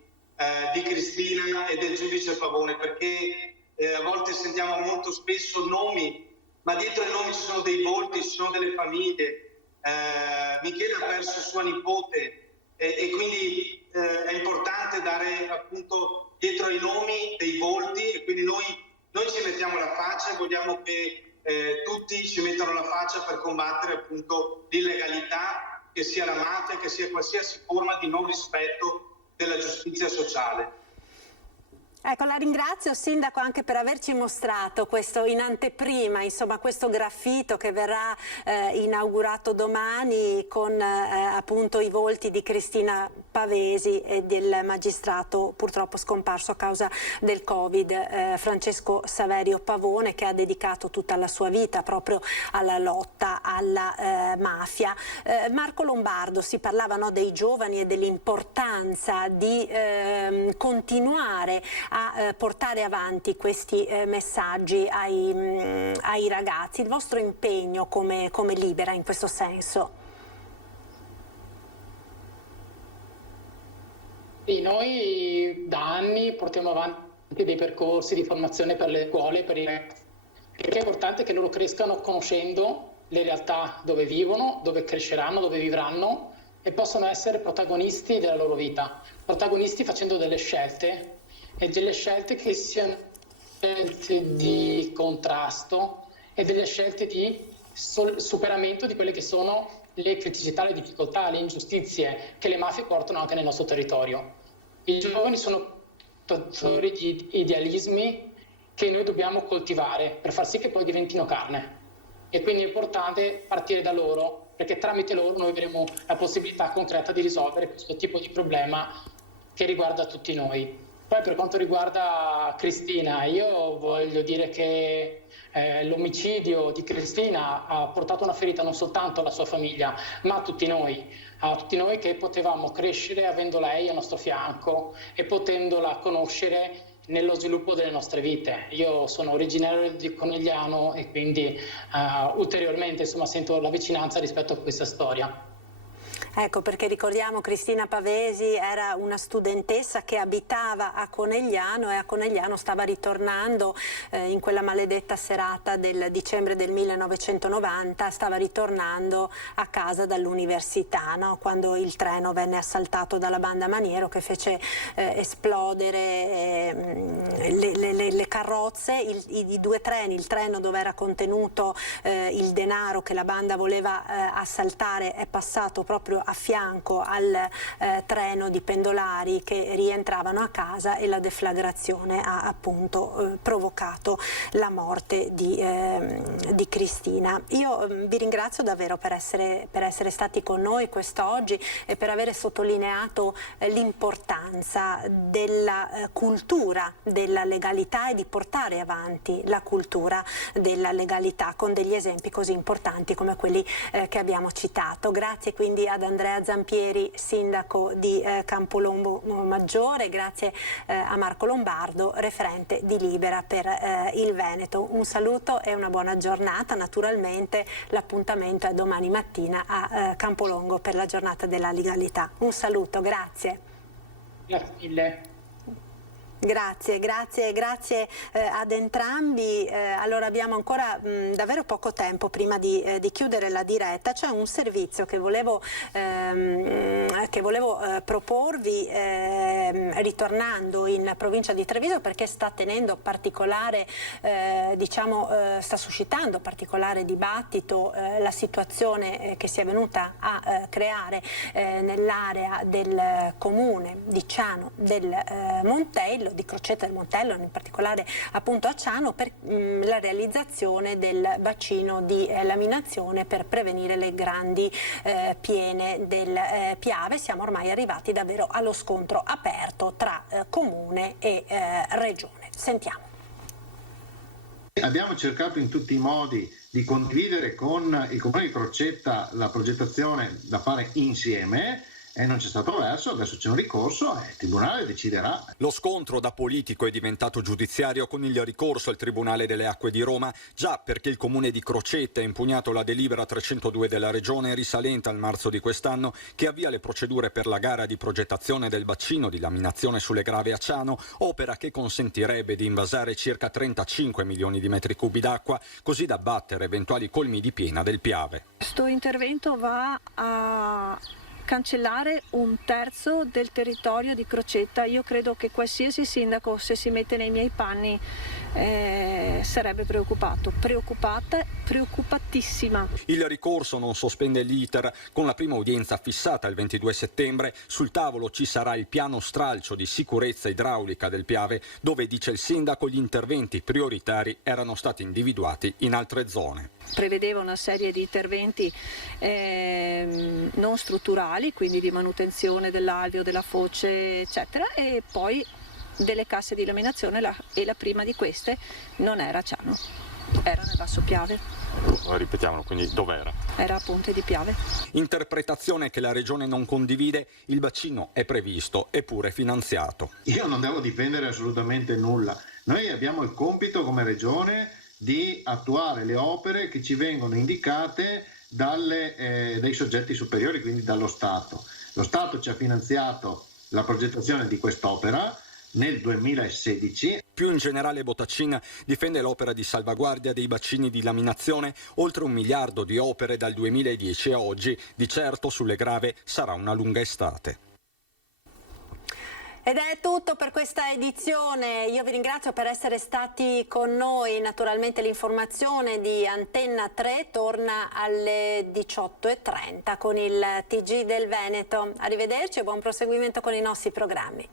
di Cristina e del giudice Pavone, perché a volte sentiamo molto spesso nomi, ma dietro ai nomi ci sono dei volti, ci sono delle famiglie. Michele ha perso sua nipote e quindi è importante dare appunto dietro ai nomi dei volti, e quindi noi ci mettiamo la faccia e vogliamo che tutti ci mettano la faccia per combattere appunto l'illegalità, che sia la mafia, che sia qualsiasi forma di non rispetto della giustizia sociale. Ecco, la ringrazio Sindaco anche per averci mostrato questo in anteprima, insomma questo graffito che verrà inaugurato domani con appunto i volti di Cristina Pavesi e del magistrato purtroppo scomparso a causa del Covid, Francesco Saverio Pavone, che ha dedicato tutta la sua vita proprio alla lotta alla mafia. Marco Lombardo, si parlava, no, dei giovani e dell'importanza di continuare a portare avanti questi messaggi ai ragazzi. Il vostro impegno come Libera in questo senso? Sì, noi da anni portiamo avanti dei percorsi di formazione per le scuole, per i ragazzi, perché è importante che loro crescano conoscendo le realtà dove vivono, dove cresceranno, dove vivranno, e possono essere protagonisti della loro vita, protagonisti facendo delle scelte, e delle scelte che siano scelte di contrasto e delle scelte di superamento di quelle che sono le criticità, le difficoltà, le ingiustizie che le mafie portano anche nel nostro territorio. I giovani sono portatori di idealismi che noi dobbiamo coltivare per far sì che poi diventino carne, e quindi è importante partire da loro, perché tramite loro noi avremo la possibilità concreta di risolvere questo tipo di problema che riguarda tutti noi. Poi per quanto riguarda Cristina, io voglio dire che l'omicidio di Cristina ha portato una ferita non soltanto alla sua famiglia, ma a tutti noi che potevamo crescere avendo lei al nostro fianco e potendola conoscere nello sviluppo delle nostre vite. Io sono originario di Conegliano e quindi ulteriormente sento la vicinanza rispetto a questa storia. Ecco, perché ricordiamo Cristina Pavesi era una studentessa che abitava a Conegliano, e a Conegliano stava ritornando in quella maledetta serata del dicembre del 1990, stava ritornando a casa dall'università, no? Quando il treno venne assaltato dalla banda Maniero, che fece esplodere le carrozze, i due treni, il treno dove era contenuto il denaro che la banda voleva assaltare è passato proprio a fianco al treno di pendolari che rientravano a casa, e la deflagrazione ha appunto provocato la morte di Cristina. Io vi ringrazio davvero per essere stati con noi quest'oggi e per aver sottolineato l'importanza della cultura della legalità e di portare avanti la cultura della legalità con degli esempi così importanti come quelli che abbiamo citato. Grazie quindi ad Andrea Zampieri, sindaco di Campolongo Maggiore, grazie a Marco Lombardo, referente di Libera per il Veneto. Un saluto e una buona giornata. Naturalmente l'appuntamento è domani mattina a Campolongo per la giornata della legalità. Un saluto, grazie. Grazie mille. Grazie ad entrambi. Allora abbiamo ancora davvero poco tempo prima di chiudere la diretta. C'è un servizio che volevo proporvi ritornando in provincia di Treviso perché sta tenendo particolare, sta suscitando particolare dibattito la situazione che si è venuta a creare nell'area del comune di Ciano del Montello, di Crocetta del Montello, in particolare appunto a Ciano, per la realizzazione del bacino di laminazione per prevenire le grandi piene del Piave. Siamo ormai arrivati davvero allo scontro aperto tra comune e regione. Sentiamo. Abbiamo cercato in tutti i modi di condividere con il comune di Crocetta la progettazione da fare insieme e non c'è stato verso, adesso c'è un ricorso e il Tribunale deciderà. Lo scontro da politico è diventato giudiziario con il ricorso al Tribunale delle Acque di Roma, già perché il comune di Crocetta ha impugnato la delibera 302 della Regione risalente al marzo di quest'anno che avvia le procedure per la gara di progettazione del bacino di laminazione sulle Grave a Ciano, opera che consentirebbe di invasare circa 35 milioni di metri cubi d'acqua, così da abbattere eventuali colmi di piena del Piave. Questo intervento va a cancellare un terzo del territorio di Crocetta. Io credo che qualsiasi sindaco, se si mette nei miei panni, sarebbe preoccupatissima. Il ricorso non sospende l'iter, con la prima udienza fissata il 22 settembre. Sul tavolo ci sarà il piano stralcio di sicurezza idraulica del Piave, dove, dice il sindaco, gli interventi prioritari erano stati individuati in altre zone. Prevedeva una serie di interventi non strutturali, quindi di manutenzione dell'alveo, della foce, eccetera, e poi delle casse di laminazione, e la prima di queste non era a Ciano, era nel Basso Piave. Ripetiamolo, quindi dov'era? Era a Ponte di Piave. Interpretazione che la Regione non condivide, il bacino è previsto eppure finanziato. Io non devo difendere assolutamente nulla, noi abbiamo il compito come Regione di attuare le opere che ci vengono indicate dai soggetti superiori, quindi dallo Stato. Lo Stato ci ha finanziato la progettazione di quest'opera nel 2016. Più in generale Bottacin difende l'opera di salvaguardia dei bacini di laminazione, oltre 1 miliardo di opere dal 2010 a oggi. Di certo sulle Grave sarà una lunga estate. Ed è tutto per questa edizione, io vi ringrazio per essere stati con noi. Naturalmente l'informazione di Antenna 3 torna alle 18:30 con il TG del Veneto. Arrivederci e buon proseguimento con i nostri programmi.